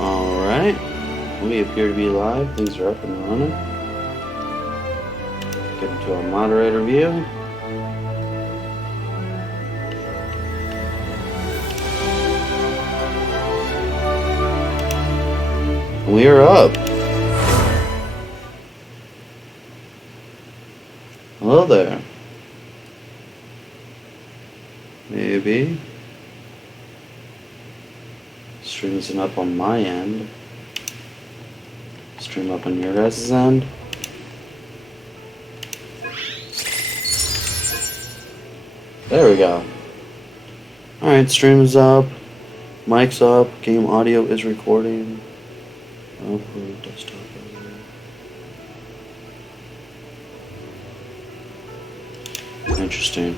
Alright, we appear to be live. Things are up and running. Get into our moderator view. We are up. Hello there. Maybe. Stream isn't up on my end. Stream up on your guys' end. There we go. Alright, stream is up. Mic's up. Game audio is recording. Upload desktop. Interesting.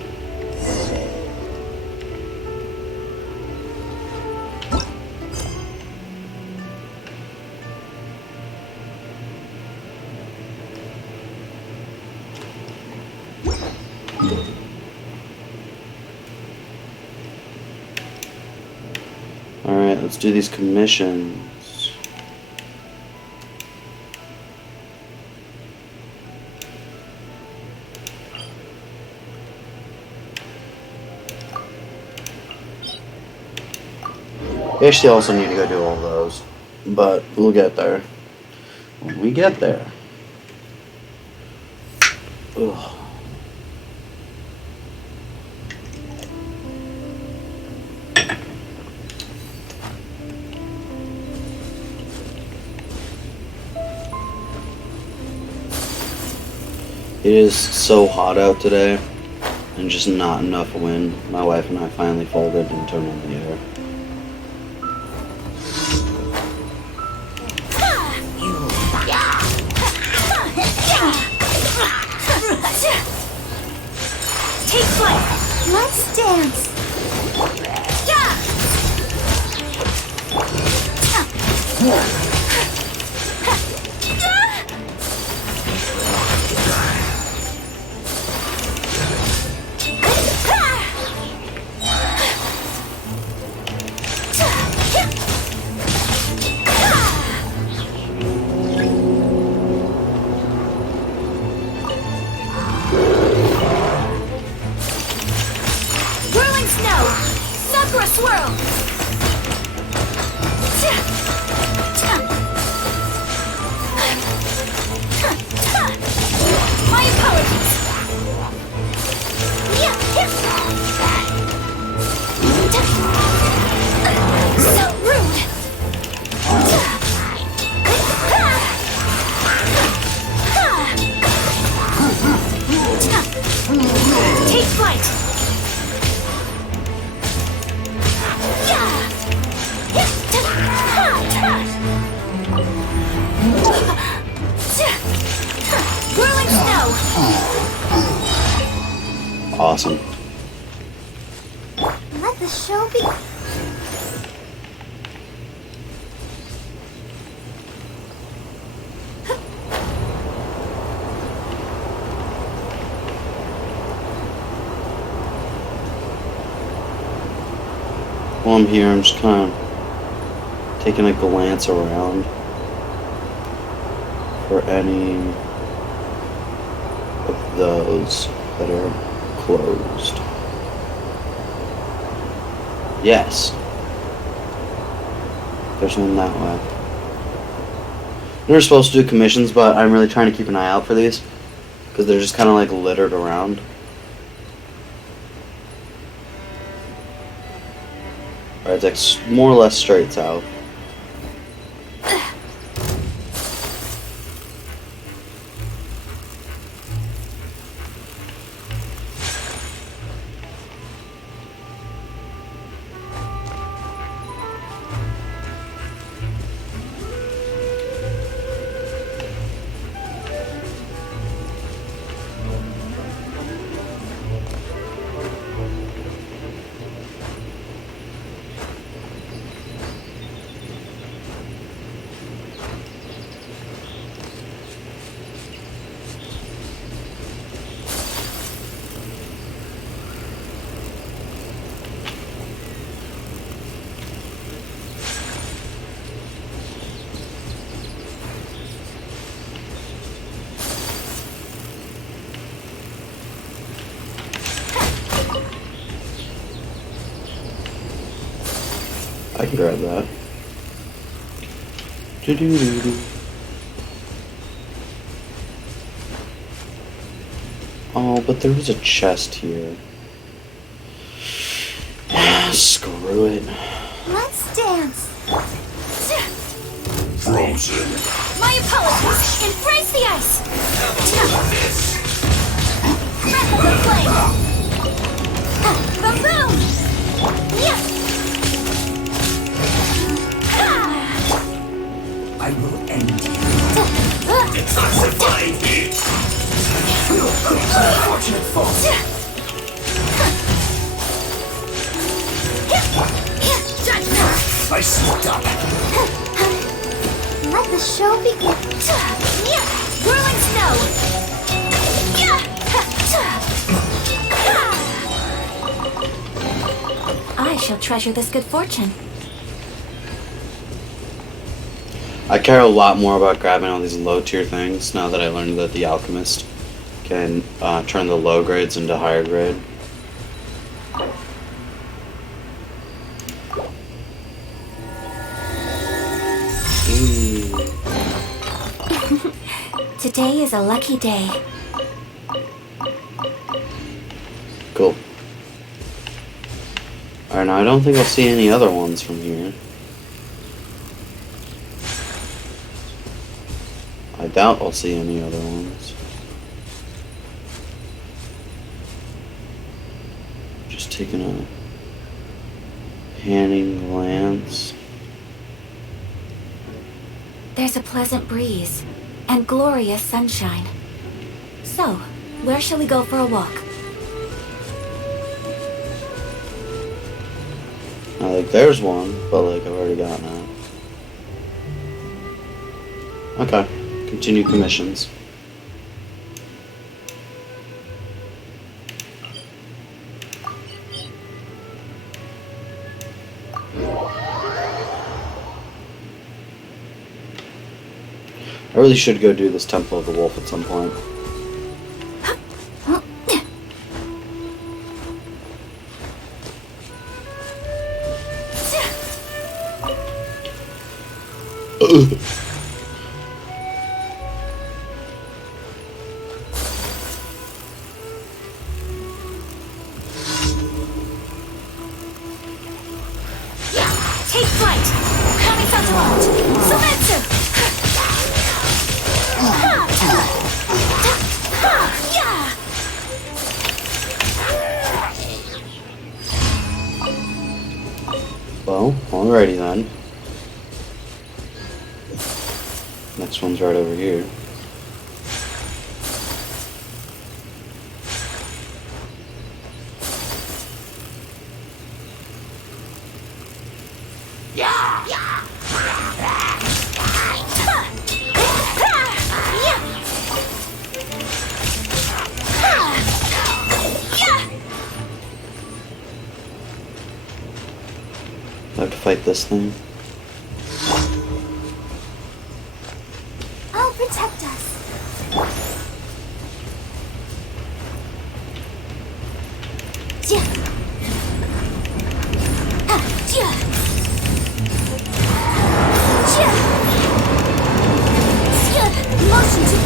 Alright, let's do these commissions. We actually also need to go do all those, but we'll get there when we get there. Ugh. It is so hot out today, and just not enough wind. My wife and I finally folded and turned on the air. Take flight. Let's dance. Whirling snow. Sakura swirl. My apologies. So rude. Take flight. Whirling snow. Awesome. Let the show be. While I'm here, I'm just kind of taking a glance around for any of those that are closed. Yes. There's one that way. We're supposed to do commissions, but I'm really trying to keep an eye out for these because they're just kind of like littered around. Alright, it's like more or less straight south. I can grab that. Do-do-do-do. Oh, but there was a chest here. Screw it. Let's dance. Frozen. My apologies. Embrace the ice. Breath of the flame. Boom! Yeah. I will end you. Detoxifying heat. Unfortunate fault. I slipped up. Let the show begin. Whirling snow. I shall treasure this good fortune. I care a lot more about grabbing all these low tier things now that I learned that the alchemist can turn the low grades into higher grade. Today is a lucky day. Cool. Alright, now I don't think I'll see any other ones from here. I doubt I'll see any other ones. Just taking a panning glance. There's a pleasant breeze and glorious sunshine. So, where shall we go for a walk? Like, there's one, but like, I've already gotten that. Okay, continue commissions. I really should go do this Temple of the Wolf at some point. Take flight! Kami-Satoran! Sumetsu! Well, alrighty then. Next one's right over here. I have to fight this thing. I'll protect us. Motion to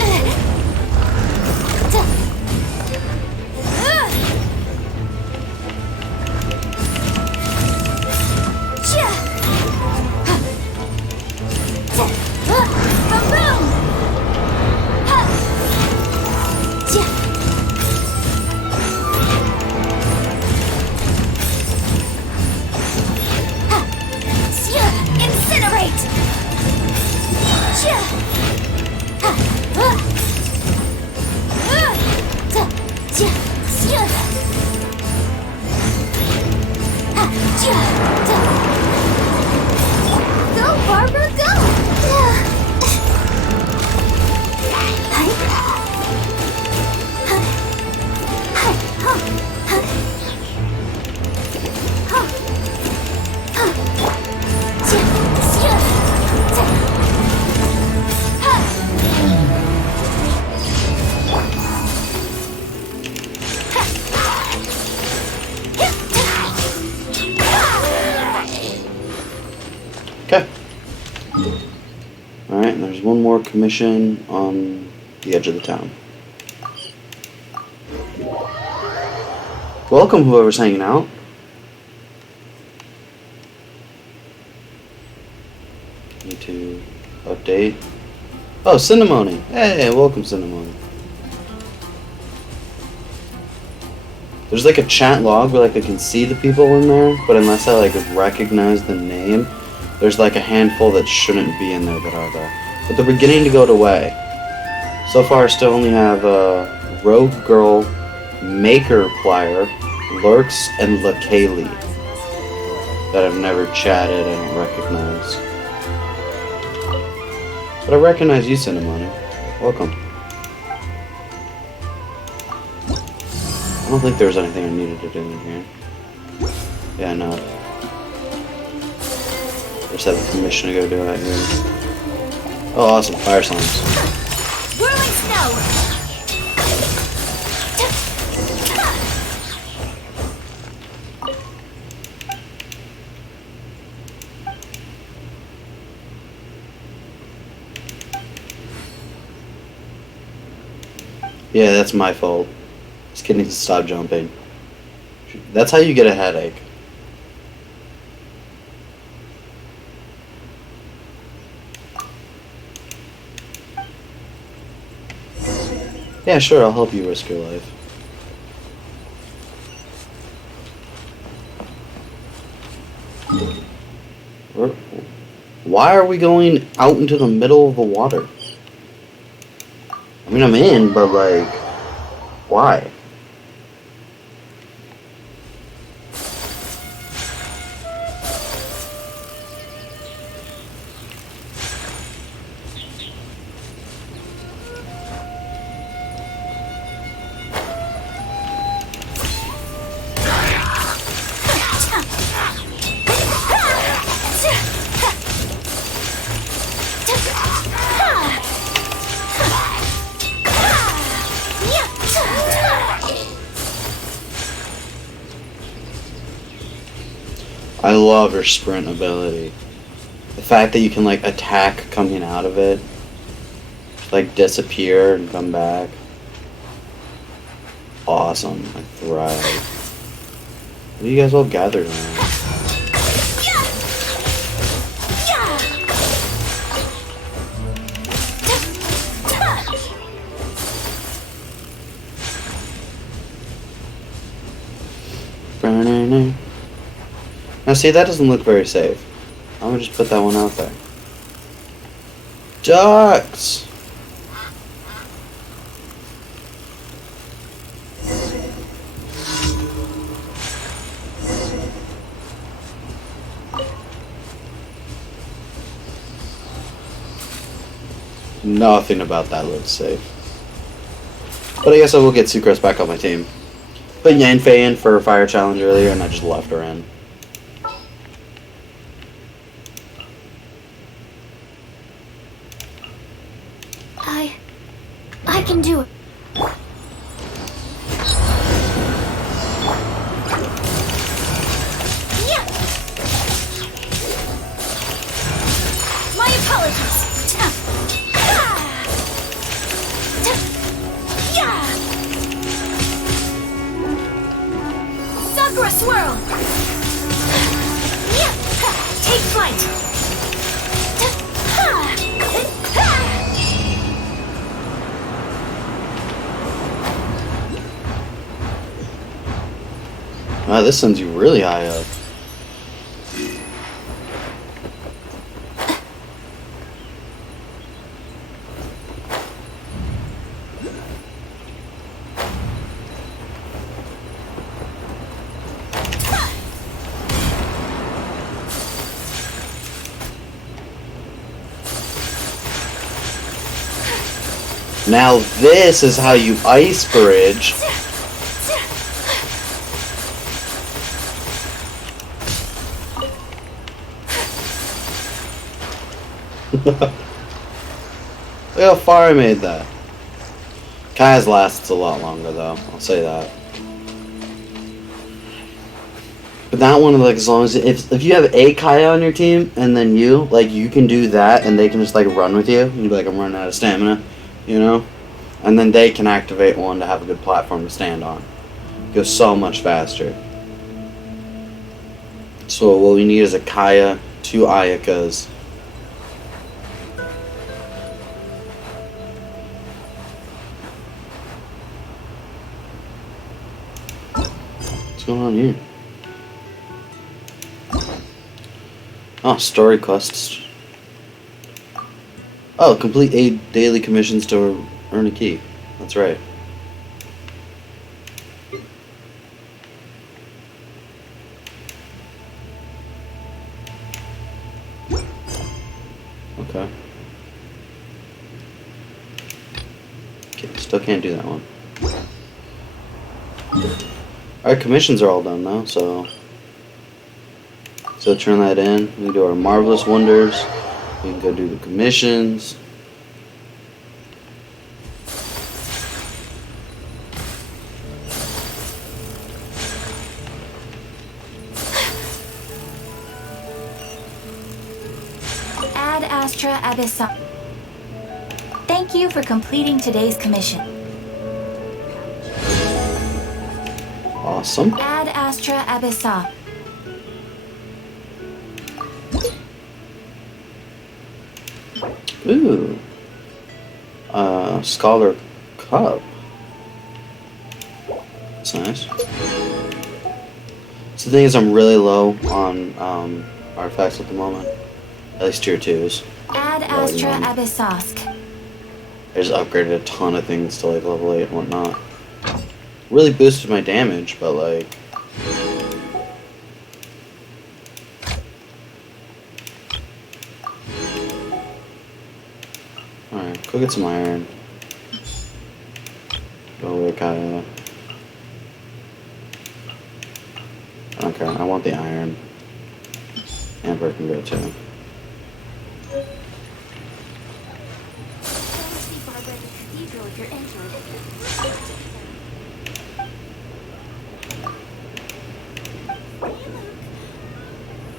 Alright, and there's one more commission on the edge of the town. Welcome, whoever's hanging out. Need to update. Oh, Cinnamony. Hey, welcome, Cinnamony. There's like a chat log where like I can see the people in there, but unless I like recognize the name, there's like a handful that shouldn't be in there that are there. But they're beginning to go away. So far, I still only have Rogue Girl, Maker Plier, Lurks, and Lakaylee that I've never chatted and don't recognize. But I recognize you, Cinnamony. Welcome. I don't think there was anything I needed to do in here. Yeah, no. Just have a commission to go do out here. Oh, awesome. Fire slimes. Whirling snow! Yeah, that's my fault. This kid needs to stop jumping. That's how you get a headache. Yeah, sure, I'll help you risk your life. Why are we going out into the middle of the water? I mean, I'm in, but like, why? I love her sprint ability. The fact that you can like attack coming out of it, like disappear and come back. Awesome. I thrive. What are you guys all gathered around? Now see, that doesn't look very safe. I'm gonna just put that one out there. Ducks! Nothing about that looks safe. But I guess I will get Sucrose back on my team. Put Yanfei in for a fire challenge earlier and I just left her in. I can do it. Yeah. My apologies. Yeah. Sakura swirl. Yeah. Take flight. Wow, this sends you really high up. Now this is how you ice bridge. Look how far I made that. Kai's lasts a lot longer though, I'll say that. But that one, like, as long as if you have a Kaya on your team and then you, like, you can do that and they can just like run with you. You'd be like, I'm running out of stamina, you know, and then they can activate one to have a good platform to stand on. It goes so much faster. So what we need is a Kaya, 2 Ayakas. What's going on here? Oh, story quests. Oh, complete 8 daily commissions to earn a key. That's right. Okay. Still can't do that one. Our commissions are all done now, so turn that in. We can do our marvelous wonders. We can go do the commissions. Ad Astra Abyssa. Thank you for completing today's commission. Awesome. Ad Astra Abyssa. Ooh. Scholar Cup. That's nice. So the thing is, I'm really low on artifacts at the moment. At least tier 2s. Ad Astra Abyssosk. I just upgraded a ton of things to like level 8 and whatnot. Really boosted my damage, but like... Alright, go get some iron. Go away, Kaya. Okay, I want the iron. Amber can go too.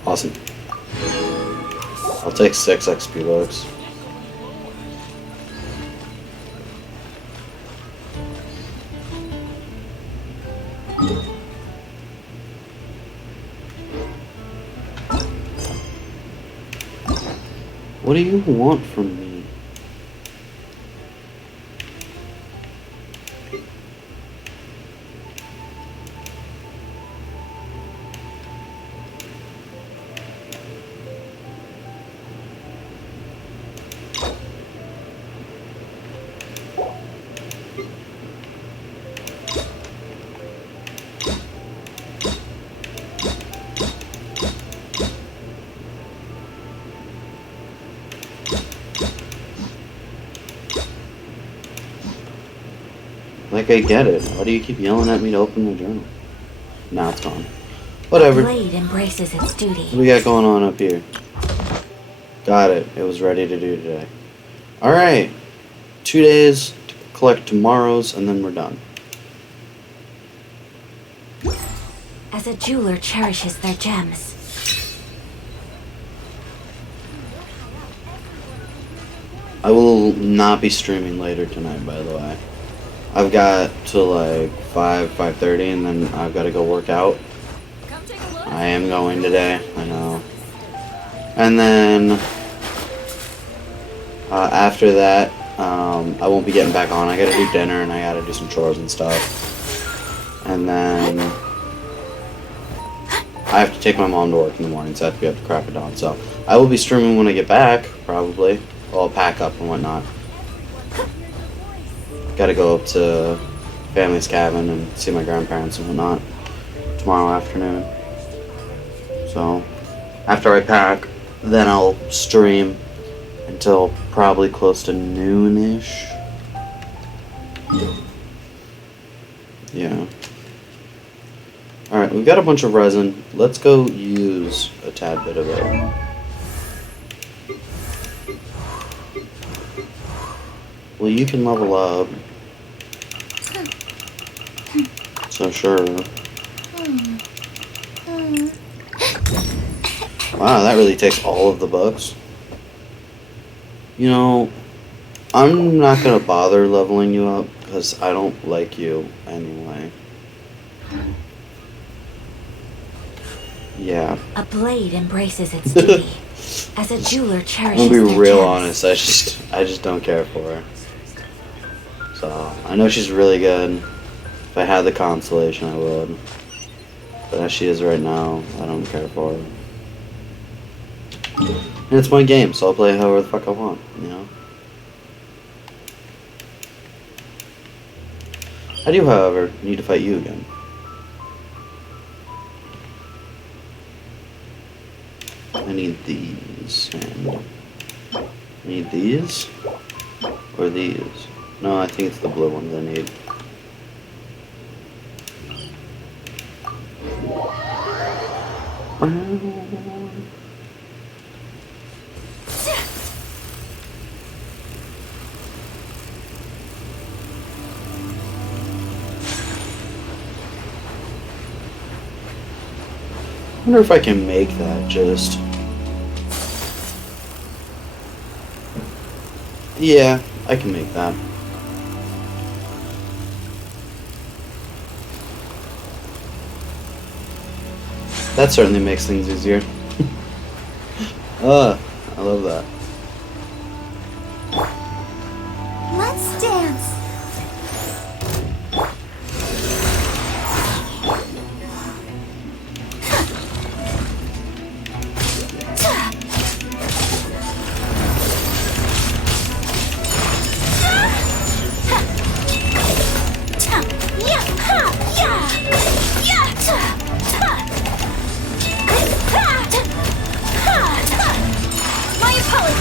Awesome. I'll take 6 XP bucks. What do you want from me? Like, I get it. Why do you keep yelling at me to open the journal? Now it's gone. Whatever. Blade embraces its duty. What do we got going on up here? Got it. It was ready to do today. Alright. 2 days to collect tomorrow's, and then we're done. As a jeweler cherishes their gems. I will not be streaming later tonight, by the way. I've got to like 5:30, and then I've got to go work out. I am going today, I know. And then after that, I won't be getting back on. I gotta do dinner, and I gotta do some chores and stuff. And then I have to take my mom to work in the morning, so I have to be up to crack of dawn. So I will be streaming when I get back, probably. I'll pack up and whatnot. Gotta go up to family's cabin and see my grandparents and whatnot tomorrow afternoon. So after I pack, then I'll stream until probably close to noonish. Yeah. Alright, we've got a bunch of resin. Let's go use a tad bit of it. Well, you can level up. So sure. Wow, that really takes all of the books. You know, I'm not gonna bother leveling you up because I don't like you anyway. Yeah. A blade embraces its duty, as a jeweler I'm cherishes gonna be their real gems. honest. I just don't care for her. So I know she's really good. If I had the constellation, I would. But as she is right now, I don't care for her. And it's my game, so I'll play however the fuck I want. You know. I do, however, need to fight you again. I need these, and I need these, or these. No, I think it's the blue ones I need. I wonder if I can make that just. Yeah, I can make that. That certainly makes things easier. I love that. Let's dance. My apologies.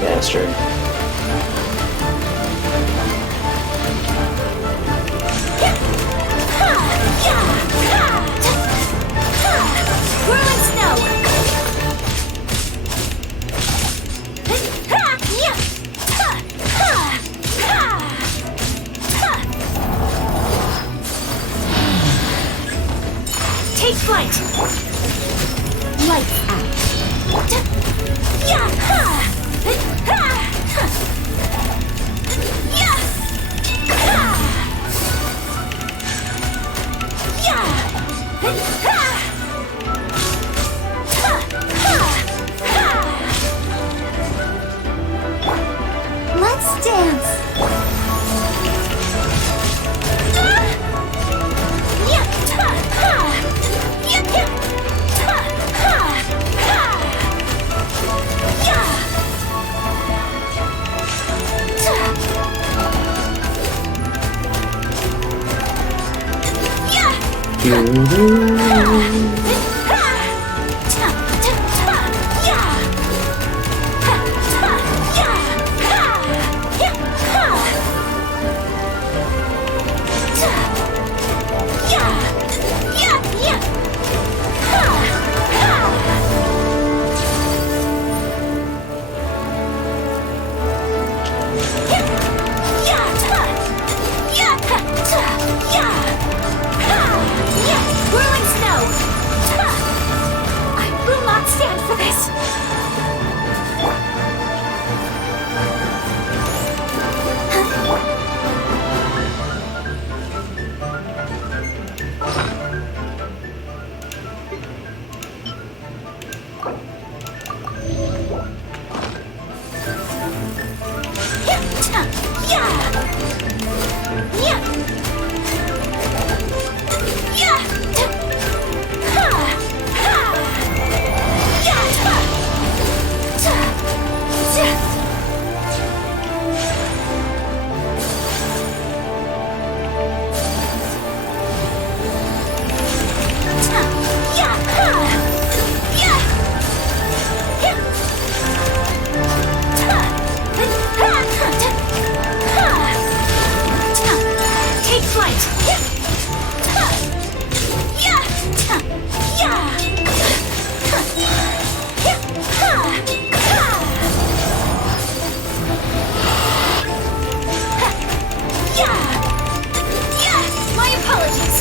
Bastard. Whirling snow. Take flight. Lights out. Let's dance. Whirling snow. I will not stand for this. Take flight. My apologies.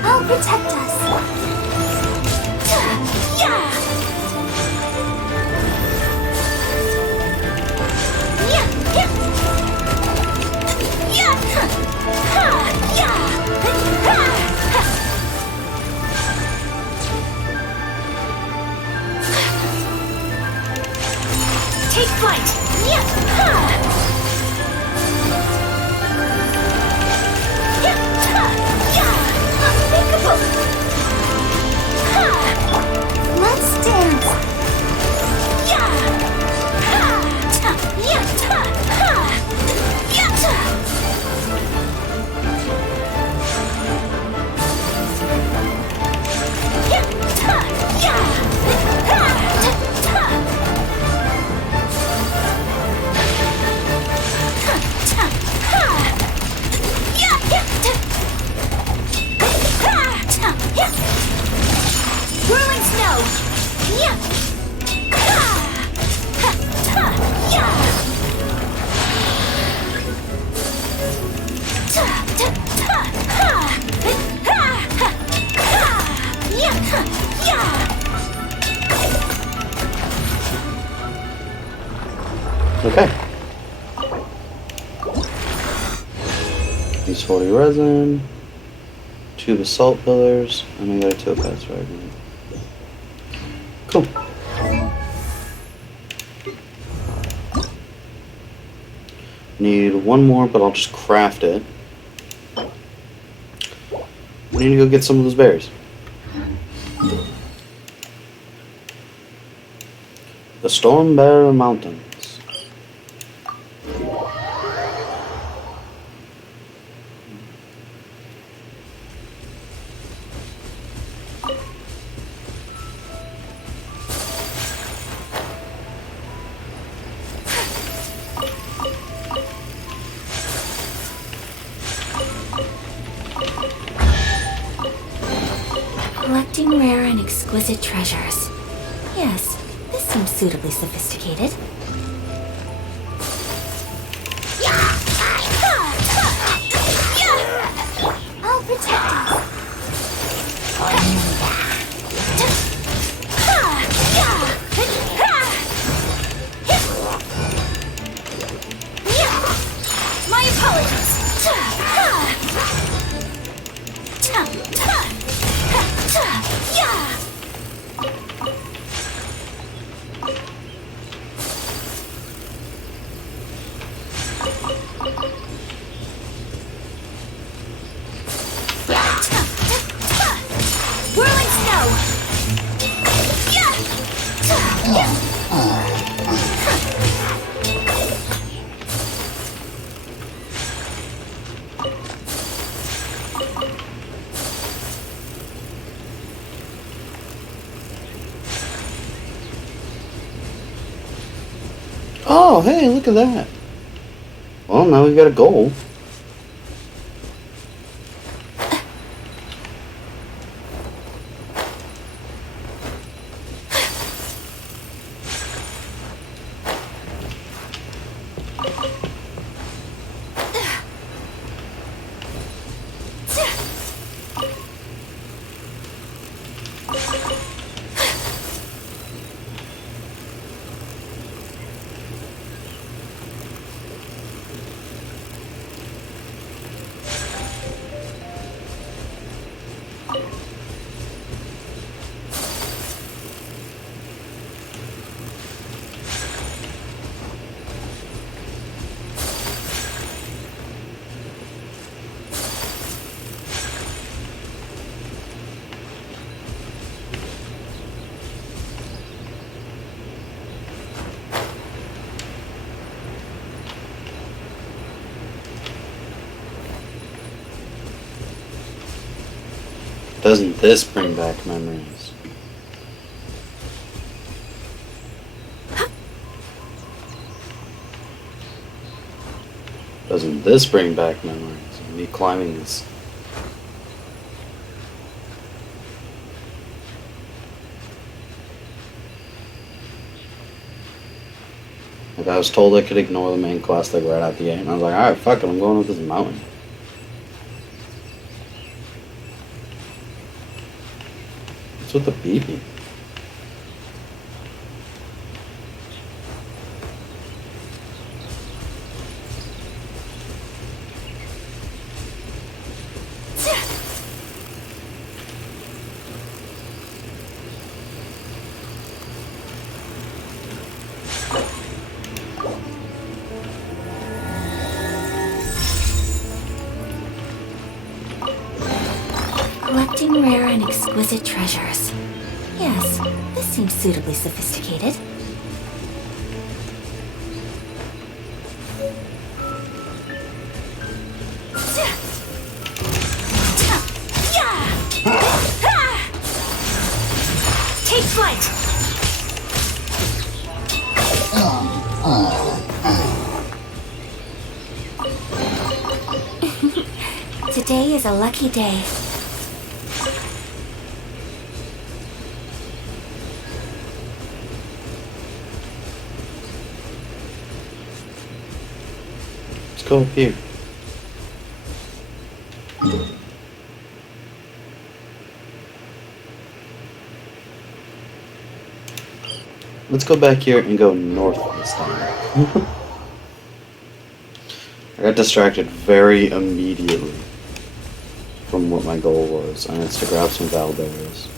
I'll protect us. Take flight. Unthinkable. Let's dance. Whirling snow. Okay. Use 40 resin, 2 basalt pillars, and I got a topaz right now. Cool. Need one more, but I'll just craft it. We need to go get some of those berries. The Stormbearer Mountains. Collecting rare and exquisite treasures. Yes, this seems suitably sophisticated. I'll protect us. My apologies. Whirling snow. Oh, hey, look at that. Well, now we've got a goal. Doesn't this bring back memories? Doesn't this bring back memories of me climbing this? Like I was told I could ignore the main quest like right out the gate, and I was like, alright, fuck it, I'm going up this mountain. What's with the beeping? Collecting rare and exquisite treasures. Yes, this seems suitably sophisticated. Take flight! Today is a lucky day. Let's go up here. Let's go back here and go north this time. I got distracted very immediately from what my goal was, and it's to grab some Valberries.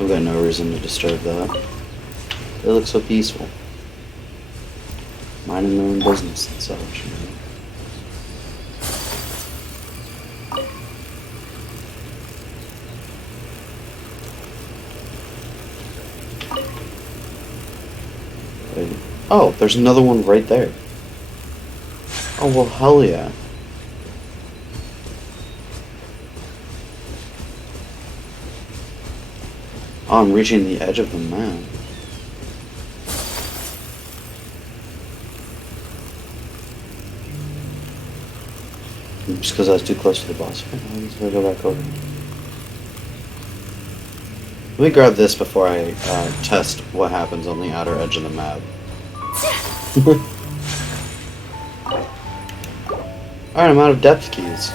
I've got no reason to disturb that. They look so peaceful. Minding their own business and such. Wait. Oh, there's another one right there. Oh, well, hell yeah. Oh, I'm reaching the edge of the map. Just because I was too close to the boss fight. Let's go back over. Let me grab this before I test what happens on the outer edge of the map. Alright, I'm out of depth keys.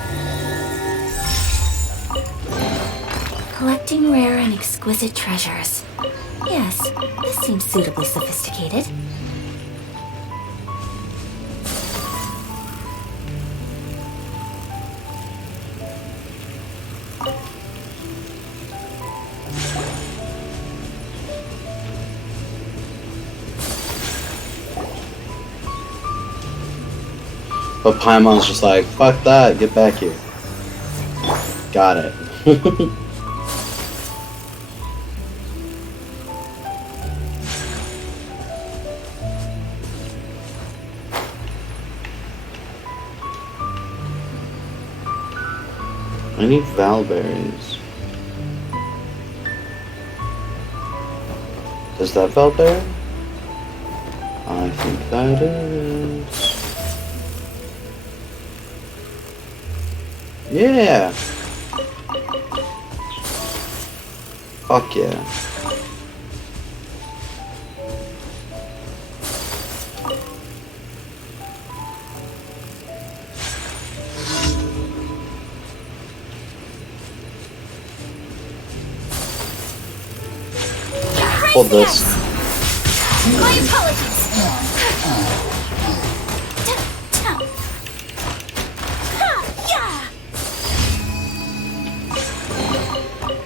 Collecting rare and exquisite treasures. Yes, this seems suitably sophisticated. But Paimon's just like, fuck that, get back here. Got it. I need Valberries. Is that Valberry? I think that is. Yeah! Fuck yeah. Hold this. My apologies.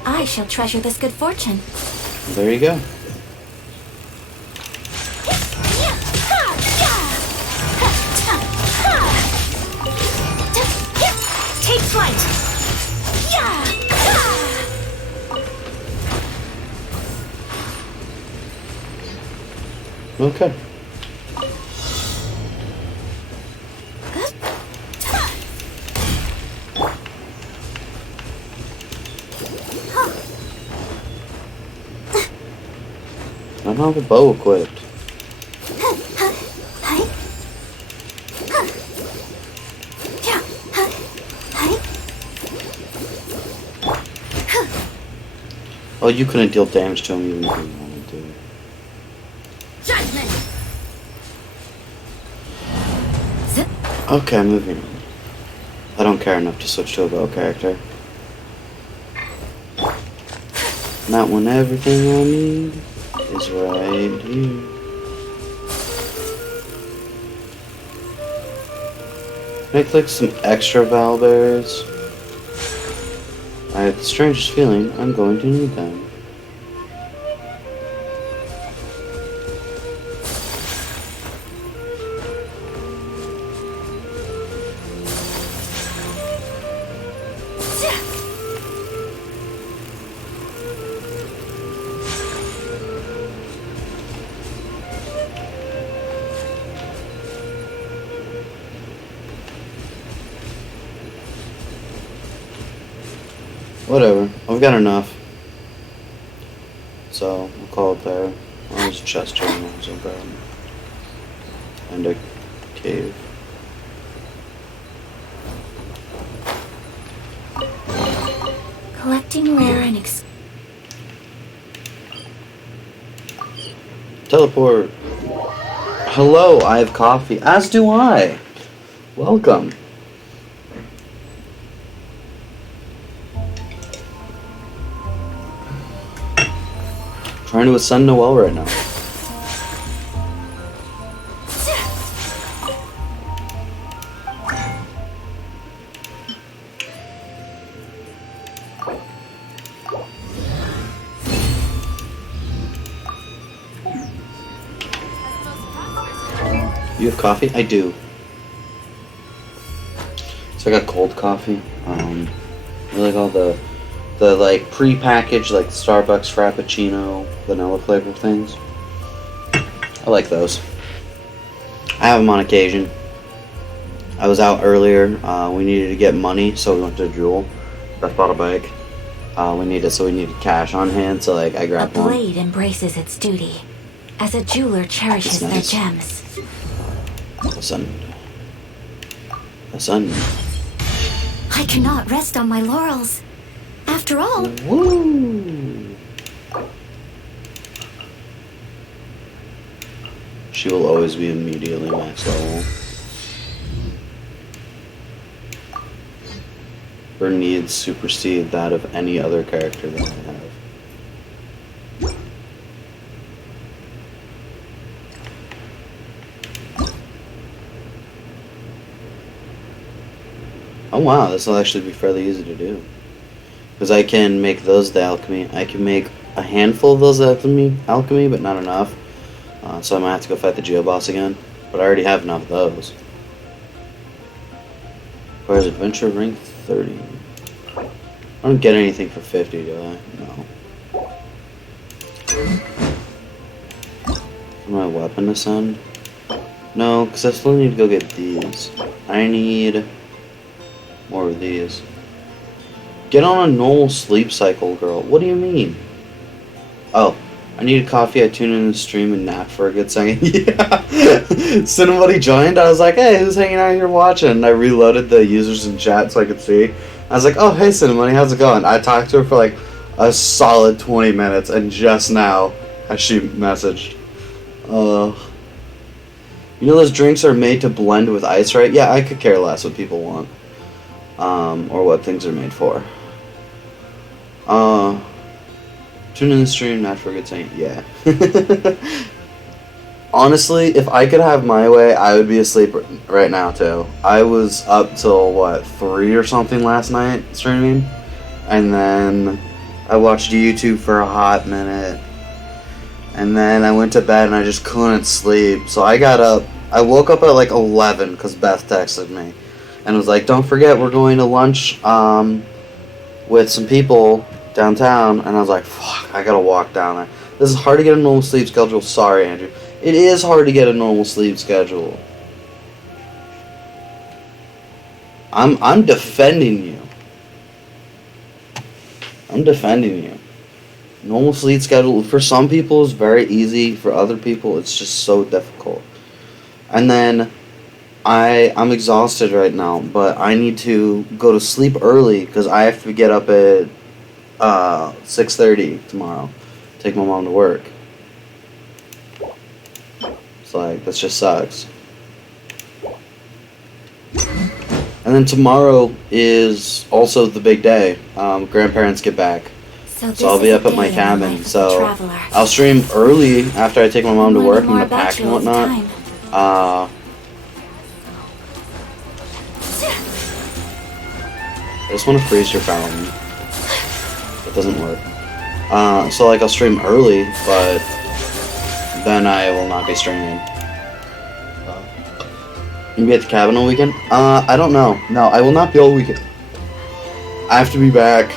I shall treasure this good fortune. There you go. Take flight. Okay. I don't have a bow equipped. Oh, you couldn't deal damage to him even if you wanted to. Judgment. Okay, moving on. I don't care enough to switch to a bow character. Not when everything I need is right here. Make like some extra Valberries. I have the strangest feeling I'm going to need them. Whatever, I've got enough. So, I'll call it there. Oh, there's a chest here, so grab it. And a cave. Collecting rare and Teleport. Hello, I have coffee. As do I. Welcome. Trying to ascend Noelle right now. You have coffee? I do. So I got cold coffee. I like all the like pre-packaged like Starbucks Frappuccino vanilla flavor things. I like those. I have them on occasion. I was out earlier. We needed to get money, so we went to Jewel. Beth bought a bike. We needed cash on hand, so like I A grabbed one. blade embraces its duty, as a jeweler cherishes That's nice. their gems. The sun. I cannot rest on my laurels. After all, Woo! She will always be immediately max level. Her needs supersede that of any other character that I have. Oh wow, this will actually be fairly easy to do. Because I can make those the alchemy. I can make a handful of those alchemy, but not enough. So I might have to go fight the Geo boss again. But I already have enough of those. Where's Adventure rank 30? I don't get anything for 50, do I? No. For my weapon ascend? No, because I still need to go get these. I need more of these. Get on a normal sleep cycle, girl. What do you mean? Oh, I need a coffee. I tune in the stream and nap for a good second. Yeah. Somebody joined. I was like, hey, who's hanging out here watching? And I reloaded the users in chat so I could see. I was like, oh, hey, Cinnamony, how's it going? I talked to her for like a solid 20 minutes, and just now has she messaged. You know those drinks are made to blend with ice, right? Yeah, I could care less what people want. Or what things are made for. Tune in the stream, not for a good thing. Yeah. Honestly, if I could have my way, I would be asleep right now too. I was up till what, 3 or something last night streaming, and then I watched YouTube for a hot minute, and then I went to bed and I just couldn't sleep. So I got up. I woke up at like 11 because Beth texted me and was like, "Don't forget, we're going to lunch with some people downtown." And I was like, "Fuck, I gotta walk down there." This is hard to get a normal sleep schedule. Sorry, Andrew. It is hard to get a normal sleep schedule. I'm defending you. I'm defending you. Normal sleep schedule for some people is very easy. For other people, it's just so difficult. And then I'm exhausted right now, but I need to go to sleep early because I have to get up at 6:30 tomorrow. Take my mom to work. It's like, that just sucks. And then tomorrow is also the big day. Grandparents get back. So I'll be up at my cabin. So I'll stream early after I take my mom to work and the pack and whatnot. I just want to freeze your fountain. It doesn't work. So like I'll stream early, but then I will not be streaming. You be at the cabin all weekend? I don't know. No, I will not be all weekend. I have to be back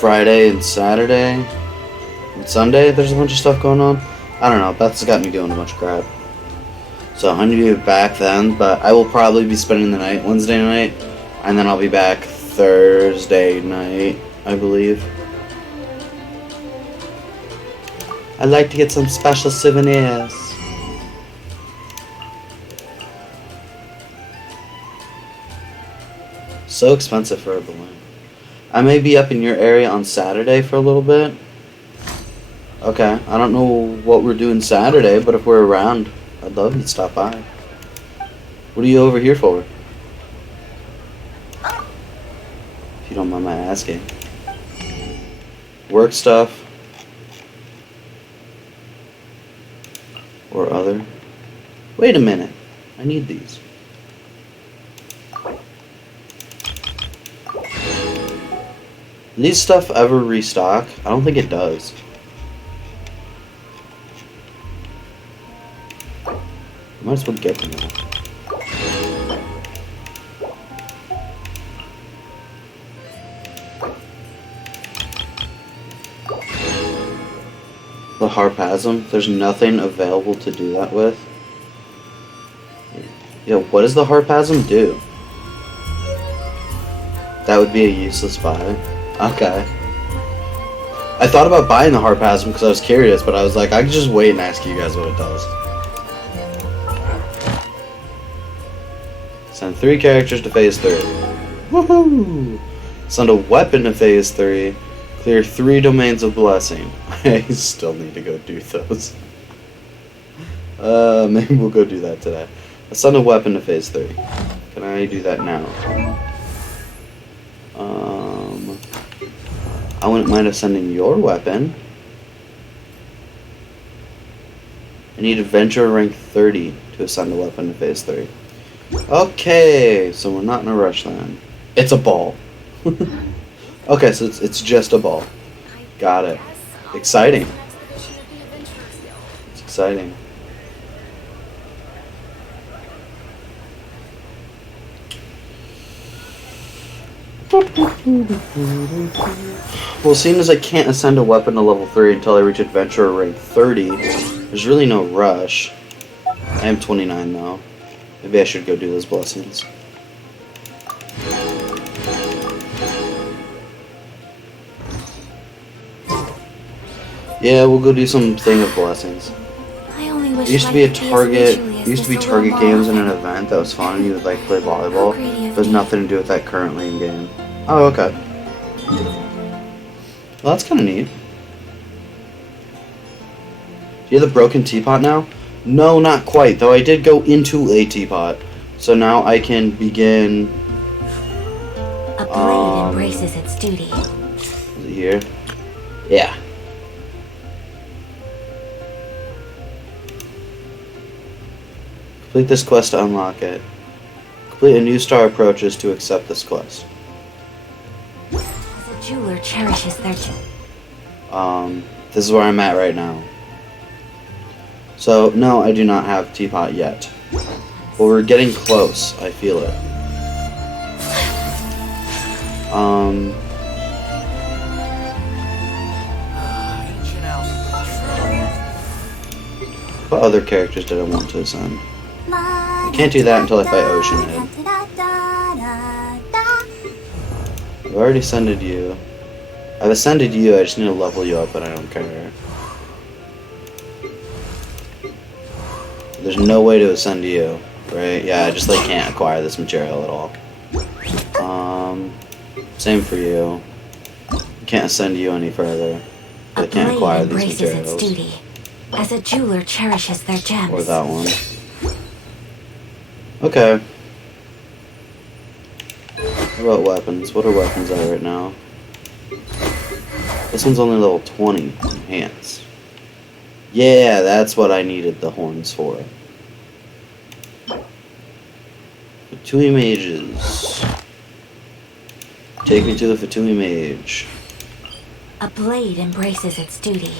Friday and Saturday and Sunday. There's a bunch of stuff going on. I don't know. Beth's got me doing a bunch of crap. So I need to be back then, but I will probably be spending the night Wednesday night, and then I'll be back Thursday night, I believe. I'd like to get some special souvenirs. So expensive for a balloon. I may be up in your area on Saturday for a little bit. Okay, I don't know what we're doing Saturday, but if we're around, I'd love you to stop by. What are you over here for? If you don't mind my asking. Work stuff? Or other? Wait a minute. I need these. These stuff ever restock? I don't think it does. Might as well get them all. The Harpasm? There's nothing available to do that with? Yo, what does the Harpasm do? That would be a useless buy. Okay. I thought about buying the Harpasm because I was curious, but I was like, I could just wait and ask you guys what it does. Send 3 characters to phase 3. Woohoo! Send a weapon to phase 3. Clear 3 domains of blessing. I still need to go do those. Maybe we'll go do that today. Send a weapon to phase 3. Can I do that now? I wouldn't mind sending your weapon. I need adventure rank 30 to ascend a weapon to phase 3. Okay, so we're not in a rush then. It's a ball. Okay, so it's just a ball. Got it. Exciting. It's exciting. Well, seeing as I can't ascend a weapon to level 3 until I reach adventure rank 30, there's really no rush. I am 29 now. Maybe I should go do those blessings. Yeah, we'll go do some thing of blessings. I only wish It used to be a Target. It used to be Target games in an event that was fun, and you would like play volleyball. There's nothing to do with that currently in game. Oh, okay. Well, that's kind of neat. Do you have the broken teapot now? No, not quite. Though I did go into a teapot, so now I can begin. A blade embraces its duty. Is it here? Yeah. Complete this quest to unlock it. Complete a new star approaches to accept this quest. As a jeweler cherishes their This is where I'm at right now. So, no, I do not have teapot yet. But we're getting close. I feel it. What other characters did I want to ascend? I can't do that until I fight Oceanid. I've already ascended you. I've ascended you, I just need to level you up, but I don't care. There's no way to ascend you, right? Yeah, I just like can't acquire this material at all. Same for you. Can't ascend you any further. I can't acquire these materials. Duty. As a jeweler cherishes their gems. Or that one. Okay. What about weapons? What are weapons at right now? This one's only level 20. Enhance. Yeah, that's what I needed the horns for. Fatui mages. Take me to the Fatui mage. A blade embraces its duty.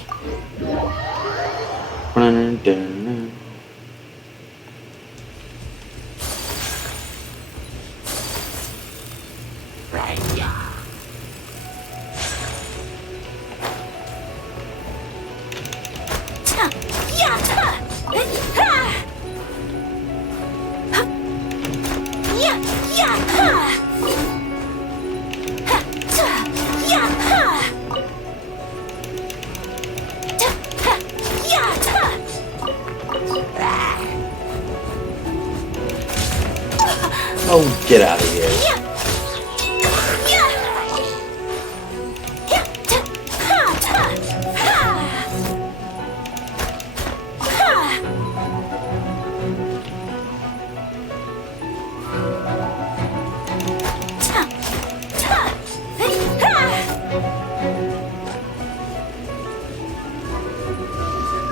Oh, get out of here.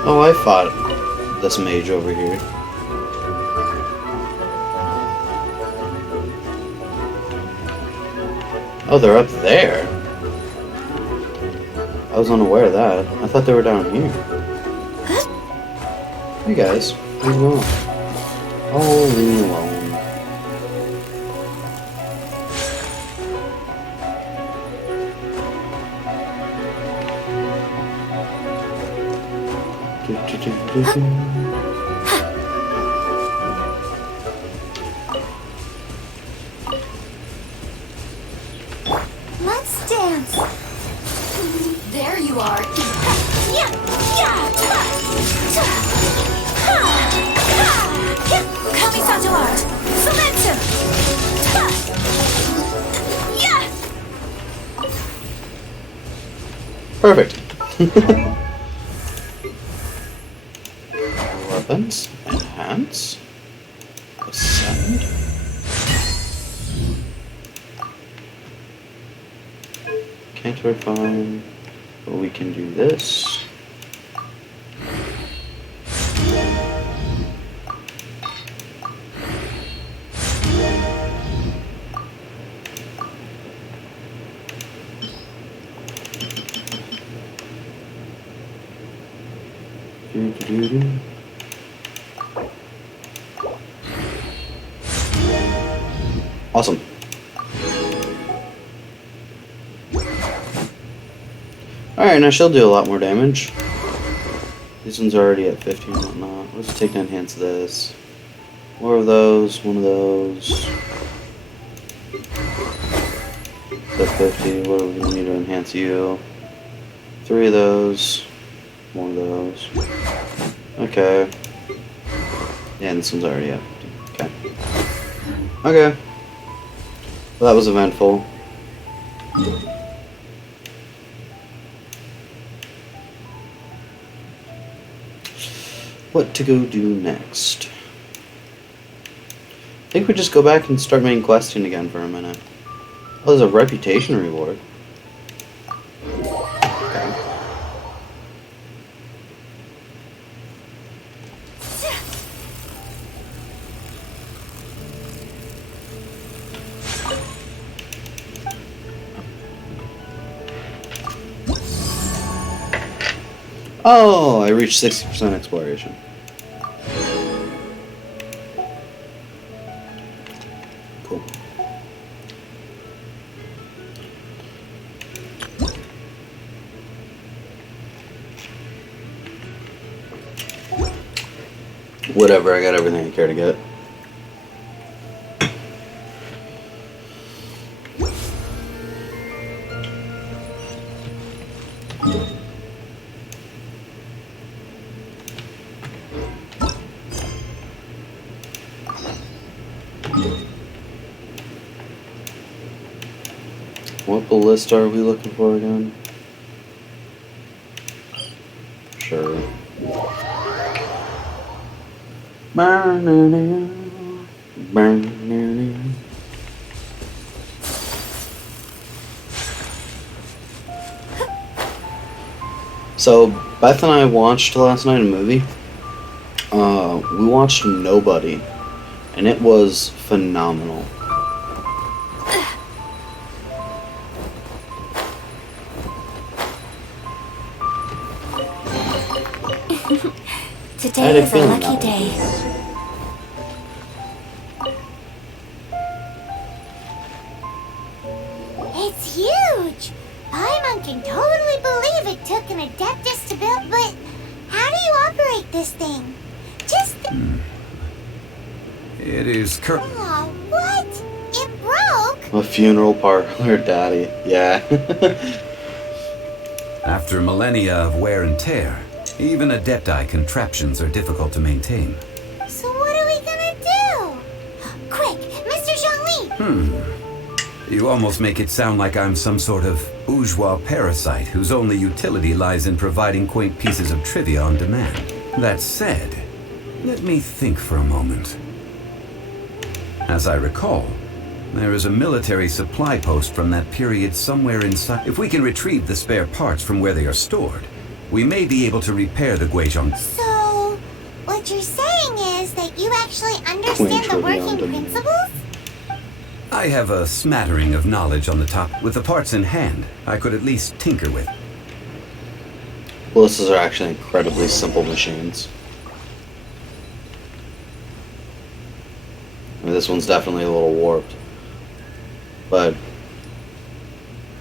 Oh, I fought this mage over here. Oh, they're up there. I was unaware of that. I thought they were down here. Hey guys, how's it going? Oh, leave me alone. Let's dance. There you are. Yeah, yeah. Kami-san's art. Momentum. Yeah. Perfect. Weapons. Enhance. Ascend. Can't refine. But we can do this. Awesome. Alright, now she'll do a lot more damage. These ones are already at 50 and whatnot. Let's take to enhance this. More of those, one of those. At 50, what do we need to enhance you? 3 of those. 1 of those. Okay. Yeah, and this one's already at 50. Okay. Okay. Well, that was eventful. What to go do next? I think we just go back and start main questing again for a minute. Oh, there's a reputation reward. Okay. Oh, I reached 60% exploration. Cool. Whatever, I got everything I care to get. What ballista are we looking for again? Sure. So, Beth and I watched last night a movie. We watched Nobody, and it was phenomenal. Today is a lucky day. It's huge! Paimon can totally believe it took an Adeptus to build, but how do you operate this thing? Just... It is Aw, what? It broke? A funeral parlor, daddy. Yeah. After millennia of wear and tear, even Adepti contraptions are difficult to maintain. So what are we gonna do? Quick, Mr. Zhongli! You almost make it sound like I'm some sort of bourgeois parasite whose only utility lies in providing quaint pieces of trivia on demand. That said, let me think for a moment. As I recall, there is a military supply post from that period somewhere inside. If we can retrieve the spare parts from where they are stored, we may be able to repair the Guizhong. So, what you're saying is that you actually understand the working principles? I have a smattering of knowledge on the top. With the parts in hand, I could at least tinker with. Ballistas are actually incredibly simple machines. mean, this one's definitely a little warped. But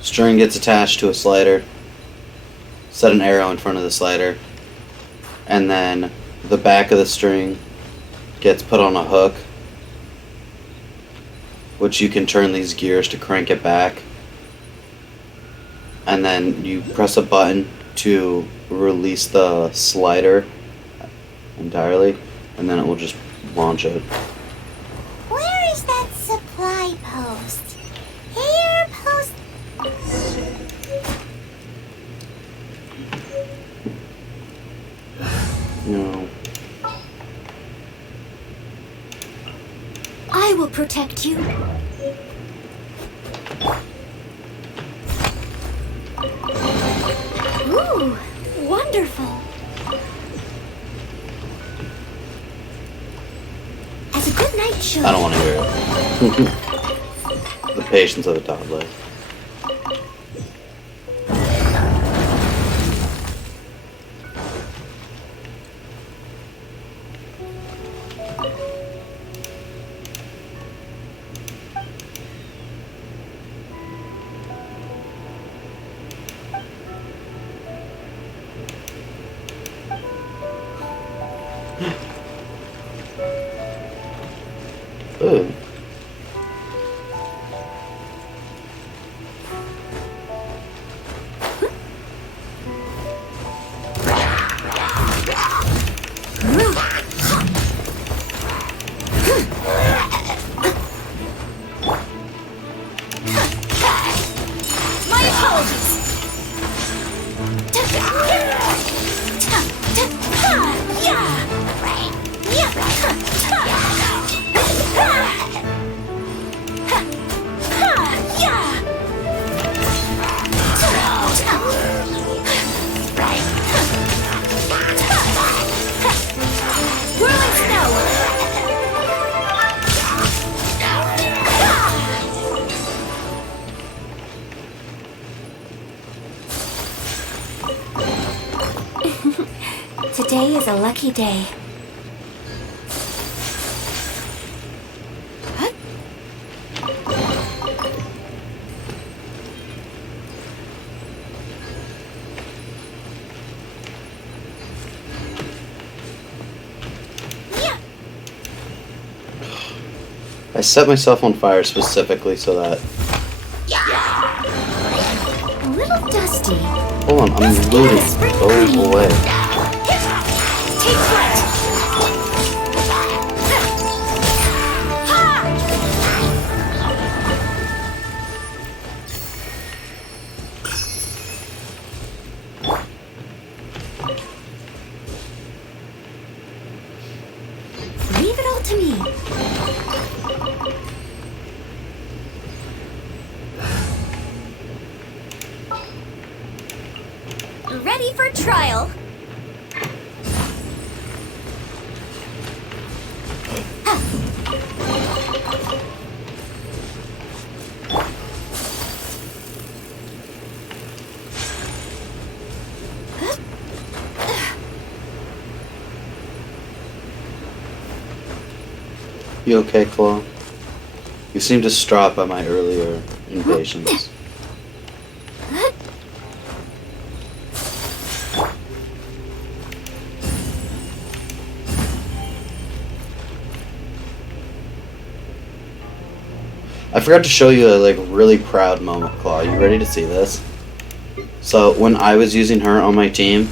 string gets attached to a slider. Set an arrow in front of the slider. And then the back of the string gets put on a hook, which you can turn these gears to crank it back. And then you press a button to release the slider entirely, and then it will just launch it. Where is that supply post? Here, post. No. I will protect you. Ooh, wonderful. As a good night should. I don't want to hear it. The patience of a toddler. Ooh. My apologies. Whirling snow. Today is a lucky day. I set myself on fire specifically so that... A little dusty. Hold on, I'm looting. Go away. Take flight. Leave it all to me. Ready for trial. You okay, Claw? You seem distraught by my earlier impatience. I forgot to show you a really proud moment, Claw. You ready to see this? So when I was using her on my team,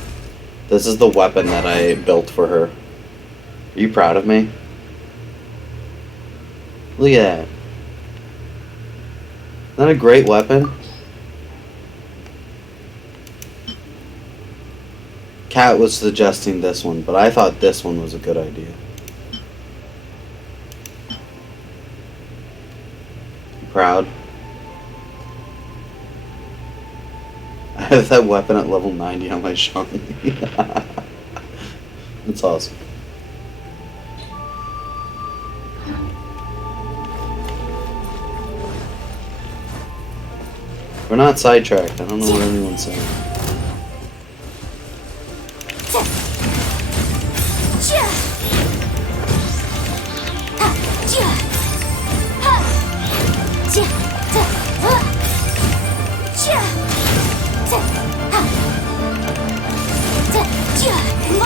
this is the weapon that I built for her. Are you proud of me? Look at that. Isn't that a great weapon? Kat was suggesting this one, but I thought this one was a good idea. Proud. I have that weapon at level 90 on my Shawnee. That's awesome. We're not sidetracked. I don't know what anyone's saying.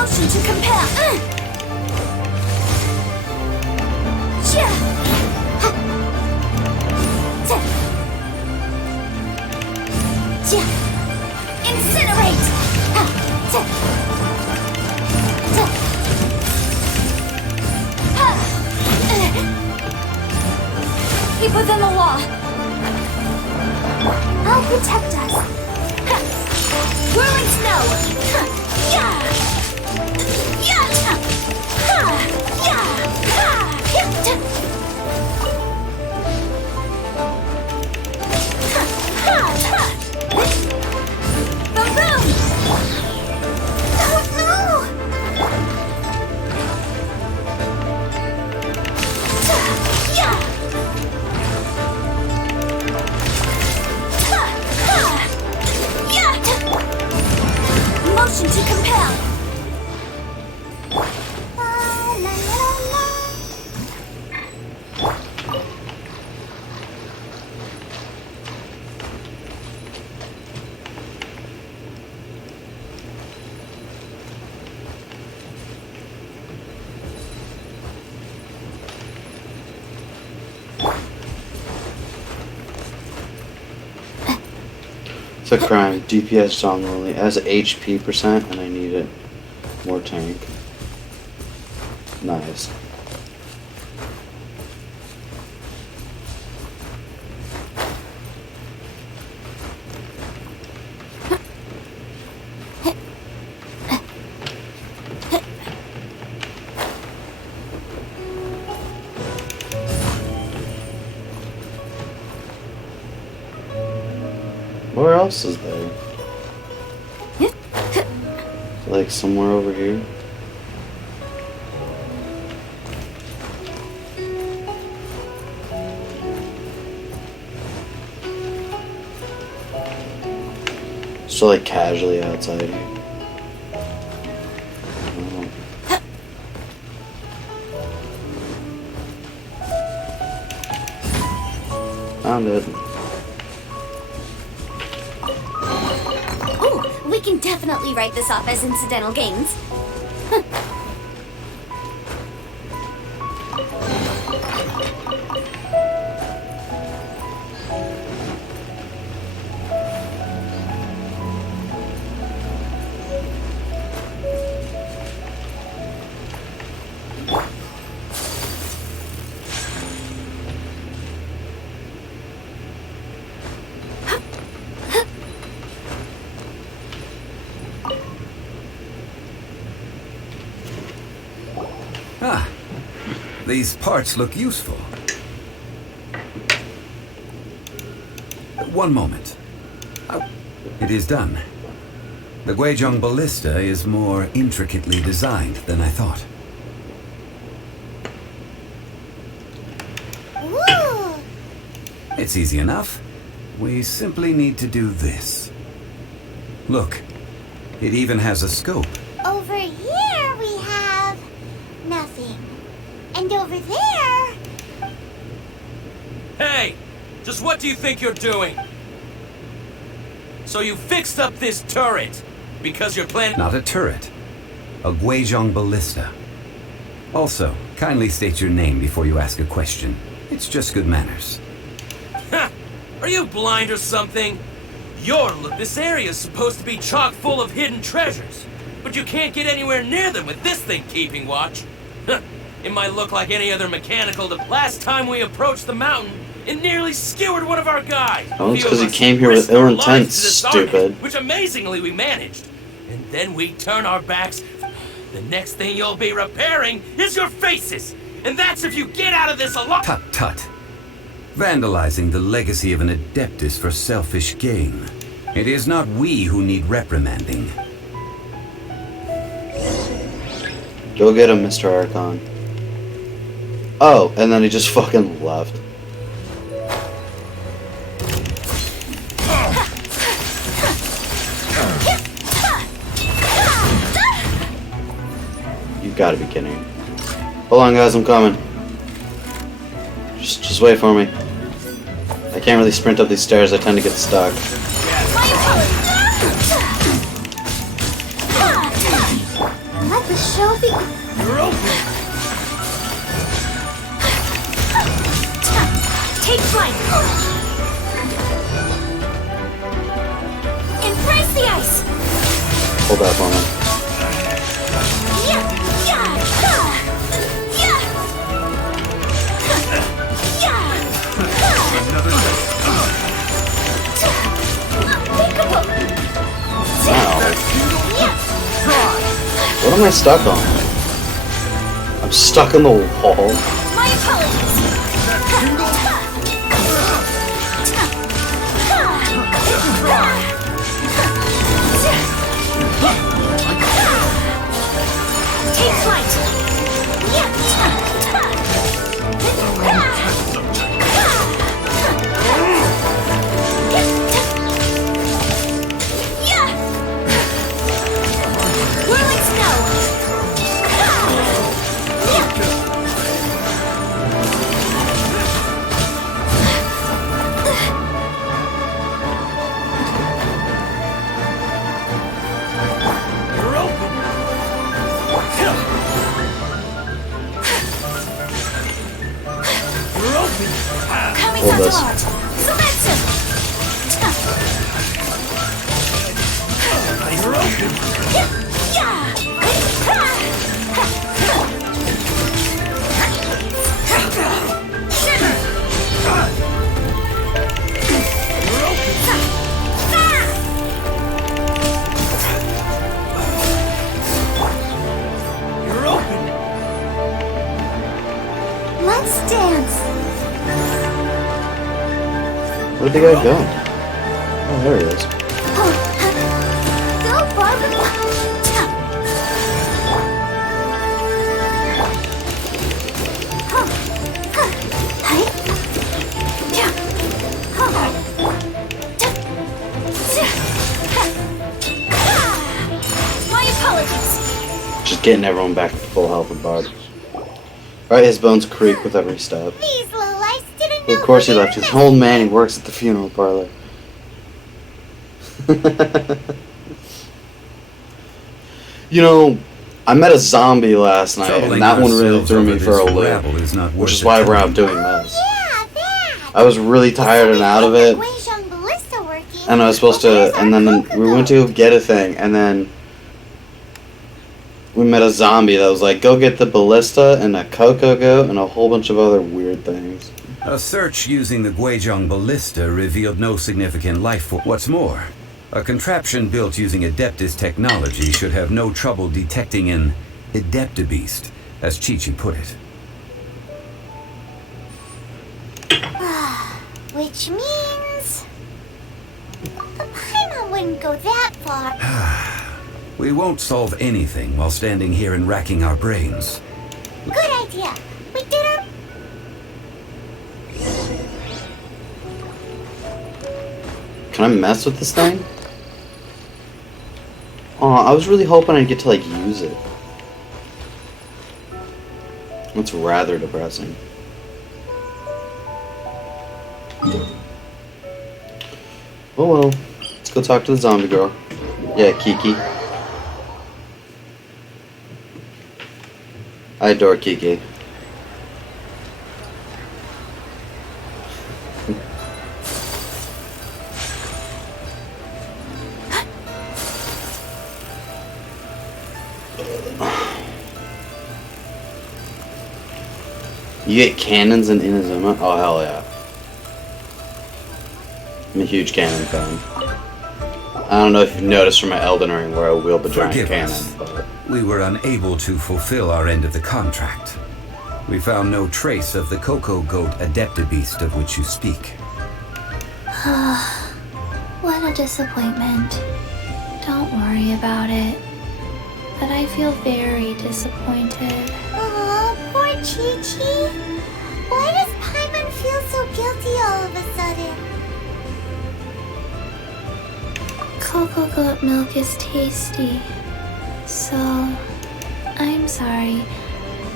Motion to compel. Yeah. Ha. Ta. Yeah. Incinerate. Ha. Ta. Ta. Ha. Keep within the law. I'll protect us. Ha. Whirling snow. Ha. Yeah. Yeah. Ha. Yeah. Ha. Yeah. Ta. Ha. Ha. Ha. Boom boom. Oh no! Yeah. Ha. Ha. Yeah. Motion to compel. La la la la. It's a crime. DPS song only. It has HP percent, and I need it. More tank. Nice. Where else is there? Like somewhere over here? So like casually outside here. Found it. Ooh, we can definitely write this off as incidental gains. Ah, these parts look useful. One moment. It is done. The Guizhong ballista is more intricately designed than I thought. Woo! It's easy enough. We simply need to do this. Look, it even has a scope. Over here we have nothing. And over there... Hey! Just what do you think you're doing? So you fixed up this turret because you're planning... Not a turret. A Guizhong ballista. Also, kindly state your name before you ask a question. It's just good manners. Ha! Are you blind or something? This area is supposed to be chock full of hidden treasures, but you can't get anywhere near them with this thing keeping watch. Huh. It might look like any other mechanical. Last time we approached the mountain, it nearly skewered one of our guys. Oh, it's because he came here with ill intent, stupid. Which amazingly we managed. And then we turn our backs. The next thing you'll be repairing is your faces. And that's if you get out of this alive. Tut tut. Vandalizing the legacy of an adeptus for selfish gain. It is not we who need reprimanding. Go get him, Mr. Archon. Oh, and then he just fucking left. You gotta be kidding. Hold on, guys, I'm coming. Just wait for me. I can't really sprint up these stairs, I tend to get stuck. Let's Shelby. You're open. Take flight. Embrace the ice. Hold that for me. Yeah, yeah, yeah, yeah. Another Unthinkable. Wow. What am I stuck on? I'm stuck on the wall. My apologies. Take flight. Whirling snow. You're open. You're open. Coming Hold from this. Delart. Seletsu. You're open. You're open. Let's dance. Where'd the guy go? Oh, there he is. Go, Barbie. My apologies. Just getting everyone back to full health and Barb. Right, his bones creak with every step. These lowlifes didn't know. Of course he who left. they His were old man, he works at the funeral parlor. You know, I met a zombie last night, Troubling and that one really ourselves threw me over for a this loop. rabble is not Which worth is the why we're time. out doing this. Yeah, that. I was really tired and out of it, Guizhong ballista working. and I was supposed to, and then we went to get a thing, and then we met a zombie that was like, go get the ballista and a cocoa goat and a whole bunch of other weird things. A search using the Guizhong ballista revealed no significant life form. What's more, a contraption built using Adeptus technology should have no trouble detecting an Adeptabeast, as Chi-Chi put it. Which means the Paimon wouldn't go that far. We won't solve anything while standing here and racking our brains. Good idea. We did our. Can I mess with this thing? Oh, I was really hoping I'd get to like use it. That's rather depressing. Oh well, let's go talk to the zombie girl. Yeah, Kiki. I adore Kiki. You get cannons in Inazuma? Oh, hell yeah. I'm a huge cannon fan. I don't know if you've noticed from my Elden Ring where I wield the giant Forgive cannon, us. but... We were unable to fulfill our end of the contract. We found no trace of the Cocoa Goat Adeptabeast of which you speak. What a disappointment. Don't worry about it. But I feel very disappointed. Aw, poor Chi-Chi. Why does Paimon feel so guilty all of a sudden? Cocoa goat milk is tasty. So, I'm sorry.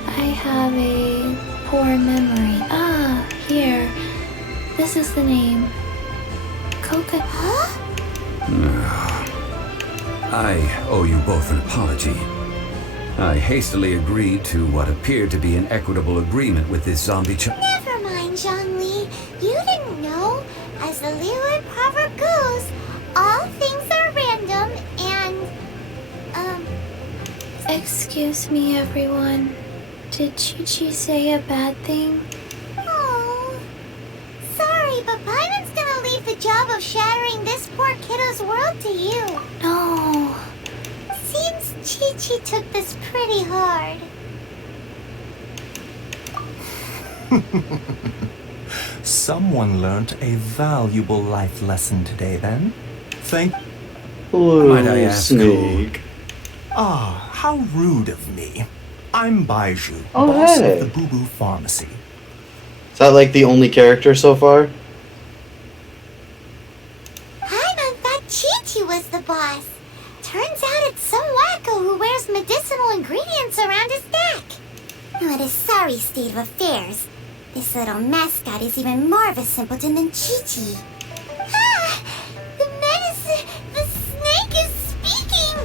I have a poor memory. Ah, here. This is the name. Cocoa. Huh? I owe you both an apology. I hastily agreed to what appeared to be an equitable agreement with this zombie Never mind, Zhongli. You didn't know. As the Liyue proverb goes, all things are random and, Excuse me, everyone. Did Chi-Chi say a bad thing? oh. Sorry, but Paimon's gonna leave the job of shattering this poor kiddo's world to you. No. Seems Chi-Chi took this pretty hard. Someone learnt a valuable life lesson today, then. Thank... Might I ask Snake. Ah, how rude of me. I'm Baiju, Oh, boss hey. of the Boo Boo Pharmacy. Is that like the only character so far? Paimon thought Chi-Chi was the boss. Turns out it's some wacko who wears medicinal ingredients around his neck. What a sorry state of affairs. This little mascot is even more of a simpleton than Chi-Chi. Ah! The medicine... The snake is speaking!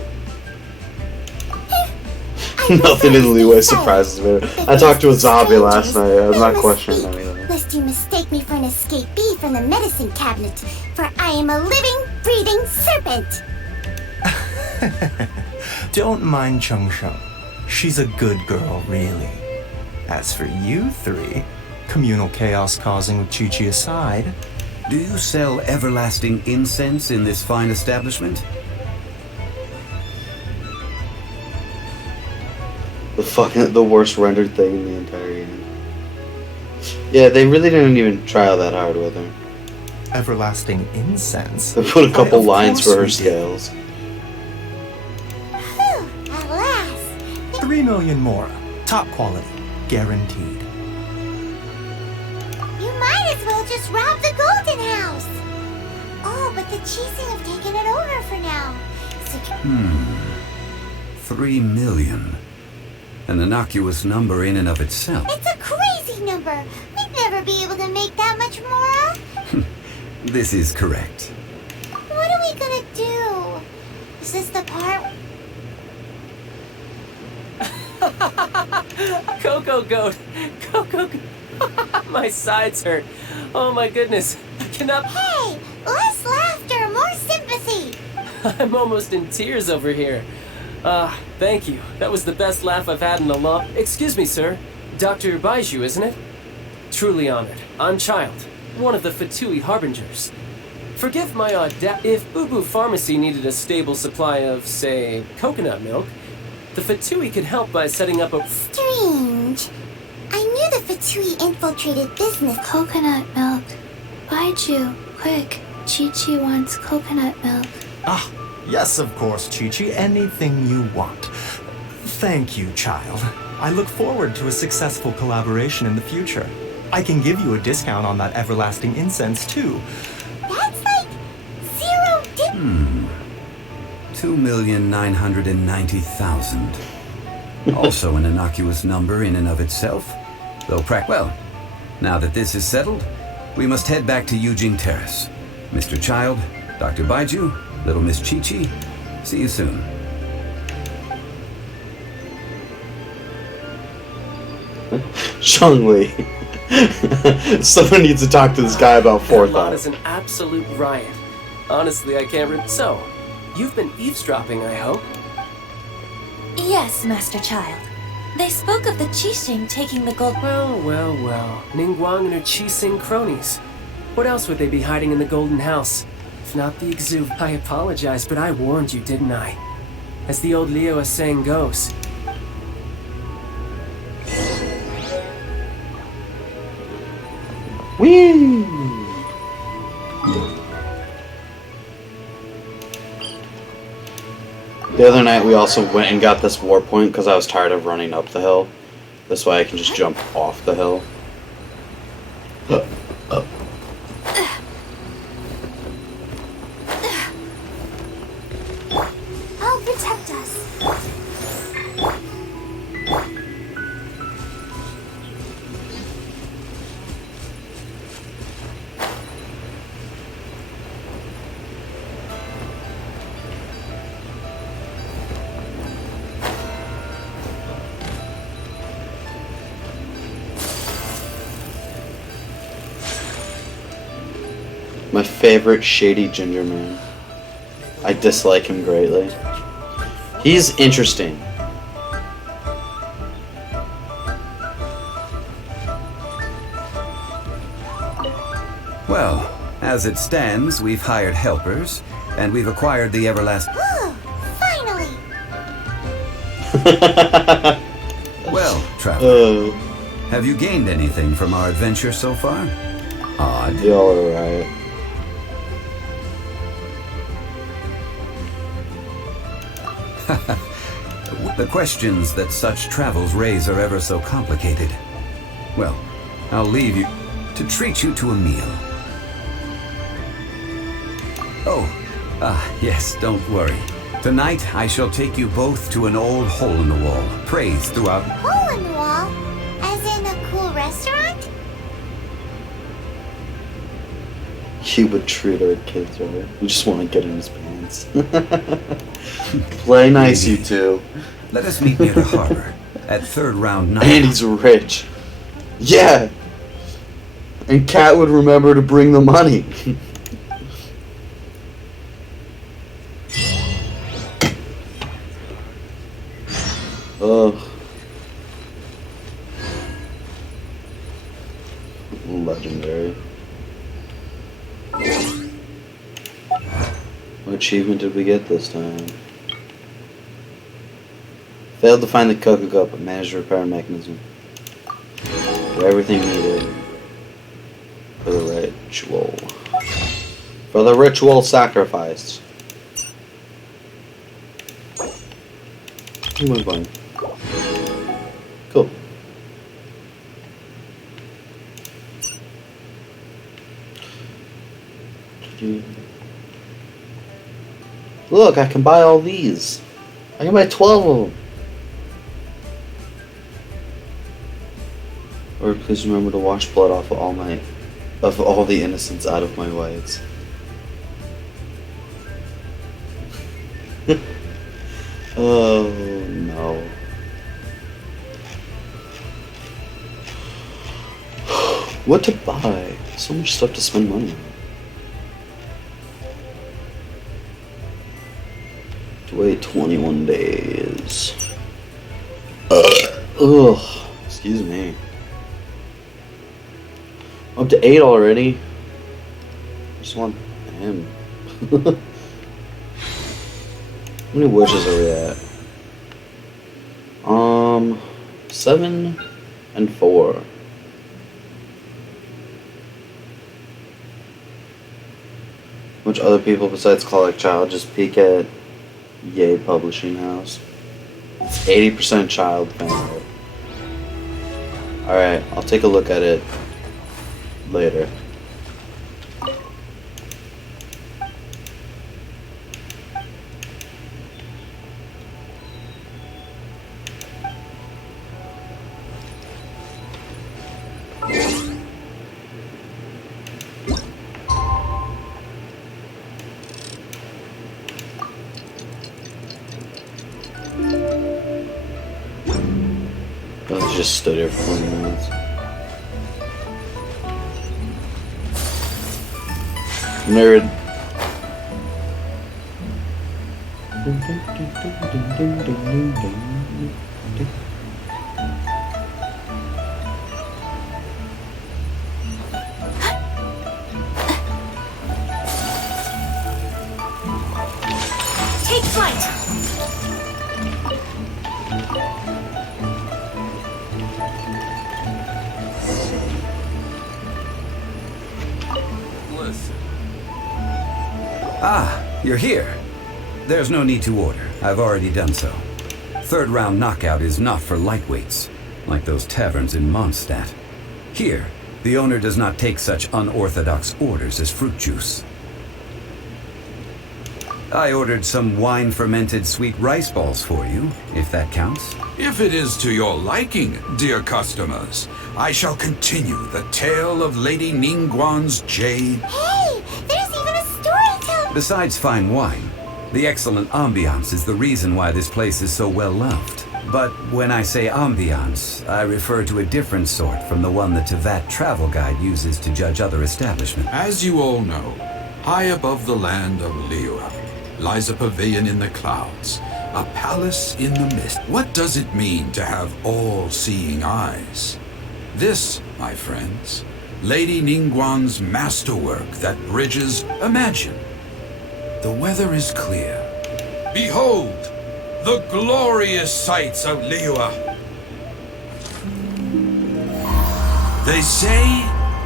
Nothing in Liyue surprises me. I talked to a zombie last night. I'm not questioning anything. Lest you mistake me for an escapee from the medicine cabinet, for I am a living, breathing serpent! Don't mind Chung Chung. She's a good girl, really. As for you three, communal chaos causing with Chi-Chi aside, Do you sell everlasting incense in this fine establishment? The worst rendered thing in the entire game. Yeah, they really didn't even try all that hard with her. everlasting incense. They put a couple Why, of lines course for her we did. scales. Whew, at last. 3 million more. Top quality. Guaranteed. You might as well just rob the Golden House. Oh, but the Cheesing have taken it over for now. So 3 million. An innocuous number in and of itself. it's a crazy number. We'd never be able to make that much more. This is correct. What are we gonna do? Is this the part? Coco Goat! Coco My sides hurt. Oh my goodness. I cannot... Hey, less laughter, more sympathy. I'm almost in tears over here. Thank you. That was the best laugh I've had in a long... Excuse me, sir. Dr. Baiju, isn't it? Truly honored. I'm Child, one of the Fatui Harbingers. Forgive my If Boo Boo Pharmacy needed a stable supply of, say, coconut milk, the Fatui could help by setting up a... Strange. I knew the Fatui infiltrated business. Coconut milk. Baiju, quick. Chi-Chi wants coconut milk. Ah, yes, of course, Chi-Chi. Anything you want. Thank you, child. I look forward to a successful collaboration in the future. I can give you a discount on that everlasting incense, too. That's like 0 dip. 2,990,000. Also an innocuous number in and of itself. Though well, now that this is settled, we must head back to Eugene Terrace. Mr. Child, Dr. Baiju, little Miss Chi-Chi, see you soon. Zhongli. Someone needs to talk to this guy about That lot forethought. is an absolute riot. Honestly, I can't So, you've been eavesdropping, I hope? Yes, Master Child. They spoke of the Qixing taking the gold... Well. Ningguang and her Qixing cronies. What else would they be hiding in the Golden House? If not the exude. I apologize, but I warned you, didn't I? As the old Liyue saying goes. Whee! The other night we also went and got this war point because I was tired of running up the hill. This way I can just jump off the hill. I'll protect us. favorite shady ginger man. I dislike him greatly. He's interesting. Well, as it stands, we've hired helpers, and we've acquired the everlasting... Ooh, finally! Well, traveler, Uh, have you gained anything from our adventure so far? Odd. y'all are right. The questions that such travels raise are ever so complicated. Well, I'll leave you to treat you to a meal. Oh, yes, don't worry. Tonight, I shall take you both to an old hole-in-the-wall, praised throughout... Hole in the wall? As in a cool restaurant? He would treat our kids right. We just want to get in his pants. Play nice, you two. Let us meet near the harbor, at third round night. And he's rich. Yeah! And Kat would remember to bring the money. Ugh. Legendary. What achievement did we get this time? Failed to find the Cocoa Cup, but managed to repair a mechanism. Get everything needed for the ritual. For the ritual sacrifice. Move on. Cool. Look, I can buy all these. I can buy 12 of them. Or please remember to wash blood off of all the innocents out of my whites. Oh no. What to buy? So much stuff to spend money on. To wait 21 days. Ugh. Excuse me. Up to 8 already. Just want him. How many wishes are we at? 7 and 4. Which other people besides Colic Child just peek at Yay Publishing House? It's 80% child fan art. Alright, I'll take a look at it later. I just stood here for 20 minutes. Nerd. Take flight! Listen. Ah, you're here. There's no need to order. I've already done so. Third round knockout is not for lightweights, like those taverns in Mondstadt. Here, the owner does not take such unorthodox orders as fruit juice. I ordered some wine-fermented sweet rice balls for you, if that counts. If it is to your liking, dear customers, I shall continue the tale of Lady Ningguang's jade. Hey, there's even a story to... Besides fine wine, the excellent ambiance is the reason why this place is so well loved. But when I say ambiance, I refer to a different sort from the one the Tevat travel guide uses to judge other establishments. As you all know, High above the land of Liyue lies a pavilion in the clouds, a palace in the mist. What does it mean to have all-seeing eyes? This, my friends, Lady Ningguang's masterwork that bridges. Imagine, the weather is clear. Behold, the glorious sights of Liyue. They say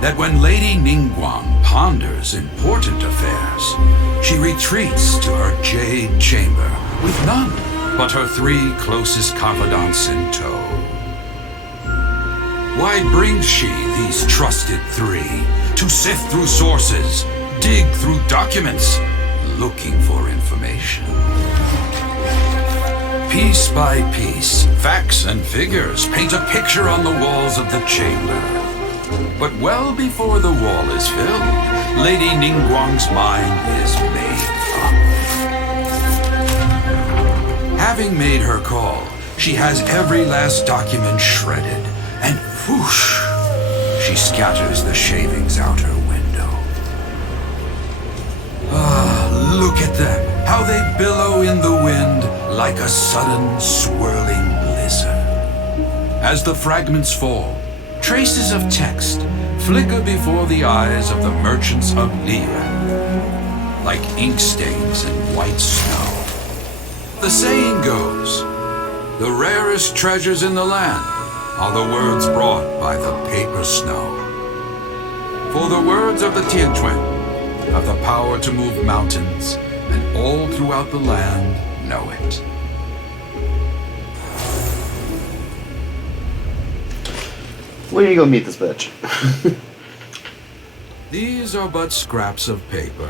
that when Lady Ningguang ponders important affairs, she retreats to her jade chamber with none but her 3 closest confidants in tow. Why brings she these trusted 3 to sift through sources, dig through documents, looking for information? Piece by piece, facts and figures paint a picture on the walls of the chamber. But well before the wall is filled, Lady Ningguang's mind is made up. Having made her call, she has every last document shredded, and whoosh, she scatters the shavings out her window. Ah, look at them, how they billow in the wind like a sudden swirling blizzard. As the fragments fall, traces of text flicker before the eyes of the merchants of Liyue, like ink stains in white snow. The saying goes, the rarest treasures in the land are the words brought by the paper snow. For the words of the Tianquan have the power to move mountains, and all throughout the land know it. Where you go meet this bitch? These are but scraps of paper,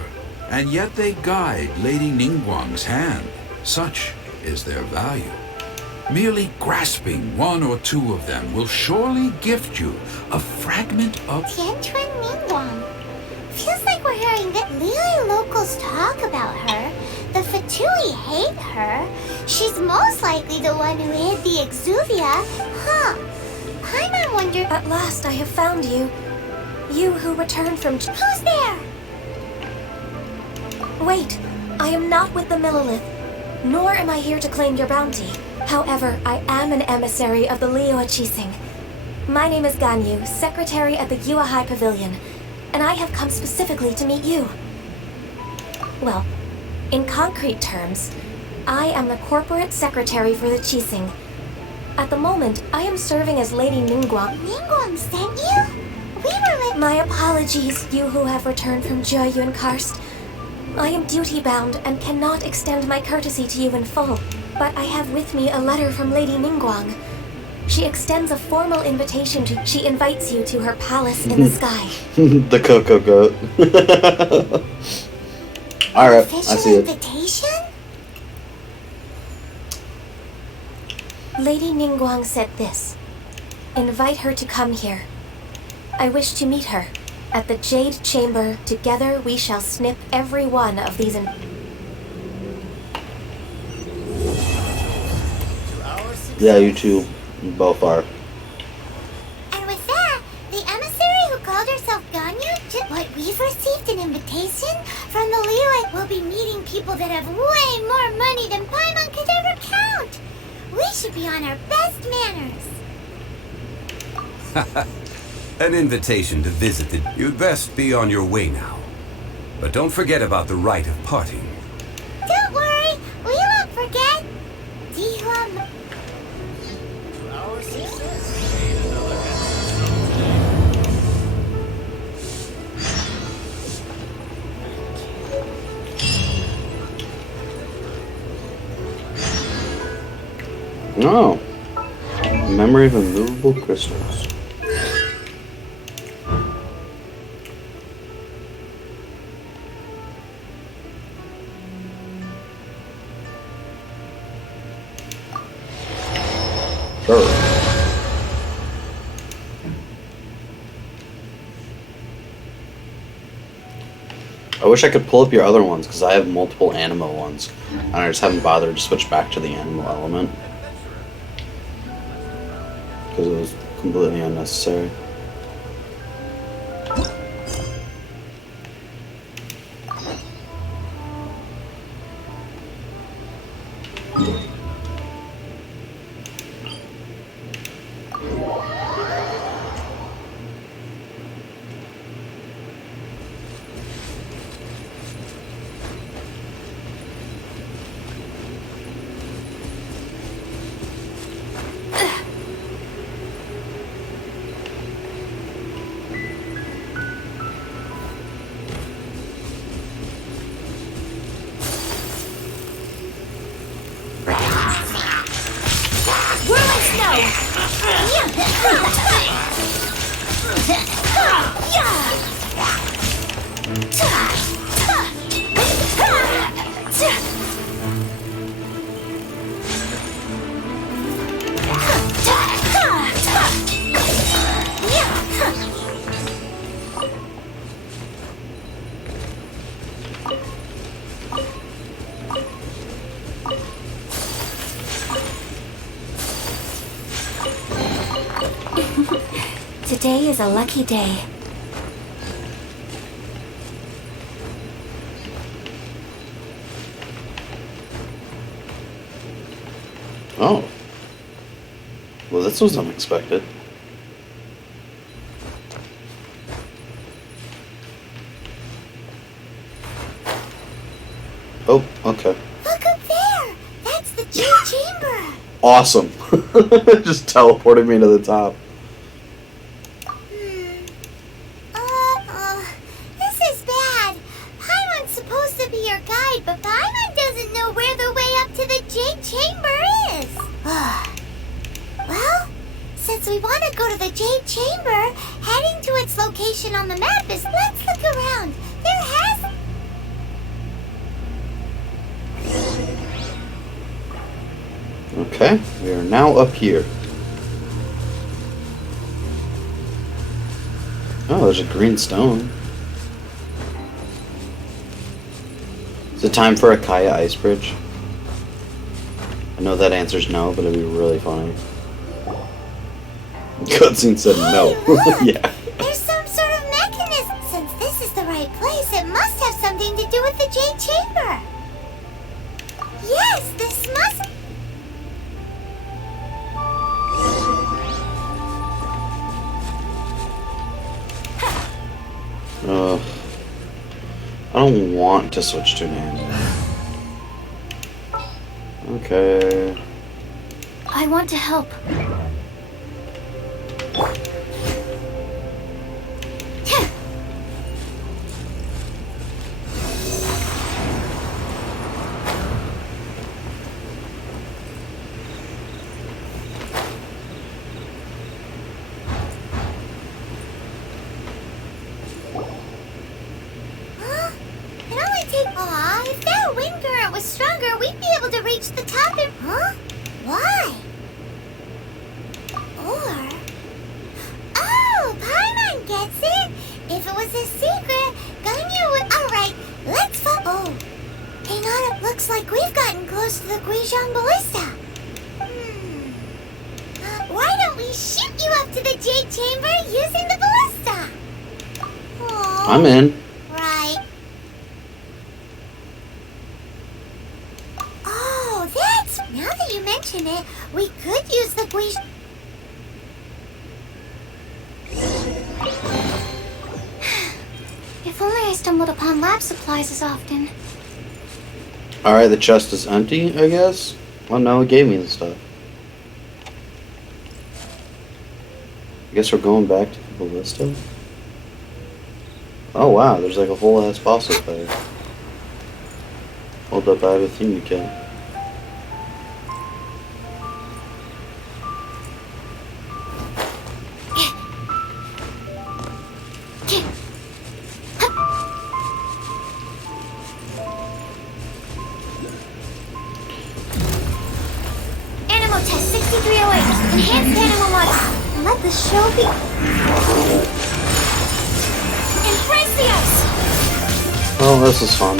and yet they guide Lady Ningguang's hand. Such is their value. Merely grasping 1 or 2 of them will surely gift you a fragment of... Tianquan Ningguang. Feels like we're hearing that Liyue locals talk about her. The Fatui hate her. She's most likely the one who hid the Exuvia. Huh. Paimon wondered... At last I have found you. You who returned from... Who's there? Wait, I am not with the Millelith, nor am I here to claim your bounty. However, I am an emissary of the Liyue Qixing. My name is Ganyu, secretary at the Yue High Pavilion, and I have come specifically to meet you. Well, in concrete terms, I am the corporate secretary for the Qixing. At the moment, I am serving as Lady Ningguang. Ningguang sent you? We were with... My apologies, you who have returned from Jieyun Karst. I am duty-bound and cannot extend my courtesy to you in full, but I have with me a letter from Lady Ningguang. She extends a formal invitation to... She invites you to her palace in the sky. The Cocoa Goat. Alright, I see it. Invitation? Lady Ningguang said this. Invite her to come here. I wish to meet her. At the Jade Chamber, together we shall snip every one of these Yeah, you two both are. And with that, the emissary who called herself Ganyu, what we've received an invitation from the Liyue. We'll be meeting people that have way more money than Paimon could ever count. We should be on our best manners. An invitation to visit the... You'd best be on your way now. But don't forget about the rite of parting. Don't worry, we won't forget. Dihua... Oh. Memory of immovable crystals. Sure. I wish I could pull up your other ones, because I have multiple Animo ones. And I just haven't bothered to switch back to the Animo element. Because it was completely unnecessary. Today is a lucky day. Oh. Well, this was unexpected. Oh, okay. Look up there! That's the Jade Chamber! Awesome. Just teleported me to the top. This is bad. Paimon's supposed to be your guide, but Paimon doesn't know where the way up to the Jade Chamber is. Well, since we want to go to the Jade Chamber, heading to its location on the map is... Let's look around. There has... Okay, we are now up here. Oh, there's a green stone. Is it time for a Kaya ice bridge? I know that answer's no, but it'd be really funny. Cutscene said no. Yeah. There's some sort of mechanism. Since this is the right place, it must have something to do with the Jade Chamber. Yes, this must... I don't want to switch to an anime. Okay. I want to help. Aw, if that wind current was stronger, we'd be able to reach the top and... Huh? Why? Or... Oh, Paimon gets it! If it was a secret, Ganyu would... Alright, let's follow... Oh, hang on, it looks like we've gotten close to the Guizhong Ballista. Why don't we shoot you up to the Jade Chamber using the ballista? Oh, I'm in. right. Oh, that's... Now that you mention it, we could use the Guizhong... If only I stumbled upon lab supplies as often. Alright, the chest is empty, I guess? Oh no, it gave me the stuff. I guess we're going back to the ballista? Oh wow, there's like a whole ass boss up there. Hold up, I have a thing you can. Animal test 6308. Enhanced animal model. Let the show be... Embrace the ice! Oh, this is fun.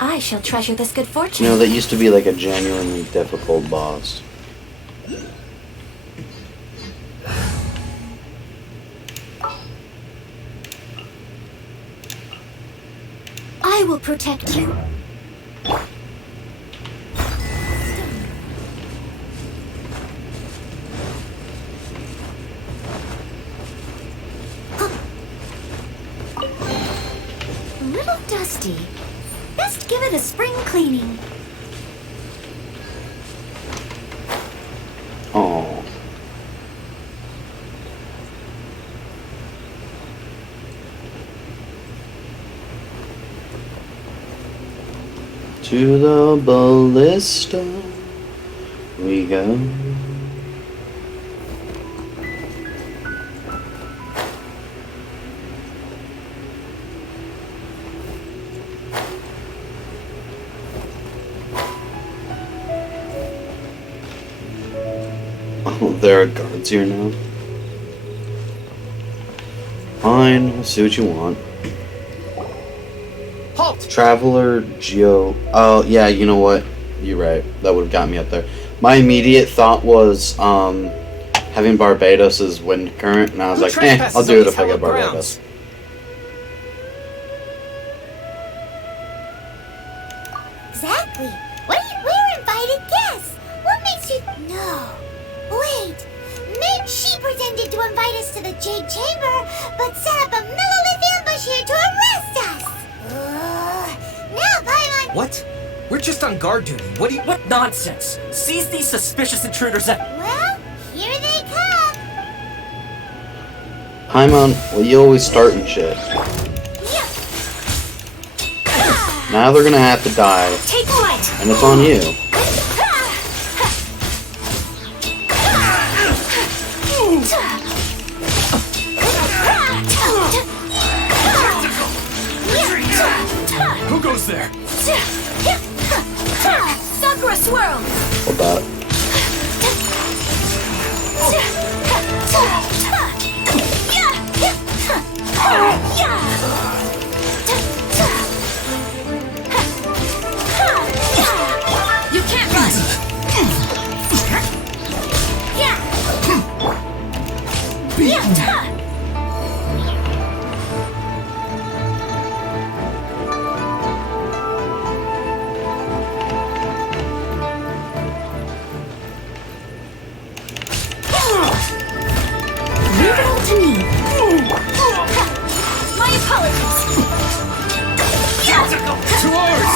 I shall treasure this good fortune. You know, that used to be like a genuinely difficult boss. I will protect you. A little dusty. Best give it a spring cleaning. Oh. To the ballista we go. Oh, there are guards here now. Fine, we'll see what you want. Halt! Traveler Geo. Oh, yeah, you know what? You're right. That would have got me up there. My immediate thought was having Barbados as wind current, and I was like, I'll do it if I get Barbados. Exactly. We're invited guests. What makes you... No. Wait. Maybe she pretended to invite us to the Jade Chamber, but set up a Millilith ambush here to arrest us. Now Paimon... What? We're just on guard duty. What nonsense? Seize these suspicious intruders at... Well, here they come. Paimon, well, you always starting shit. Yeah. Now they're gonna have to die, Take flight. and it's on you. Who goes there? Sakura swirl. Hold that. You can't run. Leave it all to me. My apologies. To ours!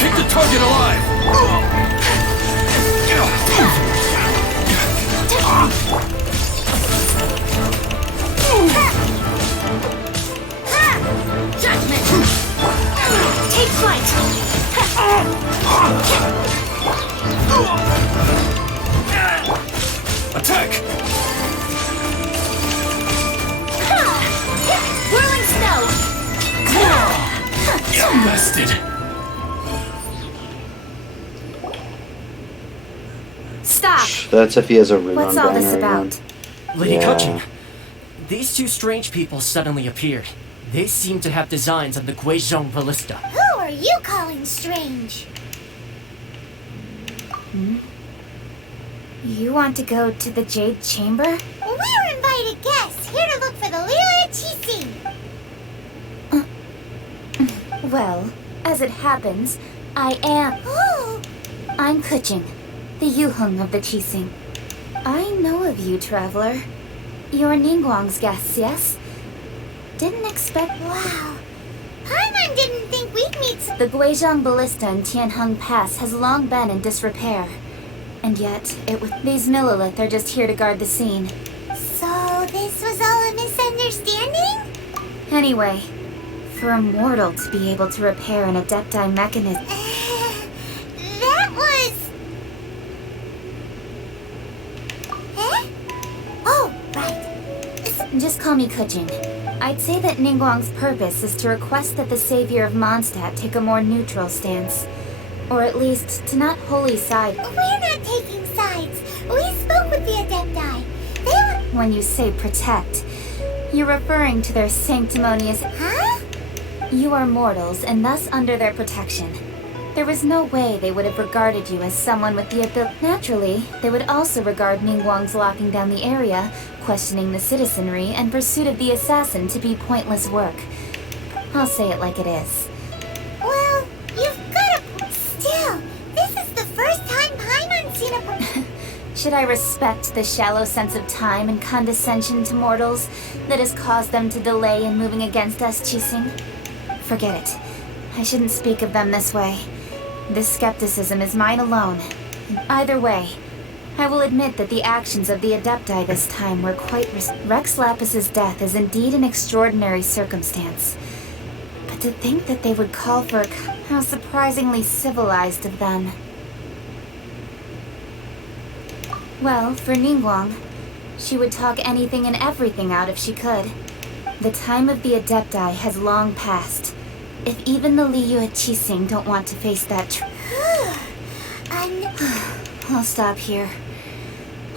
Keep the target alive! Judgment. Take flight. Attack! Whirling snow. Bested! Stop. That's if he has a rune What's on all this Diner about? Lady Yeah. Kuchin, these two strange people suddenly appeared. They seem to have designs on the Guizhong Ballista. Who are you calling strange? You want to go to the Jade Chamber? We're invited guests here to look for the Liyue Qixing. Well, as it happens, I am. Oh, I'm Kuching, the Yuheng of the Qixing. I know of you, traveler. You're Ningguang's guests, yes? Didn't expect. wow. Paimon didn't think we'd meet The Guizhong Ballista in Tianheng Pass has long been in disrepair. And yet, these Millilith are just here to guard the scene. So this was all a misunderstanding? Anyway, for a mortal to be able to repair an Adepti mechanism... That was... Eh? Oh, right. Just call me Kuching. I'd say that Ningguang's purpose is to request that the savior of Mondstadt take a more neutral stance. Or at least, to not wholly side. We're not taking sides. We spoke with the Adepti. They were... When you say protect, you're referring to their sanctimonious... Huh? You are mortals, and thus under their protection. There was no way they would have regarded you as someone with the ability. Naturally, they would also regard Ningguang's locking down the area, questioning the citizenry, and pursuit of the assassin to be pointless work. I'll say it like it is. Well, you've got a... Still, this is the first time Paimon's seen a... Should I respect the shallow sense of time and condescension to mortals that has caused them to delay in moving against us, Qixing? Forget it. I shouldn't speak of them this way. This skepticism is mine alone. Either way, I will admit that the actions of the Adepti this time were quite... Rex Lapis's death is indeed an extraordinary circumstance. But to think that they would call for... How surprisingly civilized of them. Well, for Ningguang, she would talk anything and everything out if she could. The time of the Adepti has long passed. If even the Liyue Qixing don't want to face that I'll stop here.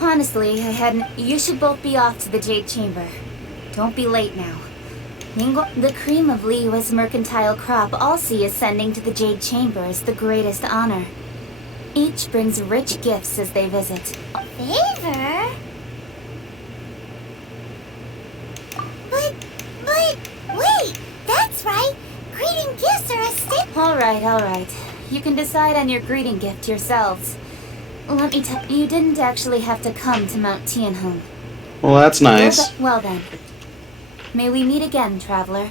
Honestly, I hadn't... You should both be off to the Jade Chamber. Don't be late now. The cream of Liyue's mercantile crop all see ascending to the Jade Chamber as the greatest honor. Each brings rich gifts as they visit. Favor? But, wait! That's right! Greeting gifts are a stick. Alright. You can decide on your greeting gift yourselves. Let me tell you, didn't actually have to come to Mount Tianheng. Well, that's nice. Well then. May we meet again, traveler.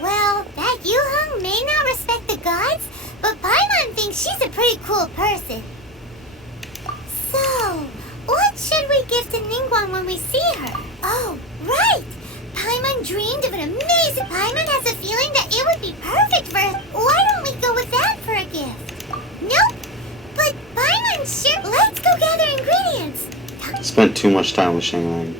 Well, that Yuheng may not respect the gods, but Paimon thinks she's a pretty cool person. So, what should we give to Ningguang when we see her? Oh, right! Paimon dreamed of an amazing... Paimon has a feeling that it would be perfect for us. Why don't we go with that for a gift? Nope! But Paimon sure... Let's go gather ingredients! Spent too much time with Shanglang.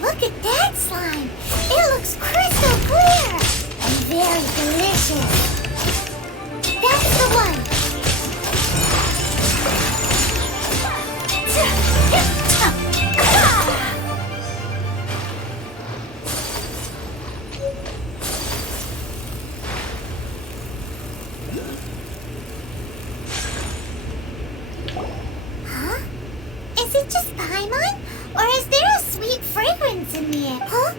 Look at that slime! It looks crystal clear! And very delicious! That's the one! Huh? Is it just Paimon? Or is there a sweet fragrance in the air? Huh?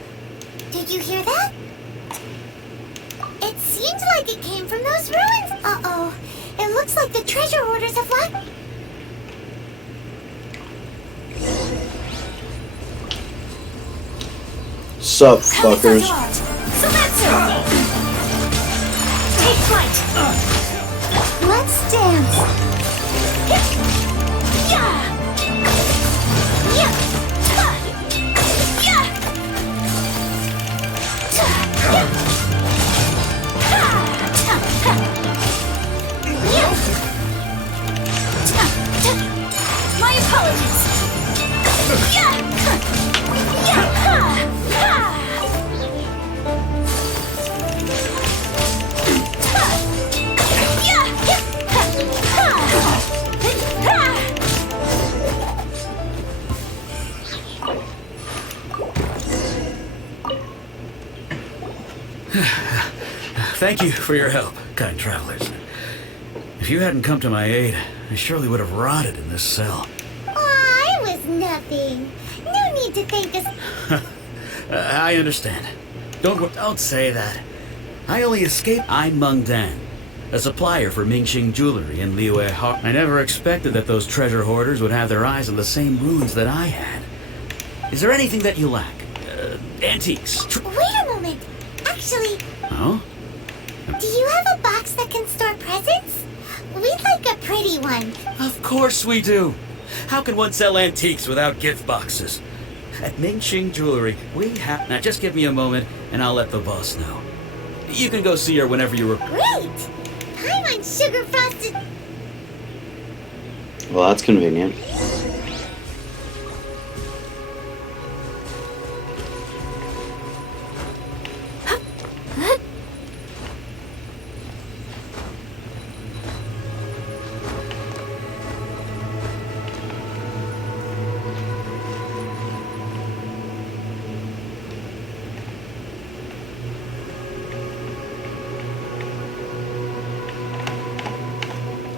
Did you hear that? It seemed like it came from those ruins. Uh-oh. It looks like the treasure hoarders have left. Sup, fuckers? So that's it. Take flight. Let's dance. Yeah. My apologies. Thank you for your help, kind travelers. If you hadn't come to my aid, I surely would have rotted in this cell. Aw, it was nothing. No need to thank us. I understand. Don't say that. I only escaped. I'm Meng Dan, a supplier for Mingxing jewelry in Liyue. I never expected that those treasure hoarders would have their eyes on the same ruins that I had. Is there anything that you lack? Antiques? Wait a moment. Actually, Oh? do you have a box that can store presents? we'd like a pretty one. Of course we do. How can one sell antiques without gift boxes? At Mingxing Jewelry, we have... Now just give me a moment and I'll let the boss know. You can go see her whenever you're... Great! I want sugar frosted... Well, that's convenient.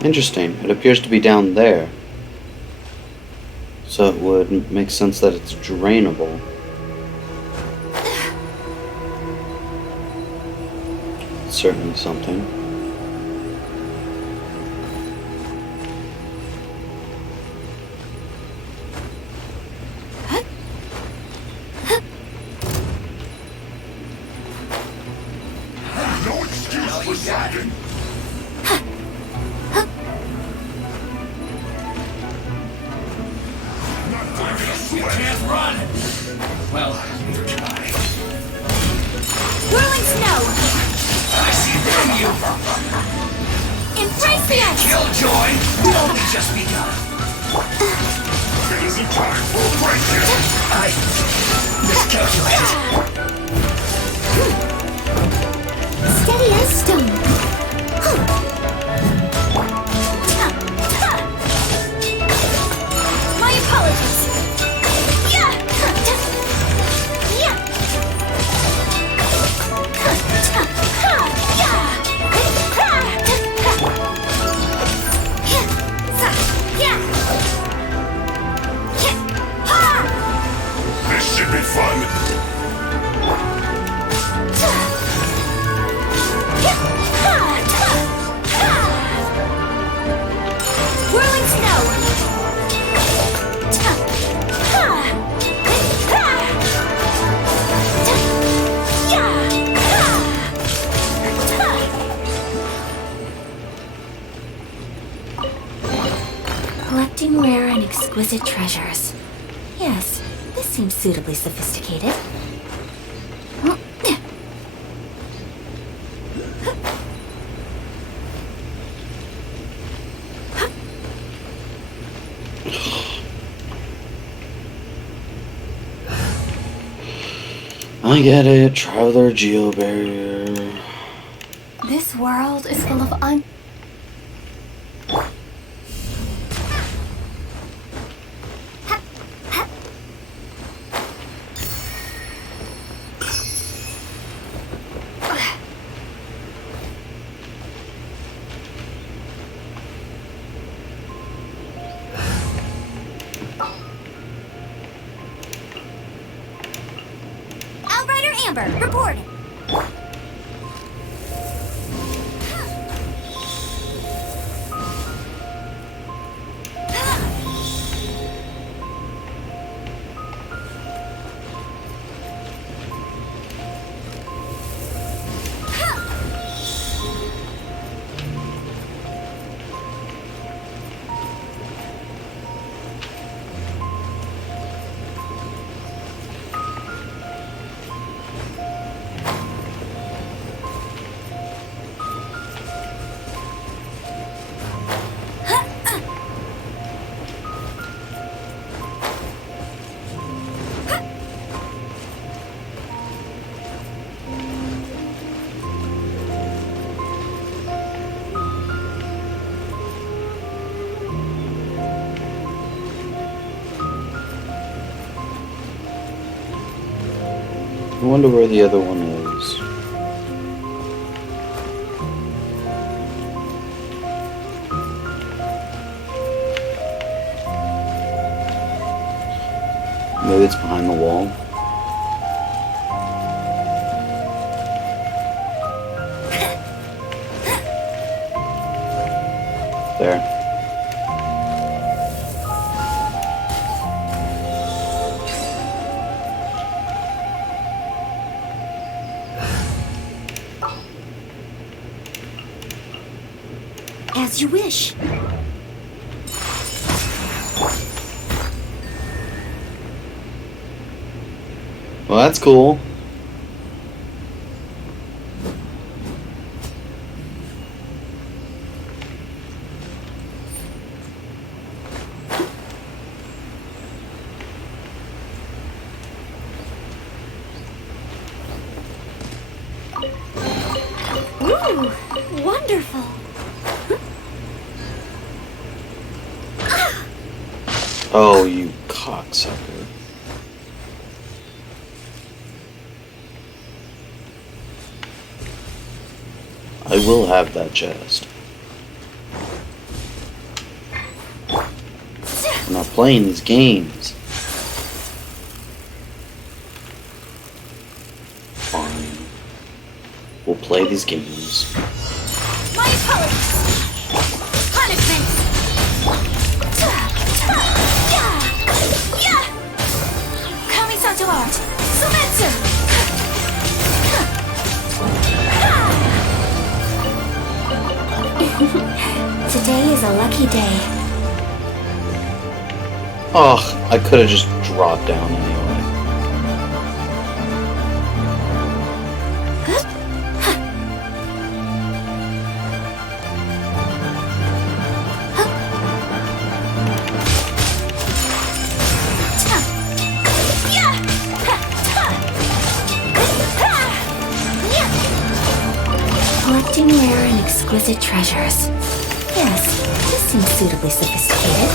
Interesting. It appears to be down there. So it would make sense that it's drainable. Certainly something. No excuse for slacking. You can't run! Well, neither can I. Whirling snow! I see through you! Embrace Killjoy will only just begun. It isn't time for break-in. I miscalculated. Steady as stone. My apologies! Yeah! Yeah! This should be fun. Whirling snow! Collecting rare and exquisite treasures. Yes, this seems suitably sophisticated. I get it. Traveler Geo Barrier. This world is full of Outrider Amber, reporting. I wonder where the other one is. Maybe it's behind the wall. There. As As you wish. Well, that's cool. Ooh, wonderful. Oh, you cocksucker. I will have that chest. I'm not playing these games. Fine. We'll play these games. My apologies. Punishment. Kamisato art. Sumetsu. Today is a lucky day. Oh, I could have just dropped down anyway. Collecting rare and exquisite treasures. Yes, this seems suitably sophisticated.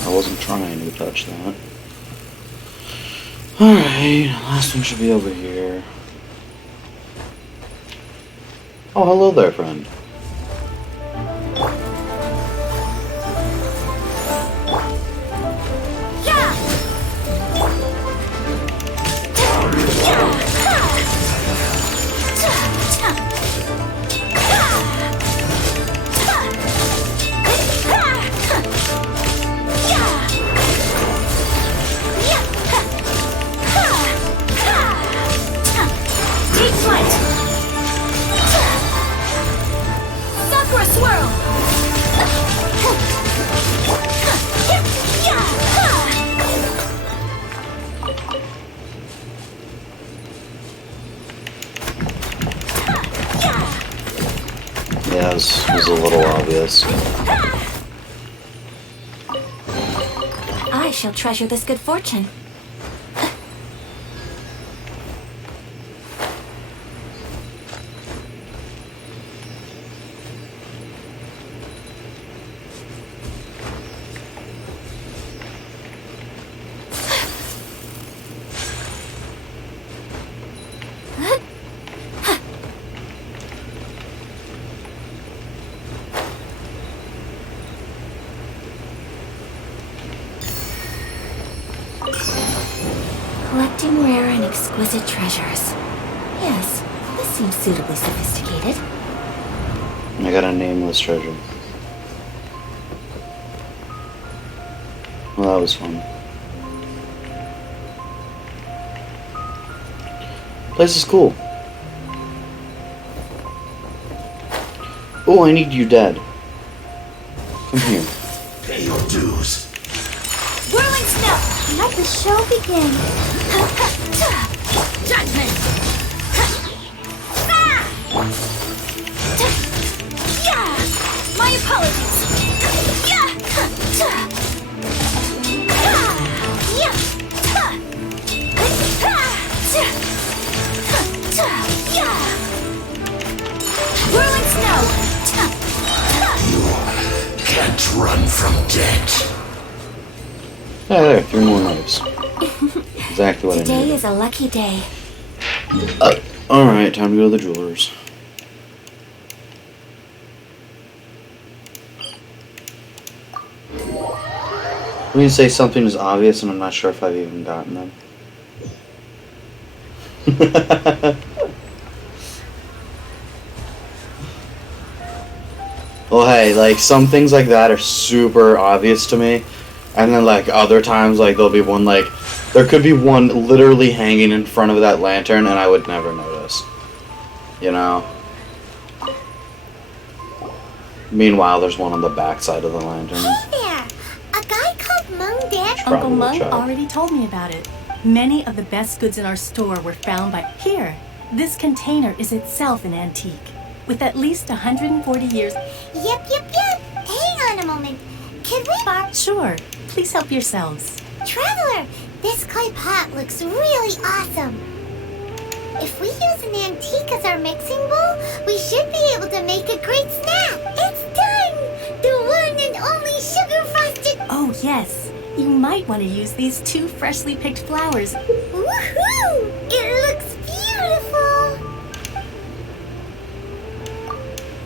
I wasn't trying to touch that. Alright, last one should be over here. Oh, hello there, friend. Take flight! Sakura swirl! Yeah, it was a little obvious. I shall treasure this good fortune. Collecting rare and exquisite treasures. Yes, this seems suitably sophisticated. I got a nameless treasure. Well, that was fun. Place is cool. Oh, I need you dead. Come here. Pay your dues. Whirling snow! Let the show begin. Judgment! My apologies! Whirling snow! Can't run from death. Ah, there, 3 more knives. Exactly what I Today needed. is a lucky day. Alright, time to go to the jewelers. When you say something is obvious, and I'm not sure if I've even gotten them. Well, hey, like, some things like that are super obvious to me. And then, like, other times, like, there'll be one, like, there could be one literally hanging in front of that lantern, and I would never notice. You know? Meanwhile, there's one on the backside of the lantern. Hey there! A guy called Mung Dan. Uncle Mung already told me about it. Many of the best goods in our store were found by... Here, this container is itself an antique, with at least 140 years... Yep. Hang on a moment. Can we... Sure, please help yourselves. Traveler, this clay pot looks really awesome. If we use an antique as our mixing bowl, we should be able to make a great snack. It's done! The one and only sugar frosted... Oh, yes. You might want to use these 2 freshly picked flowers. Woohoo! It looks beautiful!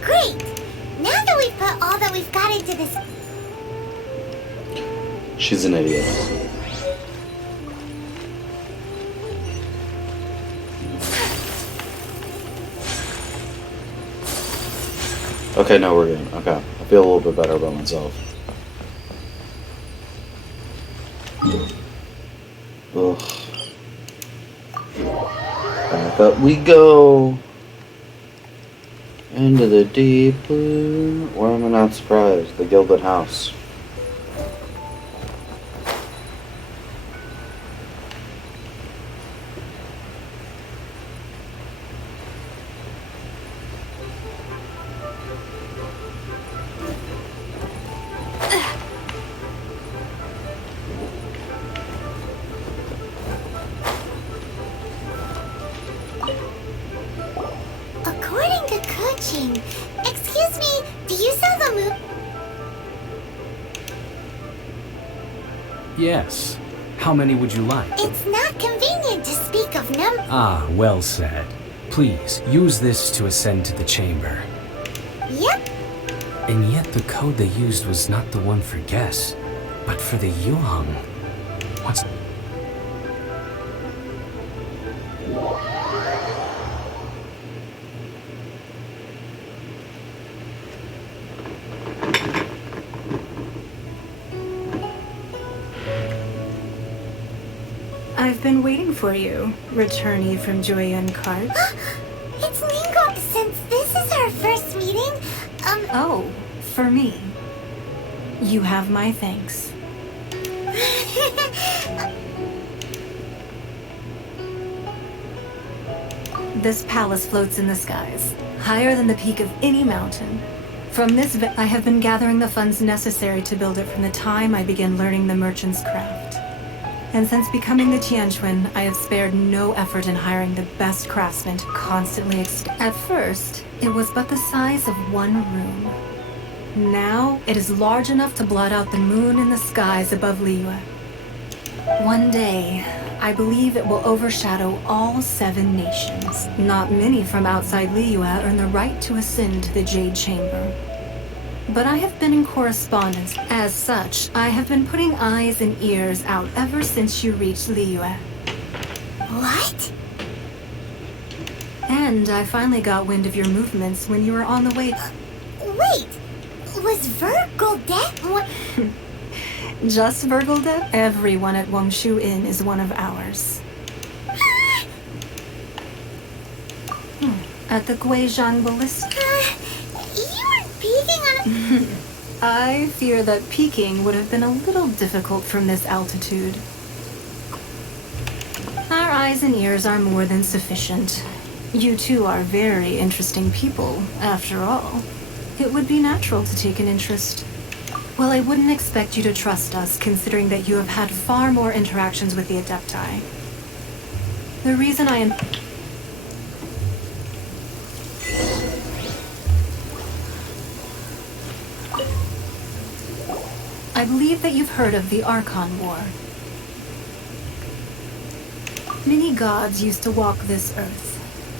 Great! Now that we've put all that we've got into this... She's an idiot. Okay, no, we're good. Okay. I feel a little bit better about myself. Ugh. Back up we go. Into the deep blue. Why am I not surprised? The Gilded House. According to coaching, excuse me, do you sell the moon? Yes. How many would you like? It's not convenient to speak of Ah, well said. Please, use this to ascend to the chamber. Yep. And yet the code they used was not the one for guess, but for the Yuheng. What's... I've been waiting for you, returnee from Joyun Cart. It's Lingo. Since this is our first meeting, Oh, for me. You have my thanks. This palace floats in the skies, higher than the peak of any mountain. From this I have been gathering the funds necessary to build it from the time I began learning the merchant's craft. And since becoming the Tianquan, I have spared no effort in hiring the best craftsmen to constantly At first, it was but the size of one room. Now, it is large enough to blot out the moon in the skies above Liyue. One day, I believe it will overshadow all 7 nations. Not many from outside Liyue earn the right to ascend to the Jade Chamber. But I have been in correspondence. As such, I have been putting eyes and ears out ever since you reached Liyue. What? And I finally got wind of your movements when you were on the way... Wait! Was Virgil dead? What? Just Virgil dead? Everyone at Wongshu Inn is one of ours. At the Guizhang Ballista. You weren't peeking on... I fear that peeking would have been a little difficult from this altitude. Our eyes and ears are more than sufficient. You two are very interesting people, after all. It would be natural to take an interest. Well, I wouldn't expect you to trust us, considering that you have had far more interactions with the Adepti. The reason I am... I believe that you've heard of the Archon War. Many gods used to walk this earth,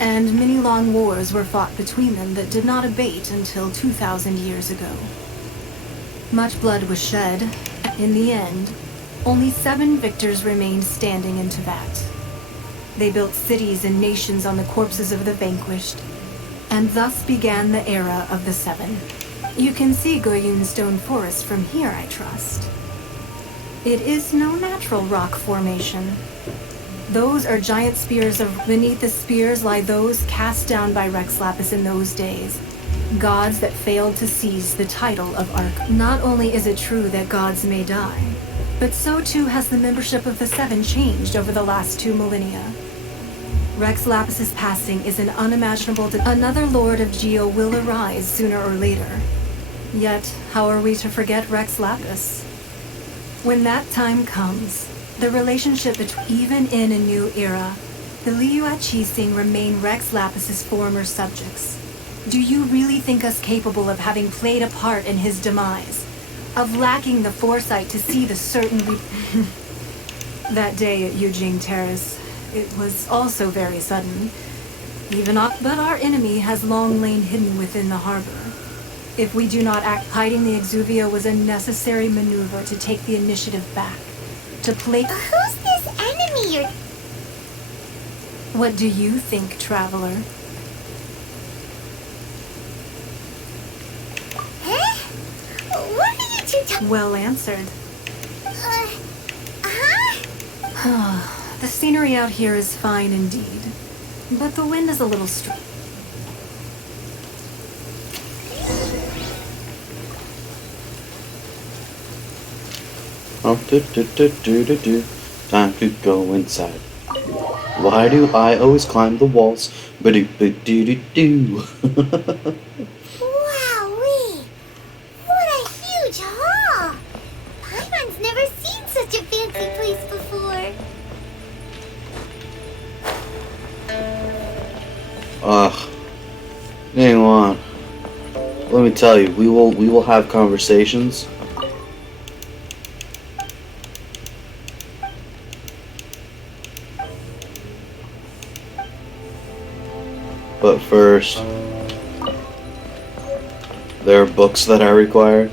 and many long wars were fought between them that did not abate until 2,000 years ago. Much blood was shed. In the end, only 7 victors remained standing in Teyvat. They built cities and nations on the corpses of the vanquished, and thus began the era of the 7. You can see Goyun Stone Forest from here, I trust. It is no natural rock formation. Those are giant spears beneath the spears lie those cast down by Rex Lapis in those days. Gods that failed to seize the title of Arch. Not only is it true that gods may die, but so too has the membership of the 7 changed over the last 2 millennia. Rex Lapis's passing is an unimaginable another Lord of Geo will arise sooner or later. Yet, how are we to forget Rex Lapis? When that time comes, the relationship between even in a new era, the Liyue Qixing remain Rex Lapis's former subjects. Do you really think us capable of having played a part in his demise? Of lacking the foresight to see the certain That day at Eugene Terrace, it was also very sudden. But our enemy has long lain hidden within the harbor. If we do not act, hiding the Exuvia was a necessary maneuver to take the initiative back. To play. Who's this enemy you're... What do you think, Traveler? Huh? What are you two talking... Well answered. Huh? The scenery out here is fine indeed, but the wind is a little strong. Oh, time to go inside. Why do I always climb the walls? Ba-do-ba-do-do-do. Wowee! What a huge hall! Paimon's never seen such a fancy place before. Ugh. Hang on. Let me tell you, we will have conversations. But first, there are books that I require.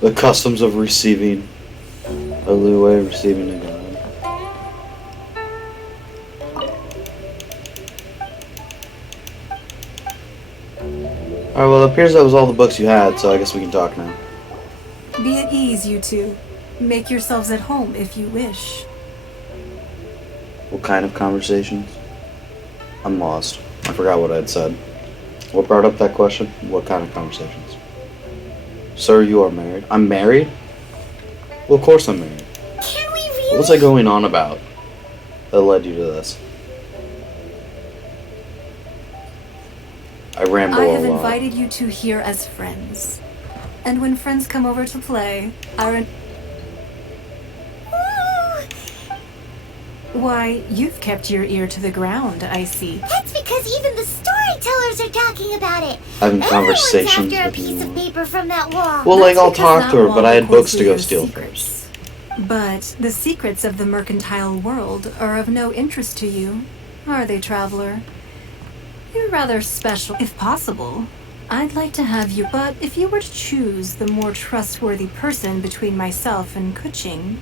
The customs of receiving a Liyue, receiving a god. Alright, well, it appears that was all the books you had, so I guess we can talk now. Be at ease, you two. Make yourselves at home if you wish. What kind of conversations? I'm lost. I forgot what I'd said. What brought up that question? What kind of conversations? Sir, you are married. I'm married? Well, of course I'm married. Can we really? What was I going on about that led you to this? I ramble I a have lot. invited you two here as friends. And when friends come over to play, Why, you've kept your ear to the ground, I see. That's because even the storytellers are talking about it. Having conversations Everyone's after a with piece you. of paper from that wall. Well, like, That's I'll because talk that to her, but wall I had books holds to go Leo's steal secrets. first. But the secrets of the mercantile world are of no interest to you, are they, Traveler? You're rather special. If possible, I'd like to have you, but if you were to choose the more trustworthy person between myself and Kuching...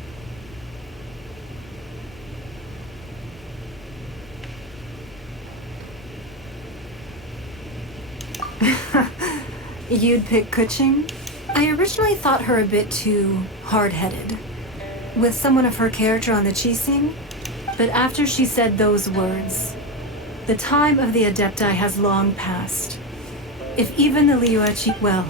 You'd pick Kuching? I originally thought her a bit too hard-headed, with someone of her character on the Qixing, but after she said those words, the time of the Adepti has long passed. If even the Liyue well,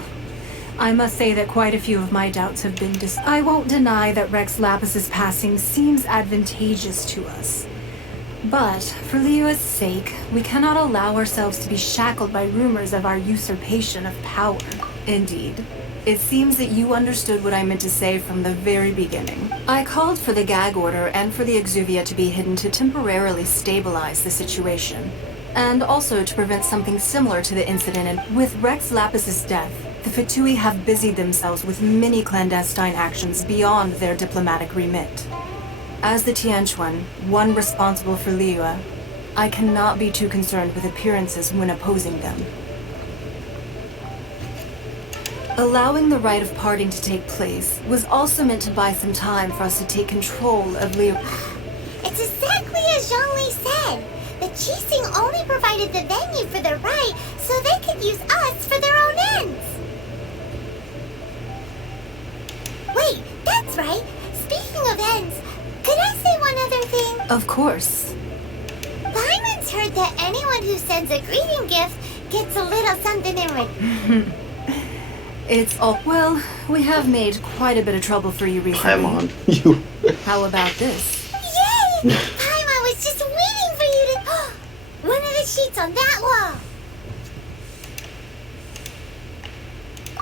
I must say that quite a few of my doubts have been I won't deny that Rex Lapis's passing seems advantageous to us. But, for Liyue's sake, we cannot allow ourselves to be shackled by rumors of our usurpation of power. Indeed. It seems that you understood what I meant to say from the very beginning. I called for the gag order and for the Exuvia to be hidden to temporarily stabilize the situation, and also to prevent something similar to the incident with Rex Lapis's death. The Fatui have busied themselves with many clandestine actions beyond their diplomatic remit. As the Tianquan, one responsible for Liyue, I cannot be too concerned with appearances when opposing them. Allowing the rite of parting to take place was also meant to buy some time for us to take control of Liyue. It's exactly as Zhongli said. The Qixing only provided the venue for the rite so they could use us for their own ends. Wait, that's right. Speaking of ends, could I say one other thing? Of course. Paimon's heard that anyone who sends a greeting gift gets a little something in return. It's all... Well, we have made quite a bit of trouble for you recently. Paimon, you. How about this? Yay! Paimon was just waiting for you to... One of the sheets on that wall.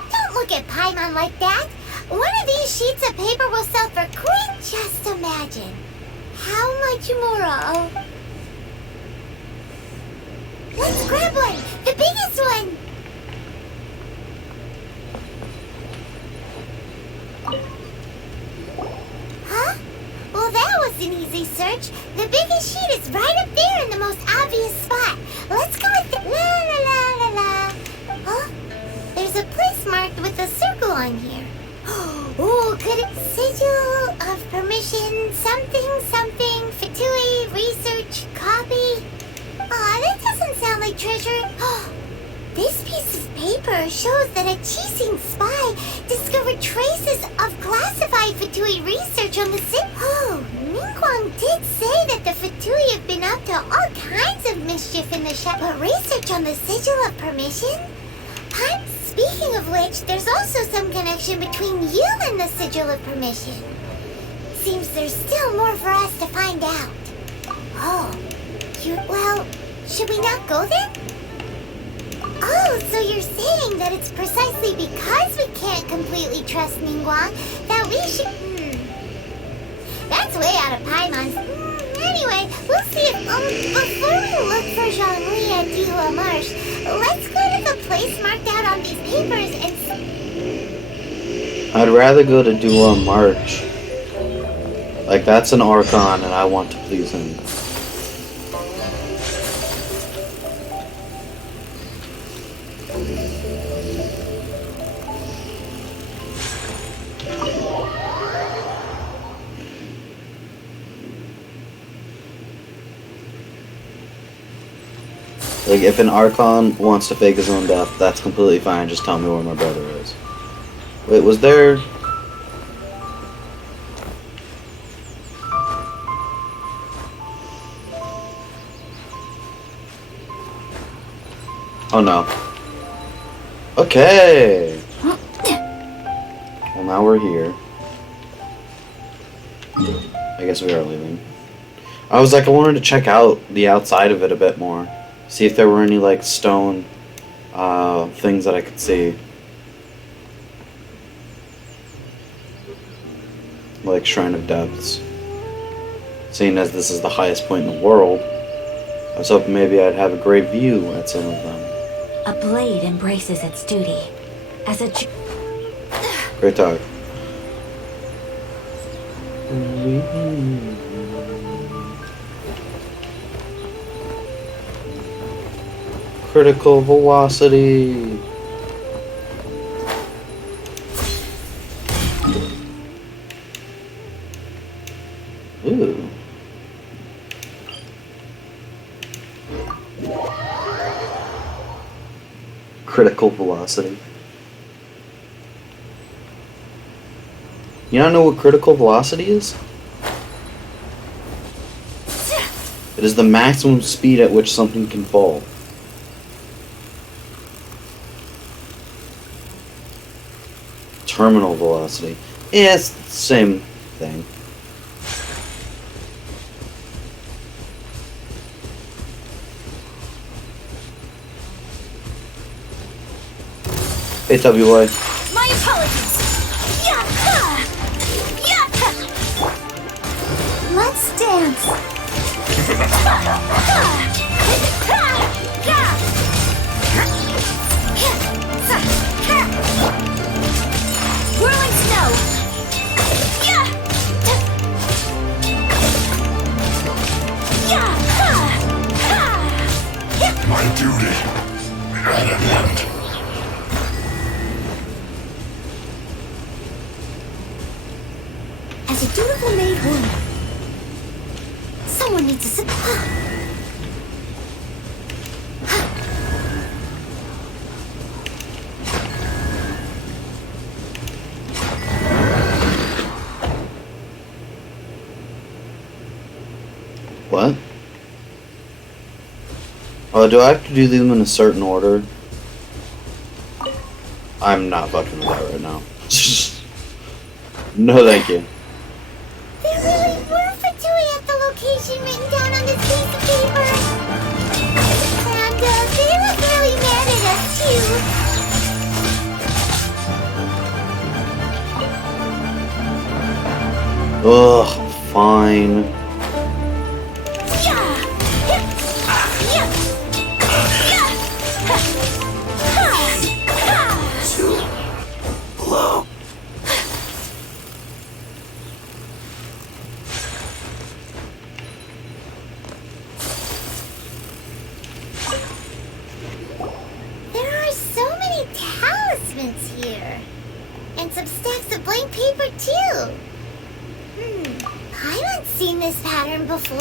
Don't look at Paimon like that. One of these sheets of paper will sell for quite just imagine. How much more? Let's grab one! The biggest one! Huh? Well, that was an easy search. The biggest sheet is right up there in the most obvious spot. Let's go with the... La la la la la. Huh? There's a place marked with a circle on here. Oh, could it... Sigil of permission, something, Fatui, research, copy. Aw, that doesn't sound like treasure. This piece of paper shows that a Qixing spy discovered traces of classified Fatui research on the city. Oh, Ningguang did say that the Fatui have been up to all kinds of mischief in the shop. But research on the Sigil of permission? Speaking of which, there's also some connection between you and the Sigil of permission. Seems there's still more for us to find out. Oh, well, should we not go then? Oh, so you're saying that it's precisely because we can't completely trust Ningguang that we should... That's way out of Paimon's... Anyway, we'll see if... before we look for Zhongli at Dihua Marsh, let's go to the place marked out on these papers and... I'd rather go to Dua March. Like, that's an Archon, and I want to please him. Like, if an Archon wants to fake his own death, that's completely fine. Just tell me where my brother is. Wait, was there... Oh no. Okay! Well, now we're here. I guess we are leaving. I was like, I wanted to check out the outside of it a bit more. See if there were any, like, stone things that I could see. Like Shrine of Depths. Seeing as this is the highest point in the world, I was hoping maybe I'd have a great view at some of them. A blade embraces its duty. As a... Great talk. Critical velocity. Ooh. Critical velocity. You don't know what critical velocity is? It is the maximum speed at which something can fall. Terminal velocity. Yeah, it's the same thing. Hey, Tubby Boy. My apologies! Let's dance! Whirling snow! My duty at an end. Someone needs a supply. What? Oh, do I have to do them in a certain order? I'm not fucking with that right now. No, thank you. There really were Fatui at the location written down on this piece of paper. And they look really mad at us too. Ugh, fine. There are so many talismans here. And some stacks of blank paper too. Paimon's seen this pattern before.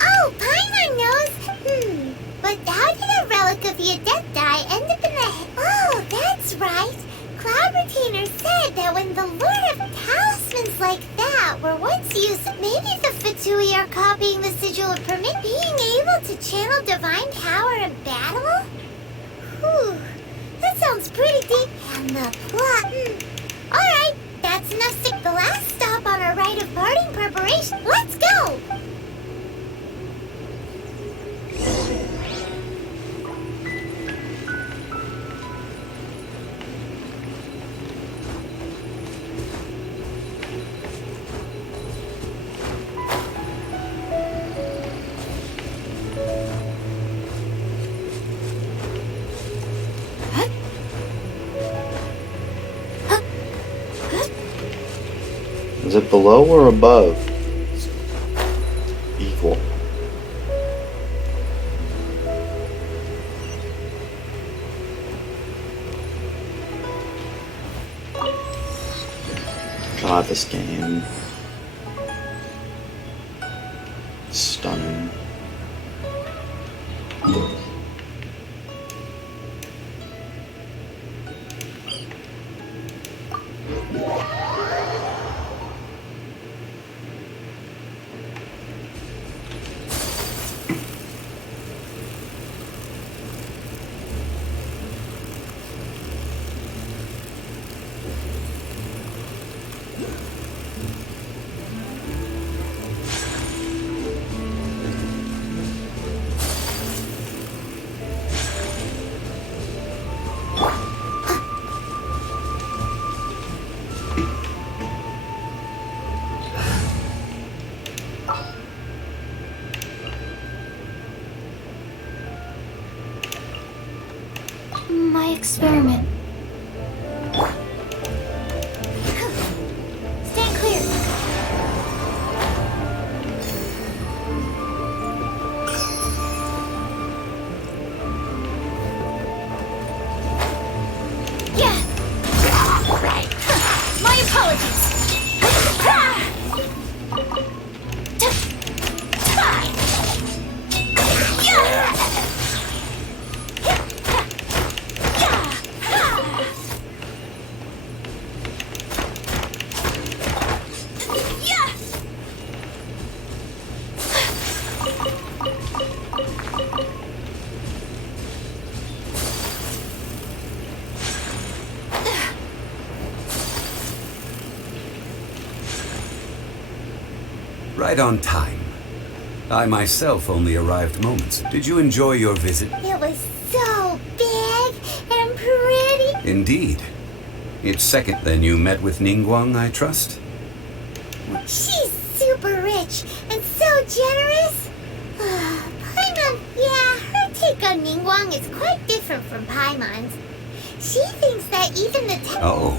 Oh, Paimon knows. But how did a relic of the Adepti end up in the... Oh, that's right. Cloud Retainer said that when the Lord of Talismans like that were once used, maybe the Fatui are copying the sigil to permit being able to channel divine power in battle? Whew, that sounds pretty deep. And the plot... Alright, that's enough. The last stop on our rite of parting preparation. Let's go! Is it below or above? It's equal. God, this game. Stunning. My experiment. Stand clear. Yeah. Right. My apologies. Right on time. I myself only arrived moments. Did you enjoy your visit? It was so big and pretty. Indeed. It's second then you met with Ningguang, I trust? She's super rich and so generous. Paimon, yeah, her take on Ningguang is quite different from Paimon's. She thinks that even the... Oh.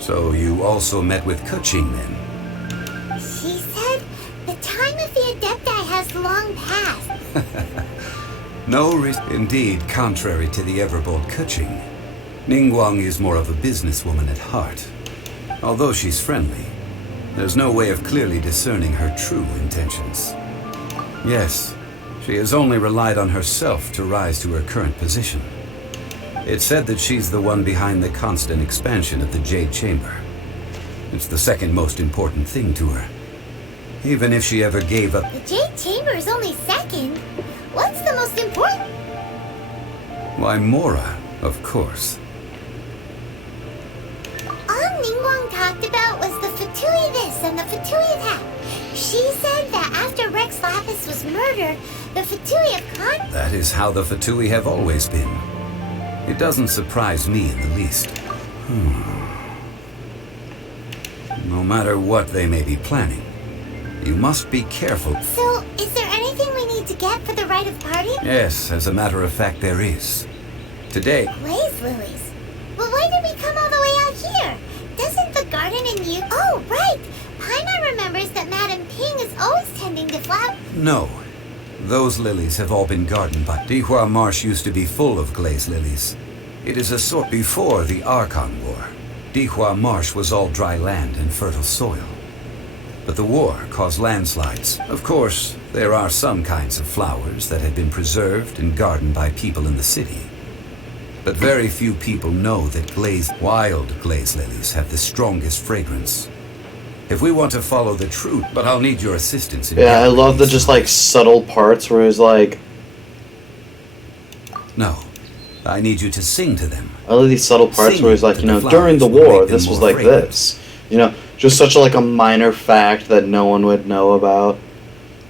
So you also met with Keqing then? She said the time of the Adepti has long passed. No risk. Indeed, contrary to the ever-bold Keqing, Ningguang is more of a businesswoman at heart. Although she's friendly, there's no way of clearly discerning her true intentions. Yes, she has only relied on herself to rise to her current position. It's said that she's the one behind the constant expansion of the Jade Chamber. It's the second most important thing to her. Even if she ever gave up... The Jade Chamber is only second. What's the most important? Why, Mora, of course. All Ningguang talked about was the Fatui this and the Fatui that. She said that after Rex Lapis was murdered, the Fatui of Khan... That is how the Fatui have always been. It doesn't surprise me in the least. No matter what they may be planning, you must be careful. So, is there anything we need to get for the rite of party? Yes, as a matter of fact, there is. Today... Blaze lilies. Well, why did we come all the way out here? Doesn't the garden in you... Oh, right! Paimon remembers that Madame Ping is always tending to flowers. No. Those lilies have all been gardened by... Dihua Marsh used to be full of glaze lilies. It is a sort before the Archon War. Dihua Marsh was all dry land and fertile soil. But the war caused landslides. Of course, there are some kinds of flowers that have been preserved and gardened by people in the city. But very few people know that wild glaze lilies have the strongest fragrance. If we want to follow the truth, but I'll need your assistance in... Yeah, I love the just like subtle parts where he's like... No, I need you to sing to them. I love these subtle parts Sing where he's like, to you know, the during the flowers will war, make them this was more like fragrant. this. You know, just such like a minor fact that no one would know about.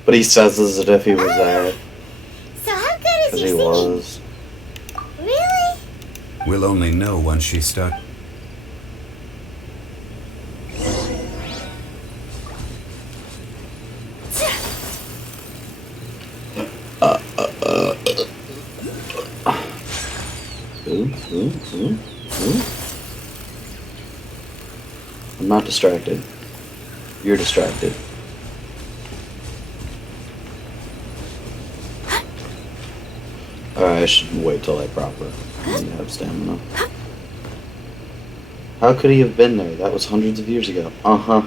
But he says this as if he was there. So how good is Because your he singing? was. Really? We'll only know once she starts. I'm not distracted. You're distracted. Alright, I should wait till I proper have stamina. How could he have been there? That was hundreds of years ago. Uh-huh.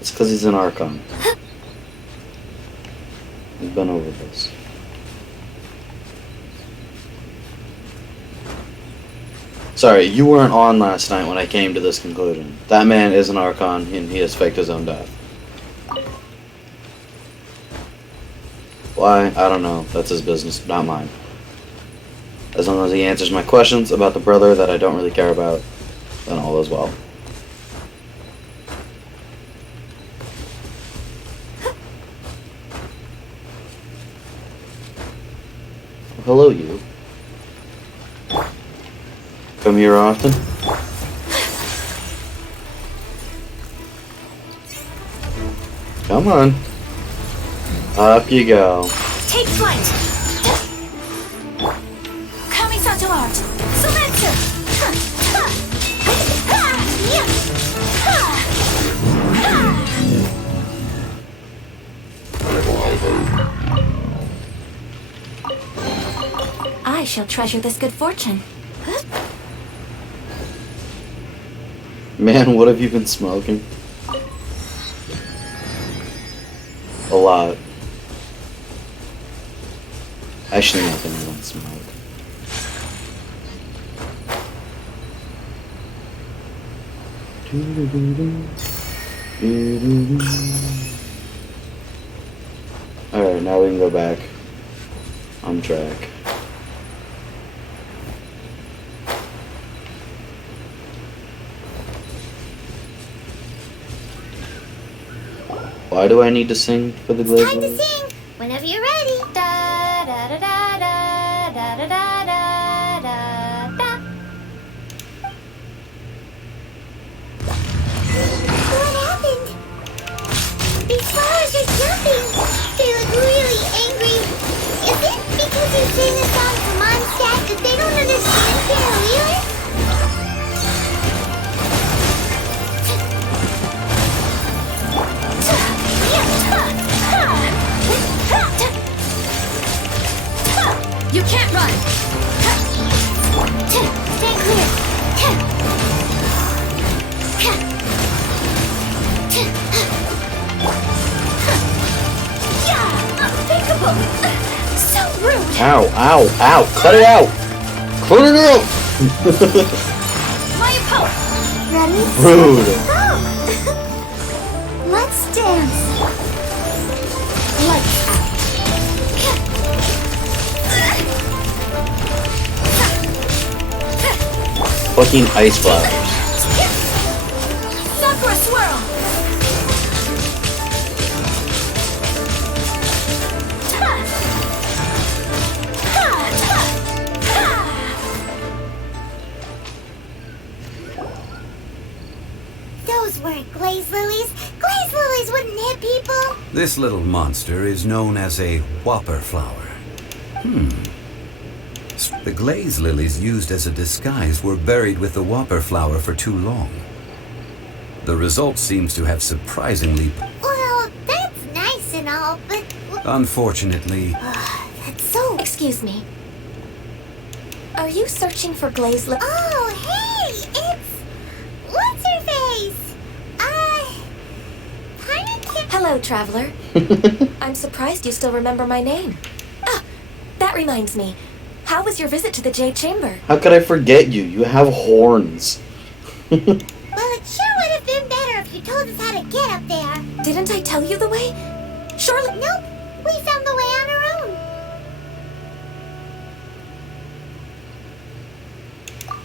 It's because he's an Archon. We've been over this. Sorry, you weren't on last night when I came to this conclusion. That man is an Archon, and he has faked his own death. Why? I don't know. That's his business, not mine. As long as he answers my questions about the brother that I don't really care about, then all is well. Hello, you. Come here often? Come on. Up you go. Take flight! Kamisato art! Surrender! I shall treasure this good fortune. Man, what have you been smoking? A lot. Actually, nothing. I don't smoke. Alright, now we can go back on track. Why do I need to sing for the Glaze Time to Lilies? sing whenever you're ready. Da da da da da da da da da da da. What happened? These flowers are jumping. They look really angry. Is it because you sing a song for Mom's dad that they don't understand Liyue? You can't run! Stay clear. Ow, ow, ow. Cut it out. Cut it out. My power. Ready? Rude. Go! Let's dance. Lights out. Fucking ice flowers. Sakura swirl. Those weren't glaze lilies. Glaze lilies wouldn't hit people. This little monster is known as a whopper flower. The glaze lilies used as a disguise were buried with the whopper flower for too long. The result seems to have surprisingly... Well, that's nice and all, but... Unfortunately... That's so... Excuse me. Are you searching for glaze lip? Oh, hey! It's... What's her face? Hello, traveler. I'm surprised you still remember my name. Ah, that reminds me. How was your visit to the Jade Chamber? How could I forget you? You have horns. Well, it sure would have been better if you told us how to get up there. Didn't I tell you the way? Surely... Nope. We found the way on our own.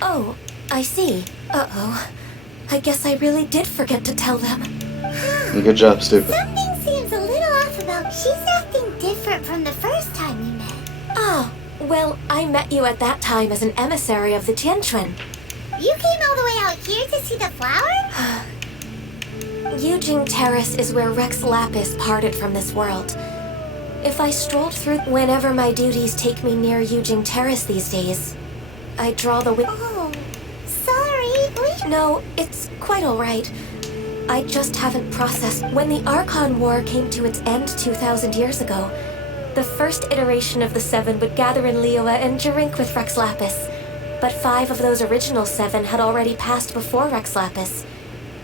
Oh, I see. Uh-oh. I guess I really did forget to tell them. Good job, stupid. Something seems a little off about she's acting different from the first time we met. Ah, well, I met you at that time as an emissary of the Tianquan. You came all the way out here to see the flower? Yujing Terrace is where Rex Lapis parted from this world. If I strolled through whenever my duties take me near Yujing Terrace these days, I draw the Oh, sorry. No, it's quite alright. I just haven't processed. When the Archon War came to its end 2,000 years ago, the first iteration of the Seven would gather in Liyue and drink with Rex Lapis. But 5 of those original 7 had already passed before Rex Lapis.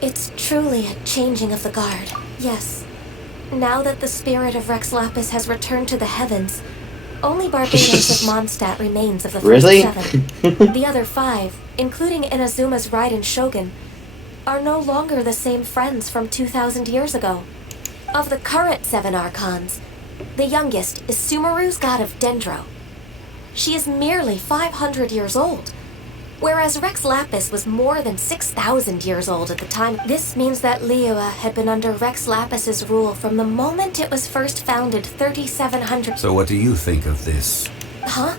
It's truly a changing of the guard. Yes. Now that the spirit of Rex Lapis has returned to the heavens, only Barbados of Mondstadt remains of the first Really? 7. The other 5, including Inazuma's Raiden Shogun, are no longer the same friends from 2,000 years ago. Of the current 7 Archons, the youngest is Sumeru's god of Dendro. She is merely 500 years old, whereas Rex Lapis was more than 6,000 years old at the time. This means that Liyue had been under Rex Lapis's rule from the moment it was first founded 3,700... So what do you think of this? Huh?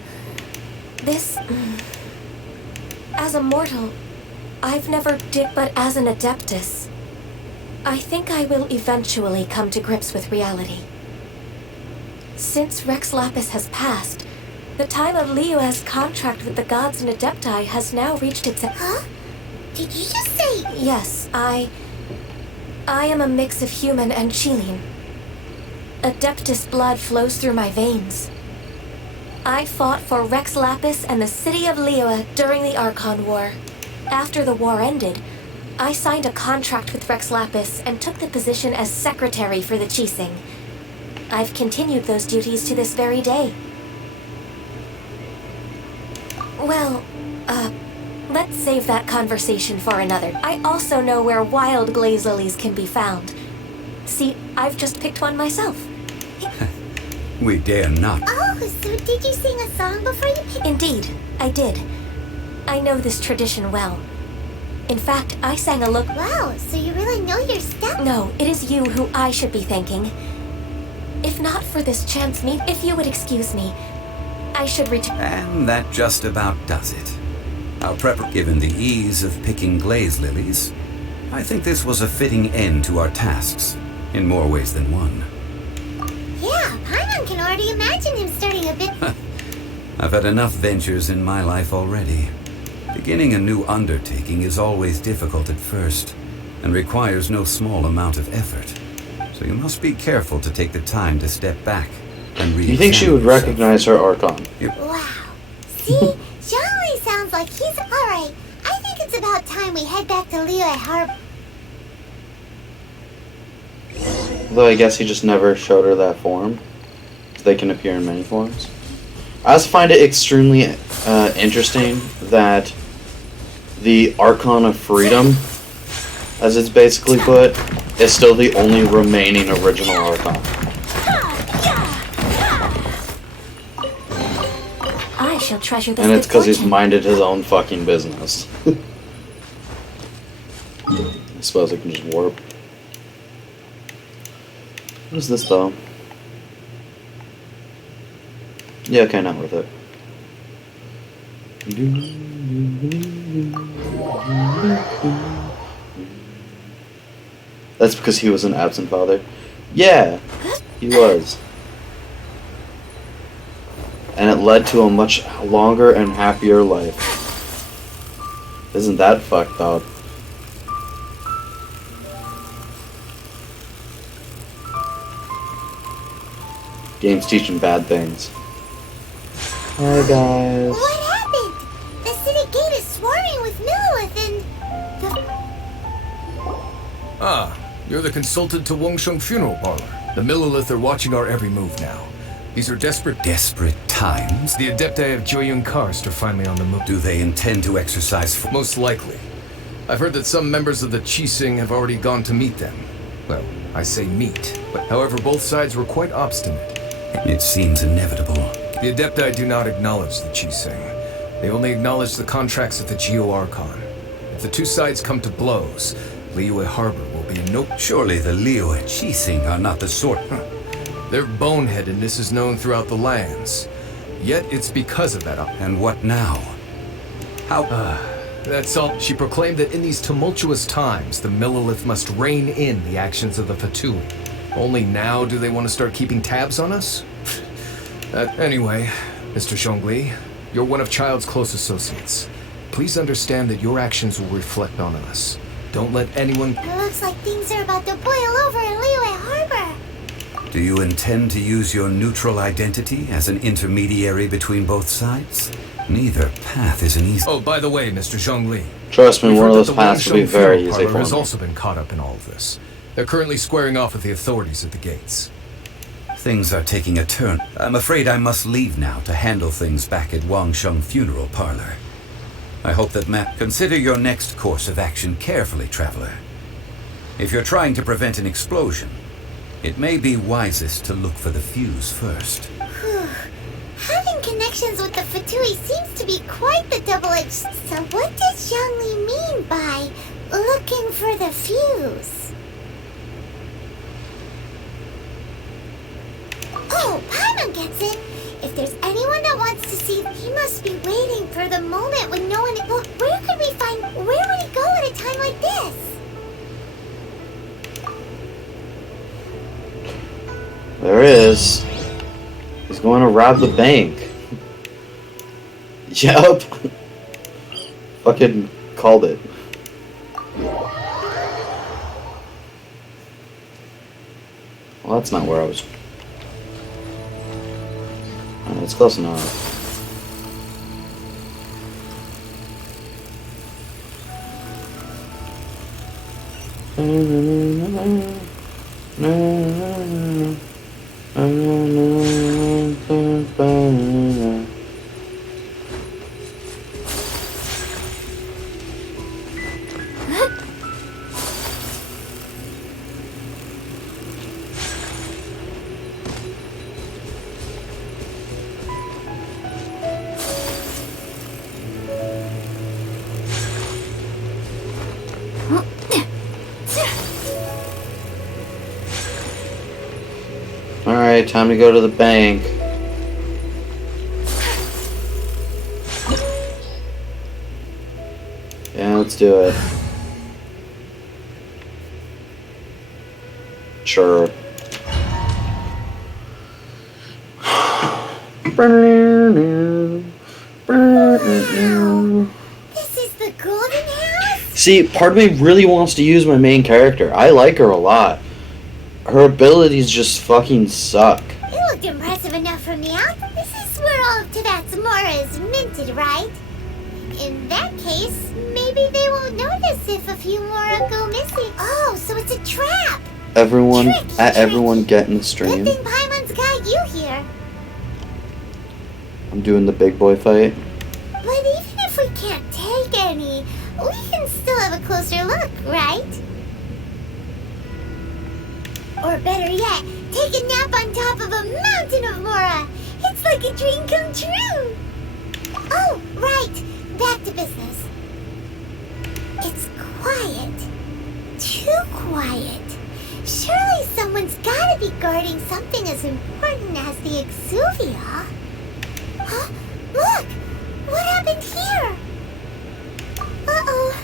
This... As a mortal, I've never did, but as an Adeptus, I think I will eventually come to grips with reality. Since Rex Lapis has passed, the time of Liyue's contract with the gods and Adepti has now reached its... Huh? Did you just say... Yes, I am a mix of human and Qilin. Adeptus blood flows through my veins. I fought for Rex Lapis and the city of Liyue during the Archon War. After the war ended, I signed a contract with Rex Lapis and took the position as secretary for the Qixing. I've continued those duties to this very day. Well, let's save that conversation for another. I also know where wild glaze lilies can be found. See, I've just picked one myself. We dare not. Oh, so did you sing a song before you picked... Indeed, I did. I know this tradition well. In fact, I sang a look... Wow, so you really know your step? No, it is you who I should be thanking. If not for this chance meet, if you would excuse me, I should return. And that just about does it. Our given the ease of picking glaze lilies, I think this was a fitting end to our tasks, in more ways than one. Yeah, Paimon can already imagine him starting a bit... I've had enough ventures in my life already. Beginning a new undertaking is always difficult at first, and requires no small amount of effort. So you must be careful to take the time to step back and read. You think she would recognize her Archon? Wow. See? Zhongli sounds like he's... Alright, I think it's about time we head back to Liyue Harbor. Though I guess he just never showed her that form. They can appear in many forms. I also find it extremely interesting that the Archon of Freedom, as it's basically put, is still the only remaining original Archon. I shall treasure this. And it's because he's fortune. minded his own fucking business. I suppose I can just warp. What is this though? Yeah, okay, not worth it. That's because he was an absent father. Yeah, he was. And it led to a much longer and happier life. Isn't that fucked up? Games teaching bad things. Hi guys. What happened? The city gate is swarming with Millilith and... Ah, you're the consultant to Wangsheng Funeral Parlor. The Millilith are watching our every move now. These are desperate times? The Adepti of Joyun Karst are finally on the move. Do they intend to exercise Most likely. I've heard that some members of the Qixing have already gone to meet them. Well, I say meet. But however, both sides were quite obstinate. It seems inevitable. The Adepti do not acknowledge the Qixing. They only acknowledge the contracts of the Geo Archon. If the two sides come to blows, Liyue Harbor will be in no... Surely the Liyue Qixing are not the sort... Their boneheadedness is known throughout the lands. Yet it's because of that... And what now? How... That's all. She proclaimed that in these tumultuous times, the Millilith must rein in the actions of the Fatui. Only now do they want to start keeping tabs on us? Anyway, Mr. Zhongli, you're one of Child's close associates. Please understand that your actions will reflect on us. Don't let anyone... It looks like things are about to boil over in Liyue Harbor. Do you intend to use your neutral identity as an intermediary between both sides? Neither path is an easy... Oh, by the way, Mr. Zhongli. Trust me, one of those paths will be very easy for has me. also been caught up in all of this. They're currently squaring off with the authorities at the gates. Things are taking a turn. I'm afraid I must leave now to handle things back at Wangsheng Funeral Parlor. I hope that consider your next course of action carefully, Traveler. If you're trying to prevent an explosion, it may be wisest to look for the fuse first. Having connections with the Fatui seems to be quite the double-edged... So what does Zhongli mean by looking for the fuse? Oh, Paimon gets it! If there's anyone that wants to see, he must be waiting for the moment when no one... Well, where could we find... Where would he go at a time like this? There is. He's going to rob the bank. Yup. Fucking called it. Well, that's not where I was. It's close enough. Alright, time to go to the bank. Yeah, let's do it. Sure. This is the golden house? See, part of me really wants to use my main character. I like her a lot. Her abilities just fucking suck. It looked impressive enough from the out. This is where all of Tibet's Mora is minted, right? In that case, maybe they won't notice if a few Mora go missing. Oh, so it's a trap! Everyone, Tricky. everyone get in the stream. Good thing Paimon's got you here. I'm doing the big boy fight. But even if we can't take any, we can still have a closer look, right? Or better yet, take a nap on top of a mountain of Mora. It's like a dream come true. Oh, right. Back to business. It's quiet. Too quiet. Surely someone's gotta be guarding something as important as the Exuvia. Huh? Look! What happened here? Uh-oh.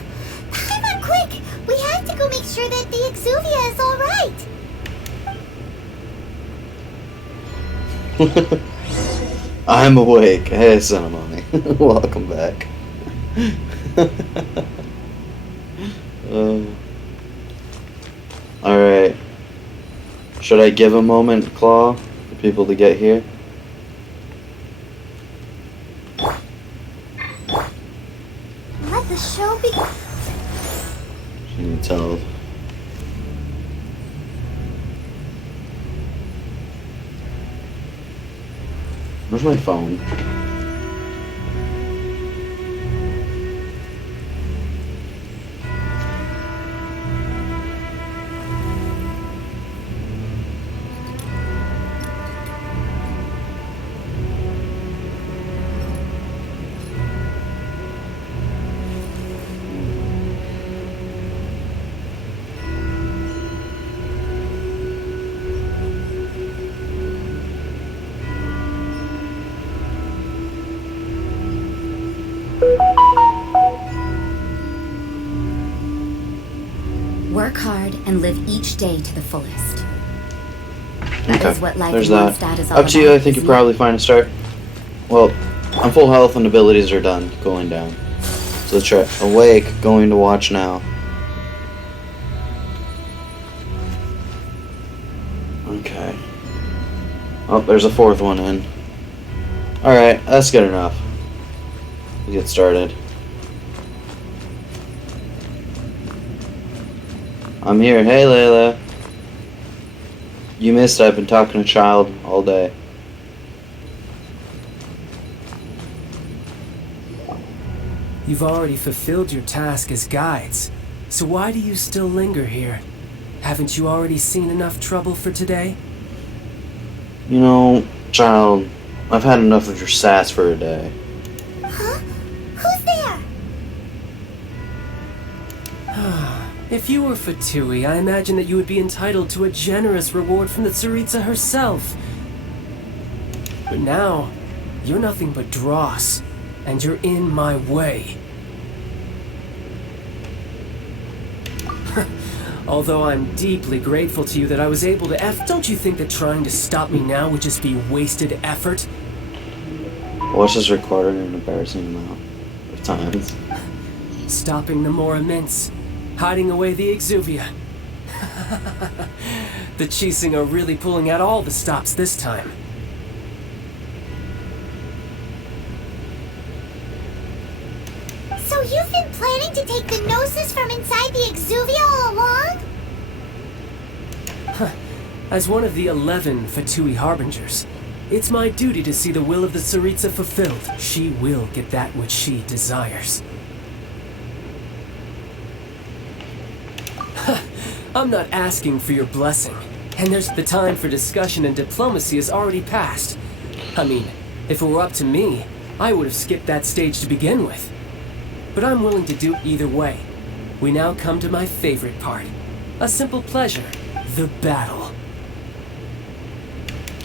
Paimon, quick! We have to go make sure that the Exuvia is alright. I'm awake. Hey, son of mommy. Welcome back. Alright. Should I give a moment, Claw, for people to get here? Let the show be. She needs help. Where's my phone? Work hard and live each day to the fullest. That Okay, is what life there's in that. Mondstadt is all Up to you, about, I think you're isn't probably fine to start. Well, I'm full health and abilities are done, going down. So let's try. Awake, going to watch now. Okay. Oh, there's a fourth one in. Alright, that's good enough. Let's get started. I'm here. Hey, Layla. You missed. I've been talking to Child all day. You've already fulfilled your task as guides, so why do you still linger here? Haven't you already seen enough trouble for today? You know, Child, I've had enough of your sass for a day. Huh? Who's there? If you were Fatui, I imagine that you would be entitled to a generous reward from the Tsaritsa herself. But now, you're nothing but dross, and you're in my way. Although I'm deeply grateful to you that I was able to don't you think that trying to stop me now would just be wasted effort? Watch this recorded an embarrassing amount of times. Stopping the Mora Mints, hiding away the Exuvia. The Chising are really pulling out all the stops this time. So you've been planning to take the Gnosis from inside the Exuvia all along? As one of the 11 Fatui Harbingers, it's my duty to see the will of the Tsaritsa fulfilled. She will get that which she desires. I'm not asking for your blessing, and there's the time for discussion and diplomacy has already passed. I mean, if it were up to me, I would have skipped that stage to begin with. But I'm willing to do either way. We now come to my favorite part. A simple pleasure. The battle.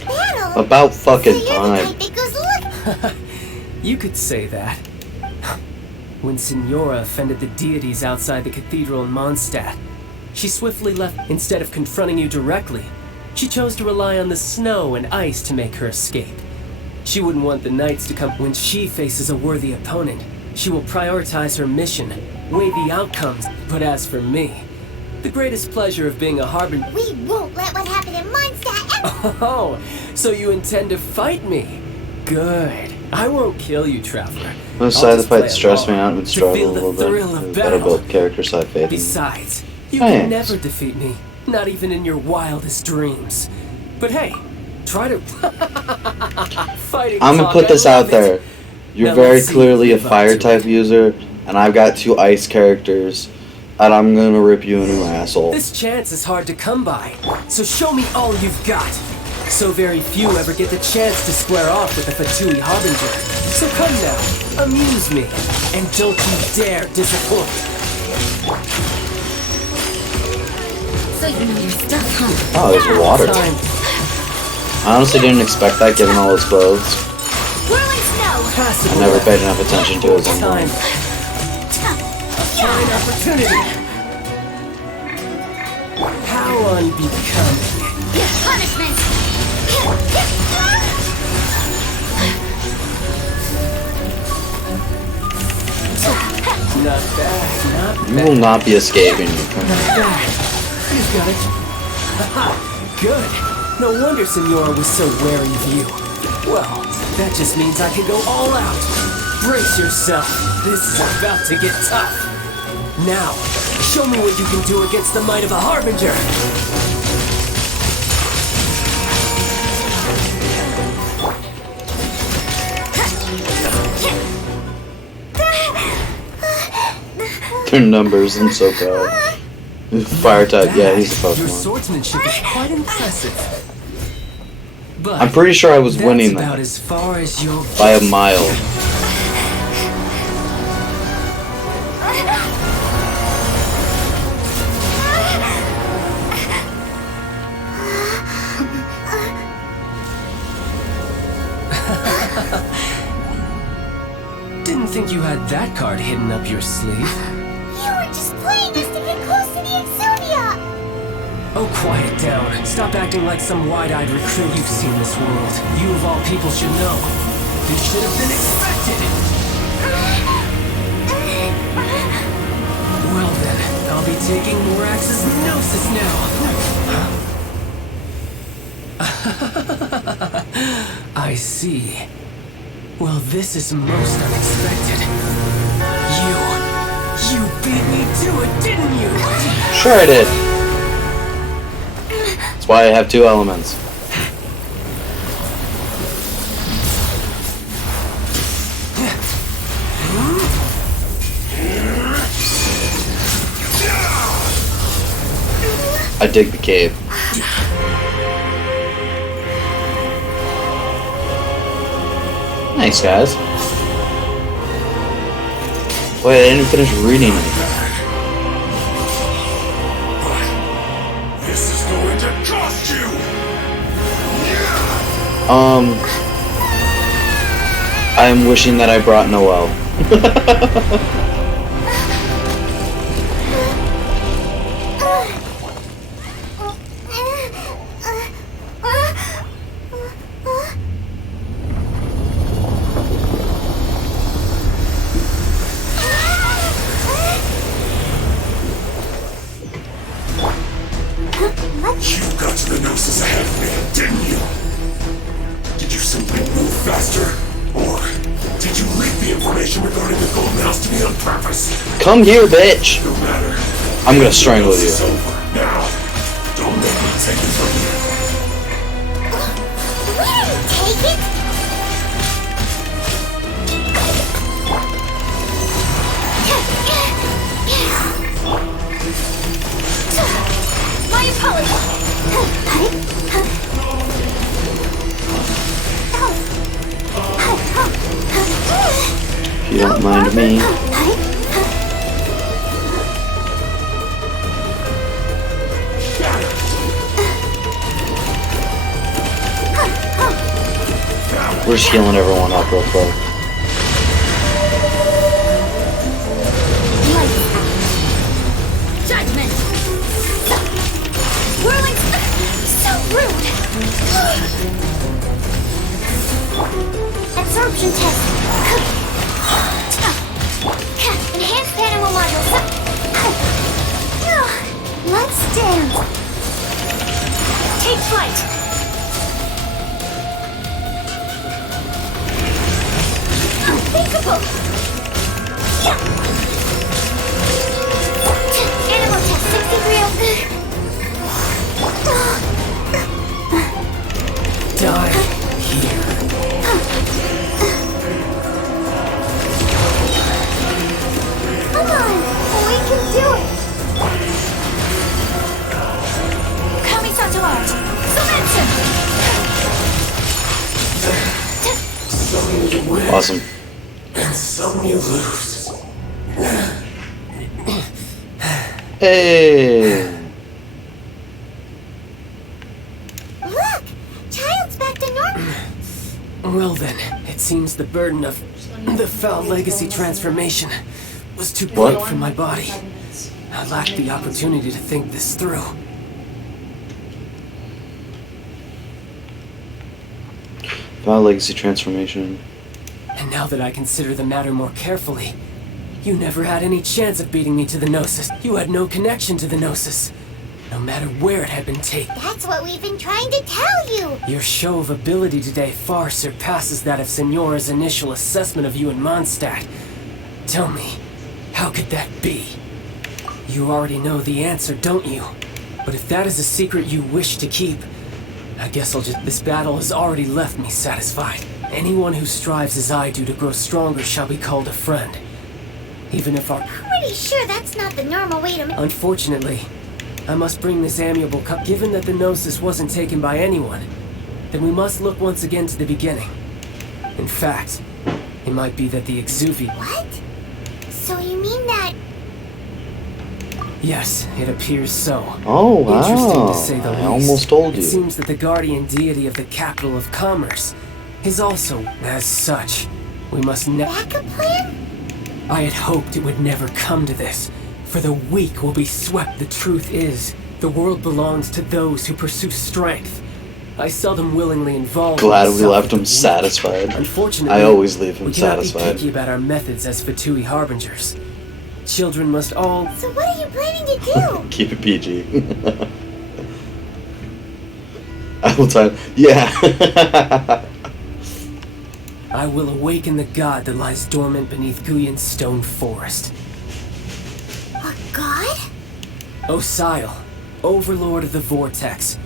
Battle? About fucking so you're time. the type that goes, look! You could say that. When Signora offended the deities outside the cathedral in Mondstadt, she swiftly left. Instead of confronting you directly, she chose to rely on the snow and ice to make her escape. She wouldn't want the knights to come. When she faces a worthy opponent, she will prioritize her mission, weigh the outcomes. But as for me, the greatest pleasure of being a harbinger... We won't let what happened in Mondstadt ever... Oh, so you intend to fight me? Good. I won't kill you, Traveler. Most side of the fight stressed me out and would struggle a little bit. It was better built character side faith. Besides, you can never defeat me, not even in your wildest dreams. But hey, Try to fighting. I'm gonna talk, put I this love out there. it. You're Now very let's see clearly a if you live up fire to type user, and I've got 2 ice characters, and I'm gonna rip you a new asshole. This chance is hard to come by, so show me all you've got. So very few ever get the chance to square off with the Fatui Harbinger. So come now, amuse me, and don't you dare disappoint. So you know your stuff, huh? Oh, there's water. Time. I honestly didn't expect that given all his clothes. Whirling snow! I never paid enough attention to his own Time. life. Fine opportunity. How unbecoming. Punishment! Not bad, not You will not be escaping me. bad. You've got it. Haha, good. No wonder Senora was so wary of you. Well, that just means I can go all out. Brace yourself. This is about to get tough. Now, show me what you can do against the might of a Harbinger. Their numbers and so bad. Fire type, yeah, he's a Your Pokemon. swordsmanship is quite impressive. But I'm pretty sure I was that's winning about that as far as you'll by a mile. Didn't think you had that card hidden up your sleeve. You were just playing us to get close to the Exodia! Oh, quiet down. Stop acting like some wide-eyed recruit you've seen this world. You of all people should know. This should have been expected. Well then, I'll be taking Morax's Gnosis now. I see. Well, this is most unexpected. You beat me to it, didn't you? Sure I did. That's why I have 2 elements. I dig the cave. Nice, guys. Wait, I didn't finish reading it. This is going to cost you! I am wishing that I brought Noelle. You got to the Gnosis ahead of me, didn't you? Did you simply move faster? Or did you leak the information regarding the Golden House to me on purpose? Come here, bitch! No matter. I'm gonna strangle you. It's over. Now, don't let me take it from you. We didn't take it! My apologies! If you don't mind me. We're just healing everyone up real quick. Judgment! Whirling! So rude! Absorption test! Enhanced animal module! Let's dance! Take flight! you win. Awesome. And some you lose. Hey. Look! Child's back to normal. Well then, it seems the burden of the foul legacy transformation was too great for my body. I lacked the opportunity to think this through. Foul legacy transformation. And now that I consider the matter more carefully, you never had any chance of beating me to the Gnosis. You had no connection to the Gnosis, no matter where it had been taken. That's what we've been trying to tell you. Your show of ability today far surpasses that of Signora's initial assessment of you in Mondstadt. Tell me, how could that be? You already know the answer, don't you? But if that is a secret you wish to keep, I guess this battle has already left me satisfied. Anyone who strives as I do to grow stronger shall be called a friend. Even if our... Pretty sure that's not the normal way to... Unfortunately, I must bring this amiable cup. Given that the Gnosis wasn't taken by anyone, then we must look once again to the beginning. In fact, it might be that the Exuvi... What? So you mean that... Yes, it appears so. Oh, wow. Interesting to say the least. I almost told you. It seems that the guardian deity of the capital of commerce is also, as such, we must Backup plan? I had hoped it would never come to this, for the weak will be swept. The truth is, the world belongs to those who pursue strength. I seldom willingly involve Glad we myself left him with the weak. satisfied. Unfortunately, I always leave him we cannot be satisfied. picky about our methods as Fatui harbingers. Children must all... So what are you planning to do? Keep it PG. I will tell. Yeah. I will awaken the god that lies dormant beneath Guyon's stone forest. A god? Osial, overlord of the Vortex,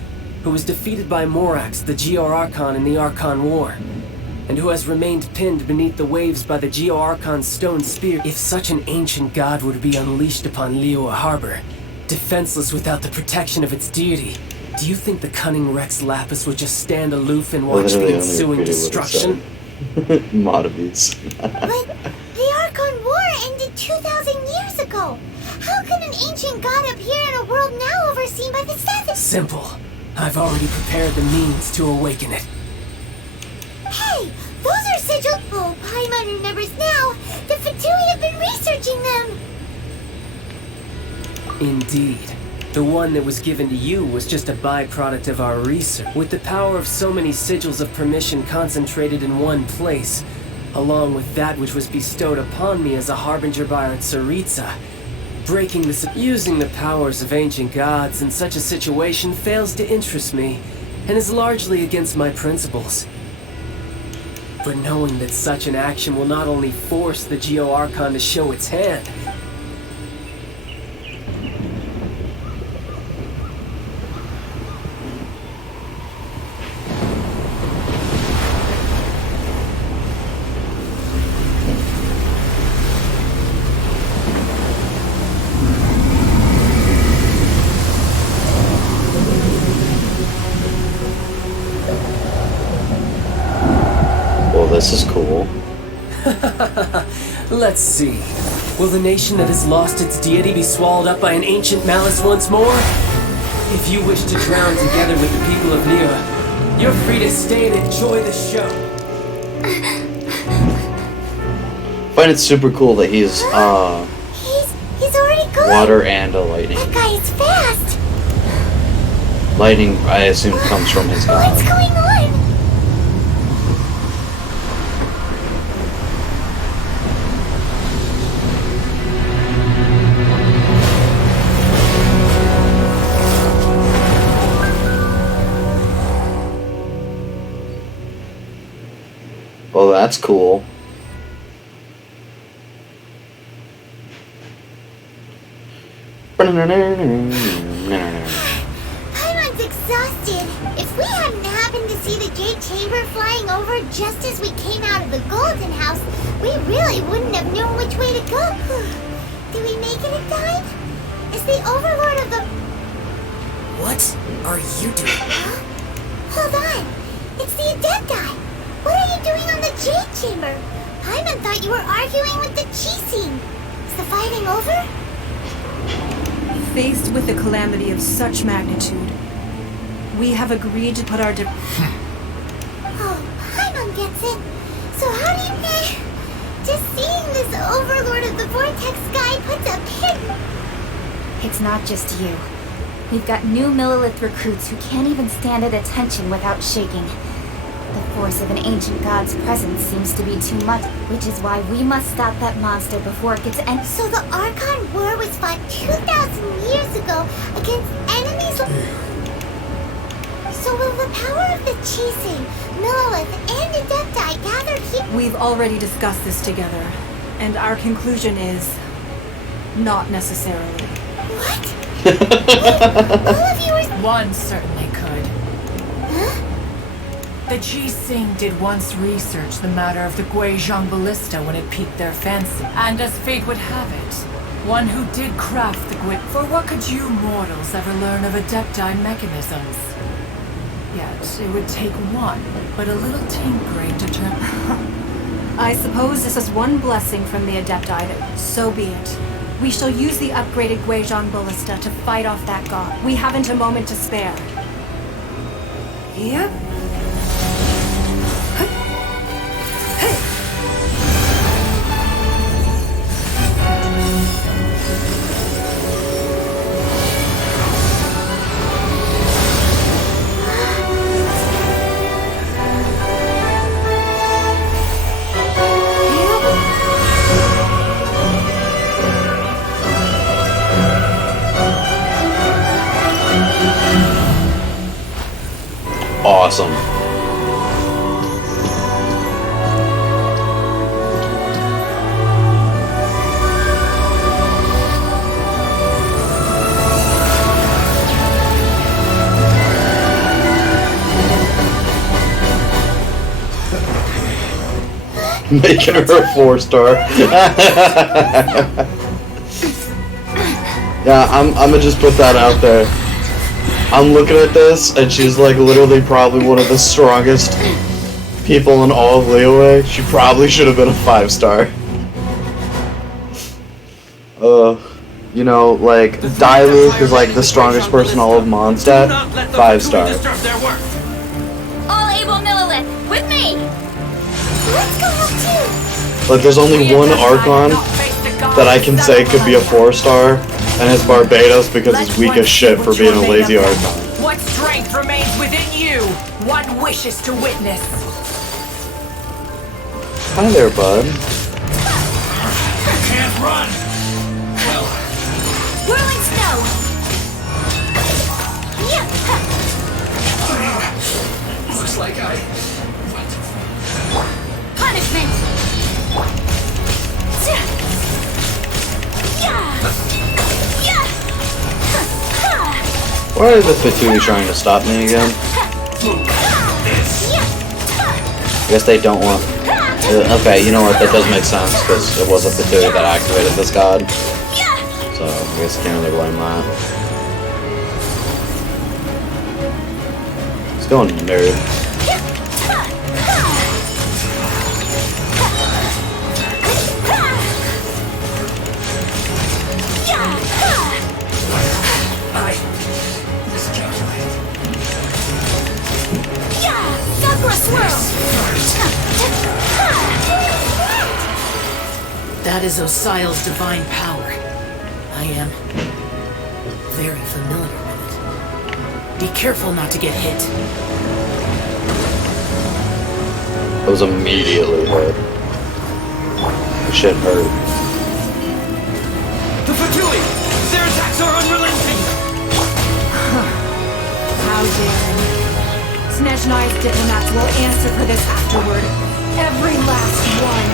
who was defeated by Morax, the Geo-Archon in the Archon War, and who has remained pinned beneath the waves by the Geo-Archon's stone spear. If such an ancient god were to be unleashed upon Liyue Harbor, defenseless without the protection of its deity, do you think the cunning Rex Lapis would just stand aloof and watch the ensuing destruction? Modavies. But the Archon War ended 2,000 years ago. How can an ancient god appear in a world now overseen by the Seven? Simple. I've already prepared the means to awaken it. Hey, those are sigils. Oh, Paimon remembers now. The Fatui have been researching them. Indeed. The one that was given to you was just a byproduct of our research. With the power of so many sigils of permission concentrated in one place, along with that which was bestowed upon me as a harbinger by our Tsaritsa, using the powers of ancient gods in such a situation fails to interest me, and is largely against my principles. But knowing that such an action will not only force the Geo-Archon to show its hand, this is cool. let's see. Will the nation that has lost its deity be swallowed up by an ancient malice once more? If you wish to drown together with the people of Liyue, you're free to stay and enjoy the show. I find it super cool that he's He's already gone. water and a lightning. That guy is fast. Lightning, I assume, comes from his god. What's going on? Oh, that's cool. Paimon's exhausted. If we hadn't happened to see the Jade Chamber flying over just as we came out of the Golden House, we really wouldn't have known which way to go. Did we make it in time? Is the Overlord of the... What are you doing? Huh? Hold on. It's the Adept guy. What are you doing on the Jade chamber. Paimon thought you were arguing with the Qixing. Is the fighting over? Faced with a calamity of such magnitude, we have agreed to put our Oh, Paimon gets it. So how do you... Just seeing this overlord of the vortex guy puts a pin... It's not just you. We've got new Millilith recruits who can't even stand at attention without shaking. The force of an ancient god's presence seems to be too much, which is why we must stop that monster before it gets So the Archon War was fought 2,000 years ago against enemies... So will the power of the Qixing, Millilith, and Adepti gather here... We've already discussed this together, and our conclusion is... not necessarily. What? All of you are... One certainly could. Huh? The Qixing did once research the matter of the Guizhong Ballista when it piqued their fancy. And as fate would have it, one who did craft the Gui... For what could you mortals ever learn of Adepti mechanisms? Yet, it would take one, but a little tinkering to turn... I suppose this is one blessing from the Adepti that... So be it. We shall use the upgraded Guizhong Ballista to fight off that god. We haven't a moment to spare. Yep. Awesome. Making her a 4-star. Yeah, I'm gonna just put that out there. I'm looking at this, and she's like literally probably one of the strongest people in all of Liyue. She probably should have been a 5-star. You know, like, Dailuk is like the strongest person in all of Mondstadt. 5-star. All able Millilith, with me! Let's go up too! Like, there's only one Archon that I can say could be a 4-star, and it's Barbados because he's weak as shit for being a lazy Archon. What strength remains within you? One wishes to witness. Hi there, bud. Can't run! Whirling snow! Looks like Punishment! Why is the Fatui trying to stop me again? I guess they don't want... Okay, you know what, that does make sense, because it was a Fatui that activated this god. So, I guess I can't really blame that. Let's go, nerd. That is Osial's divine power. I am very familiar with it. Be careful not to get hit. I was immediately hit. The shit hurt. The Fatui! Their attacks are unrelenting! How dare you. Snezhnai's diplomats will answer for this afterward. Every last one.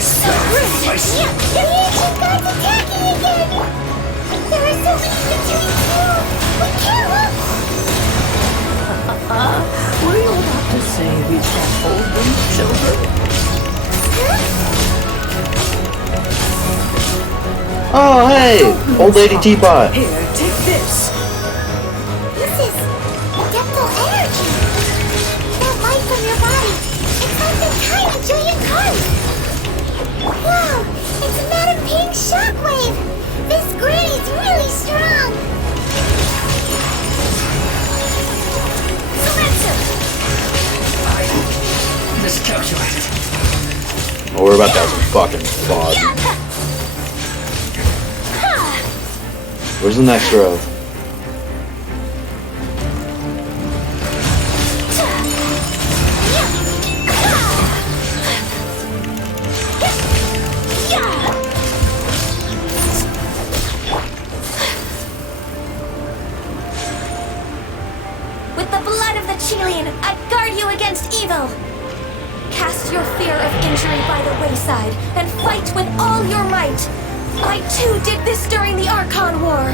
So rude! The ancient god's attacking again! There are so many between you! We can't look! Were you about to say we can't hold them, children? Oh, hey! Old lady teapot! Here, take this. This is adeptal energy. That light from your body. It's like the tiny Julian cards. Wow, it's a Madame Pink shockwave. This granny's really strong. Surrender. Miscalculated. Oh, we're about to have some fucking fog. Where's the next row? With the blood of the Chilean, I guard you against evil. Cast your fear of injury by the wayside and fight with all your might. I too did this during the Archon War.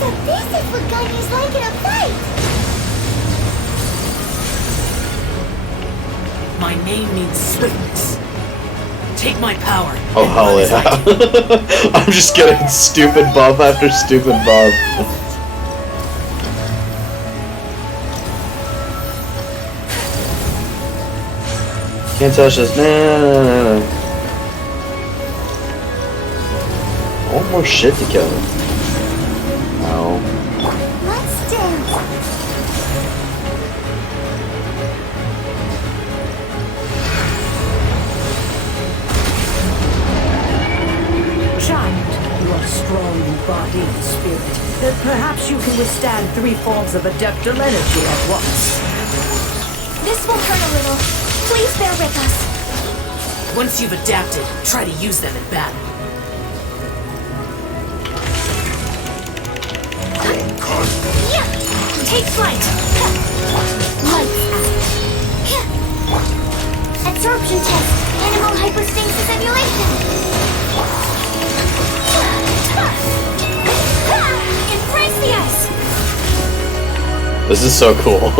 So this is what Ganyu's like in a fight. My name means swiftness. Take my power. Oh, hell yeah. I'm just getting stupid buff after stupid buff. Can't touch this. Nah. I want more shit to kill. No. Let's dance. Child, you are strong in body and spirit. Perhaps you can withstand 3 forms of adeptal energy at once. This will hurt a little. Please bear with us. Once you've adapted, try to use them in battle. Take flight. Lights out. Absorption test. Animal hypostasis emulation. Embrace the ice. This is so cool.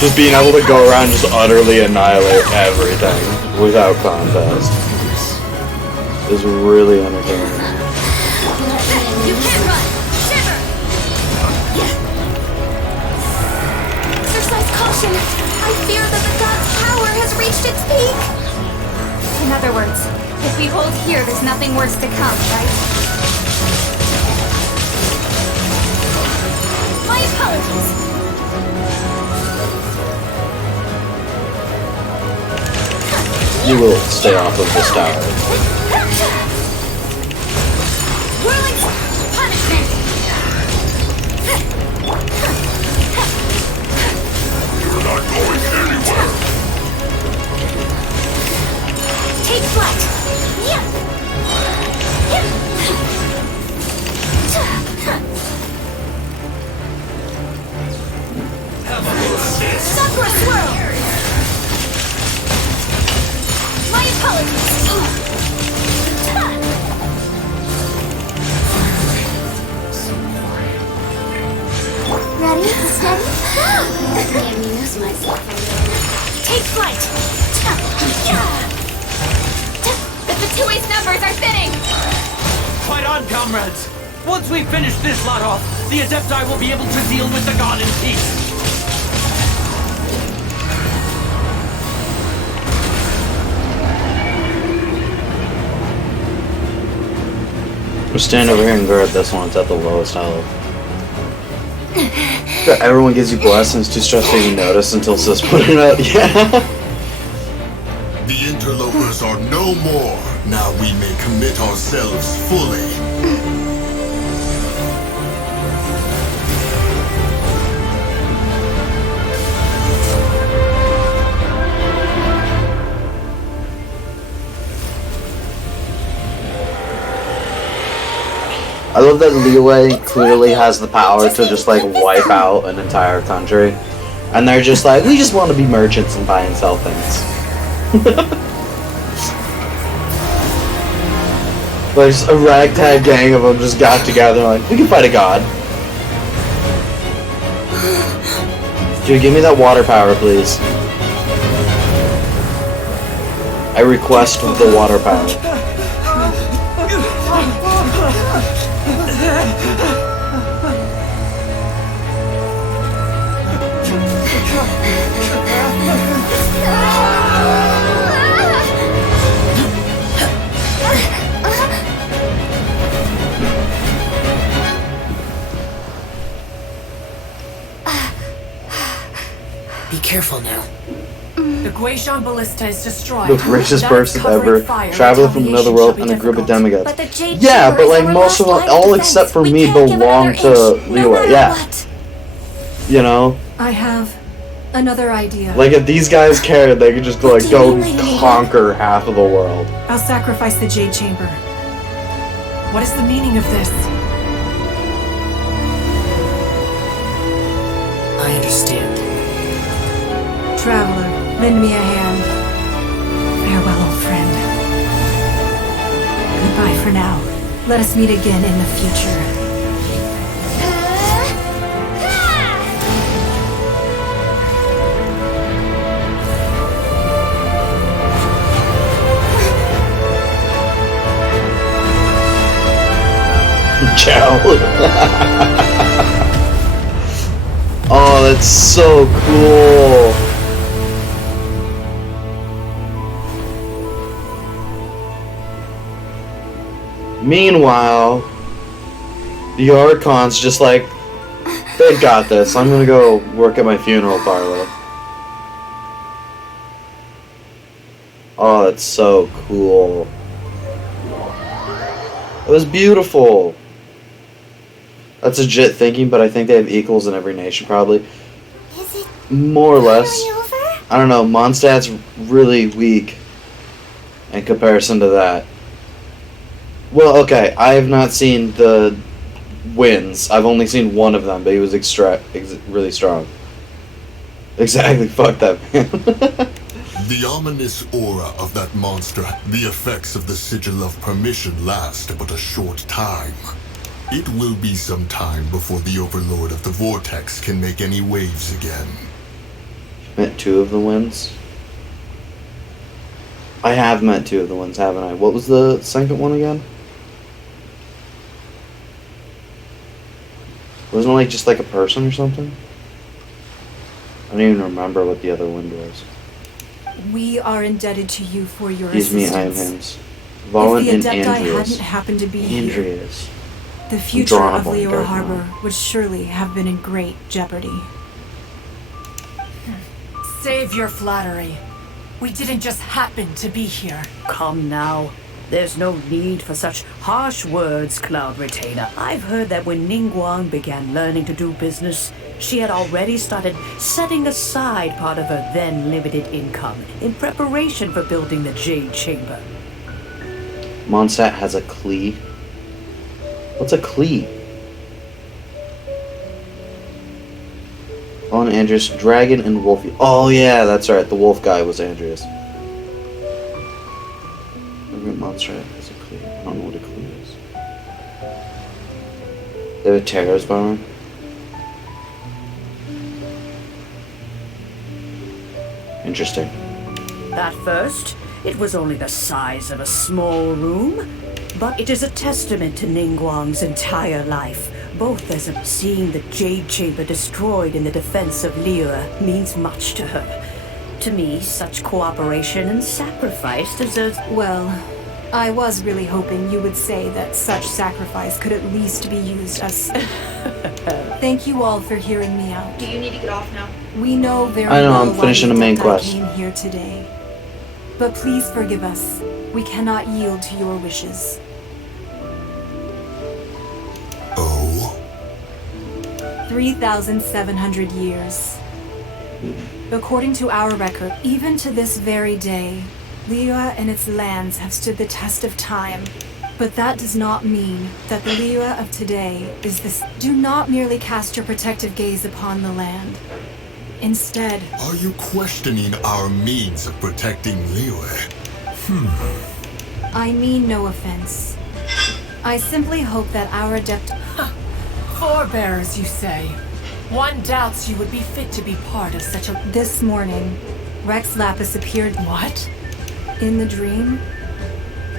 Just being able to go around just utterly annihilate everything without contest is really entertaining. You can't run. Shiver. Exercise caution. I fear that the god's power has reached its peak. In other words, if we hold here, there's nothing worse to come, right? My apologies. You will stay off of this tower. Whirling punishment. You're not going anywhere. Take flight. Sakura swirl. My apologies. Ready? Steady? Take flight. The Fatui's numbers are thinning! Fight on, comrades! Once we finish this lot off, the Adepti will be able to deal with the god in peace. We'll stand over here and guard this one. It's at the lowest health. Everyone gives you blessings. Too stressed to even notice until it says put it out. Yeah. The interlopers are no more. Now we may commit ourselves fully. I love that Liyue clearly has the power to just like wipe out an entire country. And they're just like, we just want to be merchants and buy and sell things. There's a ragtag gang of them just got together and like, we can fight a god. Dude, give me that water power, please. I request the water power. Be careful now. The Guizhong Ballista is destroyed. The richest That person covering ever, fire traveling from another retaliation world shall and be a group of difficult. demigods. But the Jade Yeah, Chamber but is like our most of last them, line of all defense. except for We me, can't give belong another to inch, no Liyue. matter Yeah, what. you know, I have another idea. like if these guys cared, they could just go What like do you go mean, Lady Nina? conquer half of the world. I'll sacrifice the Jade Chamber. What is the meaning of this? I understand. Traveler, lend me a hand. Farewell, old friend. Goodbye for now. Let us meet again in the future. Ciao. Oh, that's so cool. Meanwhile, the Archon's just like, they got this. I'm gonna go work at my funeral parlor. Oh, that's so cool. It was beautiful. That's legit thinking, but I think they have equals in every nation, probably. Is it More or less. really over? I don't know. Mondstadt's really weak in comparison to that. Well, okay. I have not seen the wins. I've only seen one of them, but he was really strong. Exactly. Fuck that man. The ominous aura of that monster, the effects of the sigil of permission last but a short time. It will be some time before the Overlord of the Vortex can make any waves again. Met two of the wins. I have met two of the wins, haven't I? What was the second one again? Wasn't it like just like a person or something? I don't even remember what the other wind was. We are indebted to you for your Excuse me, assistance. I am hims. Valen If and the Adepti Andreas. hadn't happened to be here, Andreas. the future drawn of up on Liyue dirt Harbor now. would surely have been in great jeopardy. Save your flattery. We didn't just happen to be here. Come now. There's no need for such harsh words, Cloud Retainer. I've heard that when Ningguang began learning to do business, she had already started setting aside part of her then limited income in preparation for building the Jade Chamber. Mondstadt has a Klee. What's a Klee? On Andreas, Dragon and Wolfie. Oh yeah, that's right. The wolf guy was Andreas. Mondstadt has a Klee. I don't know what a Klee is. They have a Terror's Bomber. Interesting. At first, it was only the size of a small room, but it is a testament to Ningguang's entire life, both as of seeing the Jade Chamber destroyed in the defense of Liyue means much to her. To me, such cooperation and sacrifice deserves... Well, I was really hoping you would say that such sacrifice could at least be used as... Thank you all for hearing me out. Do you need to get off now? We know very I know, well I'm finishing why the main Adepti quest. came here today. But please forgive us. We cannot yield to your wishes. Oh? 3,700 years. According to our record, even to this very day, Liyue and its lands have stood the test of time. But that does not mean that the Liyue of today is this. Do not merely cast your protective gaze upon the land. Instead, Are you questioning our means of protecting Liyue? I mean no offense. I simply hope that our adept... Forebears, you say? One doubts you would be fit to be part of such a... This morning, Rex Lapis appeared... What? In the dream,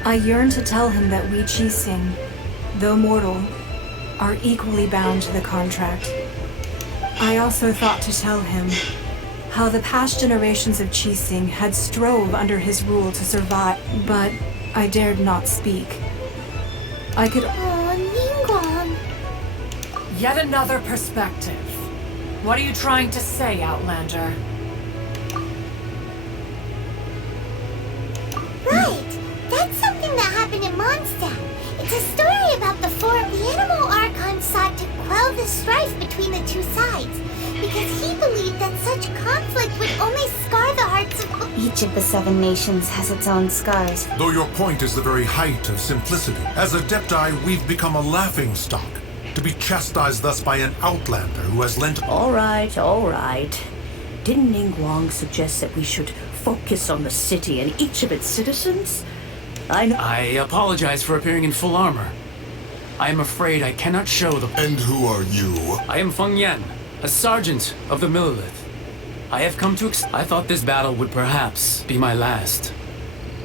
I yearned to tell him that we Qixing, though mortal, are equally bound to the contract. I also thought to tell him how the past generations of Qixing had strove under his rule to survive, but I dared not speak. I could... Oh, Ningguang. Yet another perspective. What are you trying to say, Outlander? Right! That's something that happened in Mondstadt. It's a story about the four of the animal archons sought to quell the strife between the two sides, because he believed that such conflict would only scar the hearts of... Each of the 7 nations has its own scars. Though your point is the very height of simplicity, as Adepti, we've become a laughingstock, to be chastised thus by an outlander who has lent... All right. Didn't Ningguang suggest that we should focus on the city and each of its citizens? I apologize for appearing in full armor. I am afraid I cannot show the... And who are you? I am Feng Yan, a sergeant of the Millilith. I have come to I thought this battle would perhaps be my last.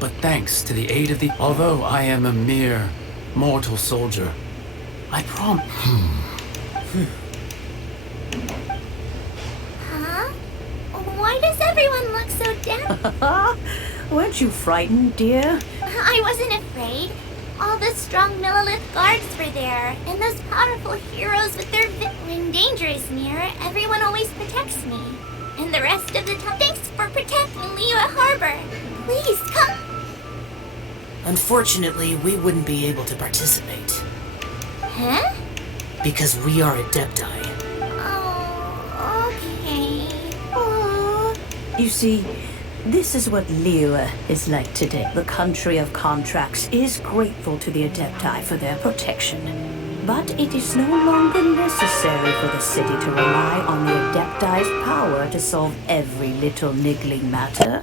But thanks to the aid of the... Although I am a mere mortal soldier, I promise... Huh? Why does everyone look so down? Weren't you frightened, dear? I wasn't afraid. All the strong Millilith guards were there, and those powerful heroes with their... When danger is near, everyone always protects me. And the rest of the time, thanks for protecting Liyue Harbor. Please, come. Unfortunately, we wouldn't be able to participate. Huh? Because we are Adepti. Oh, okay. Oh. You see, this is what Liyue is like today. The country of contracts is grateful to the Adepti for their protection. But it is no longer necessary for the city to rely on the Adepti's power to solve every little niggling matter.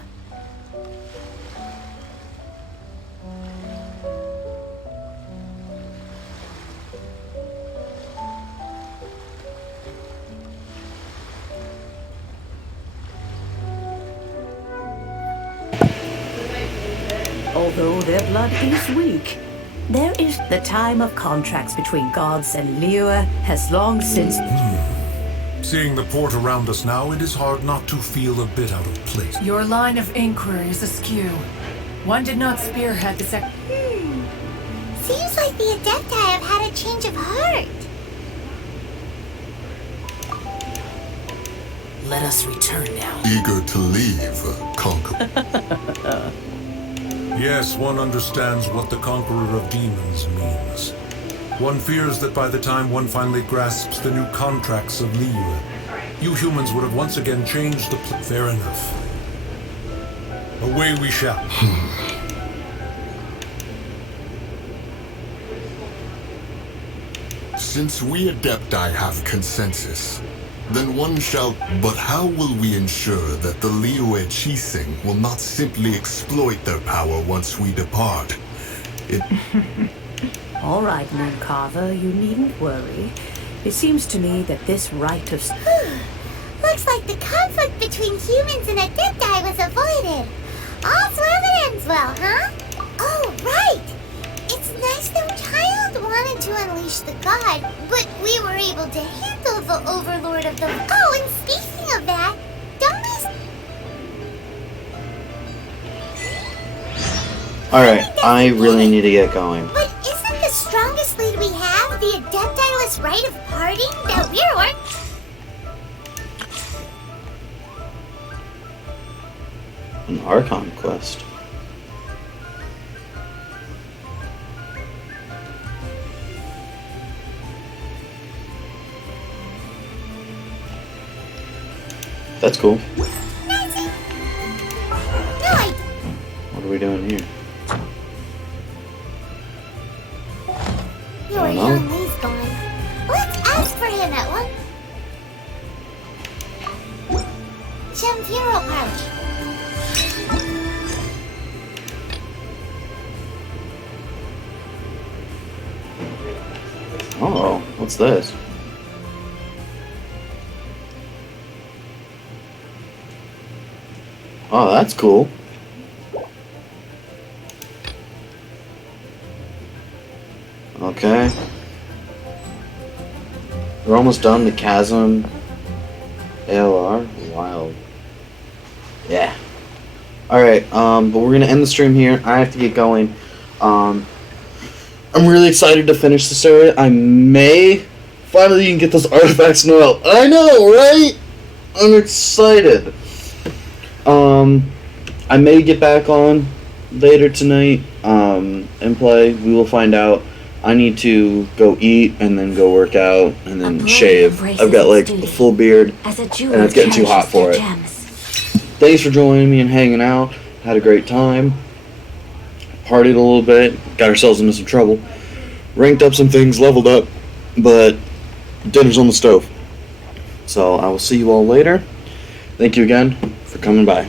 Although their blood is weak, there is the time of contracts between gods and Liyue has long since... Seeing the port around us now, it is hard not to feel a bit out of place. Your line of inquiry is askew. One did not spearhead the Seems like the Adepti have had a change of heart. Let us return now. Eager to leave, Conqueror. Yes, one understands what the Conqueror of Demons means. One fears that by the time one finally grasps the new contracts of Liyue, you humans would have once again changed the Fair enough. Away we shall. Since we Adepti have consensus, then one shall... But how will we ensure that the Liyue Qixing will not simply exploit their power once we depart? All right, Mooncarver, you needn't worry. It seems to me that this rite of... Looks like the conflict between humans and Adepti was avoided. All's well that ends well, huh? Oh, right! It's nice that Child wanted to unleash the god, but we were able to handle the Overlord of the... Oh, and speaking of that, don't we... Alright, I really need to get going. But isn't the strongest lead we have the Adepti-less rite of parting that we're working... An Archon quest. That's cool. What are we doing here? Your young Lee's gone. Let's ask for him at one. Champiero Parley. Oh, what's this? Oh, that's cool. Okay. We're almost done. The Chasm. ALR. Wild. Yeah. Alright, but we're gonna end the stream here. I have to get going. I'm really excited to finish this area. I may finally even get those artifacts in a row. I know, right? I'm excited. I may get back on later tonight and play. We will find out. I need to go eat and then go work out and then shave. I've got like a full beard and it's getting too hot for it. Thanks for joining me and hanging out. Had a great time. Partied a little bit. Got ourselves into some trouble. Ranked up some things, leveled up, but dinner's on the stove. So I will see you all later. Thank you again for coming by.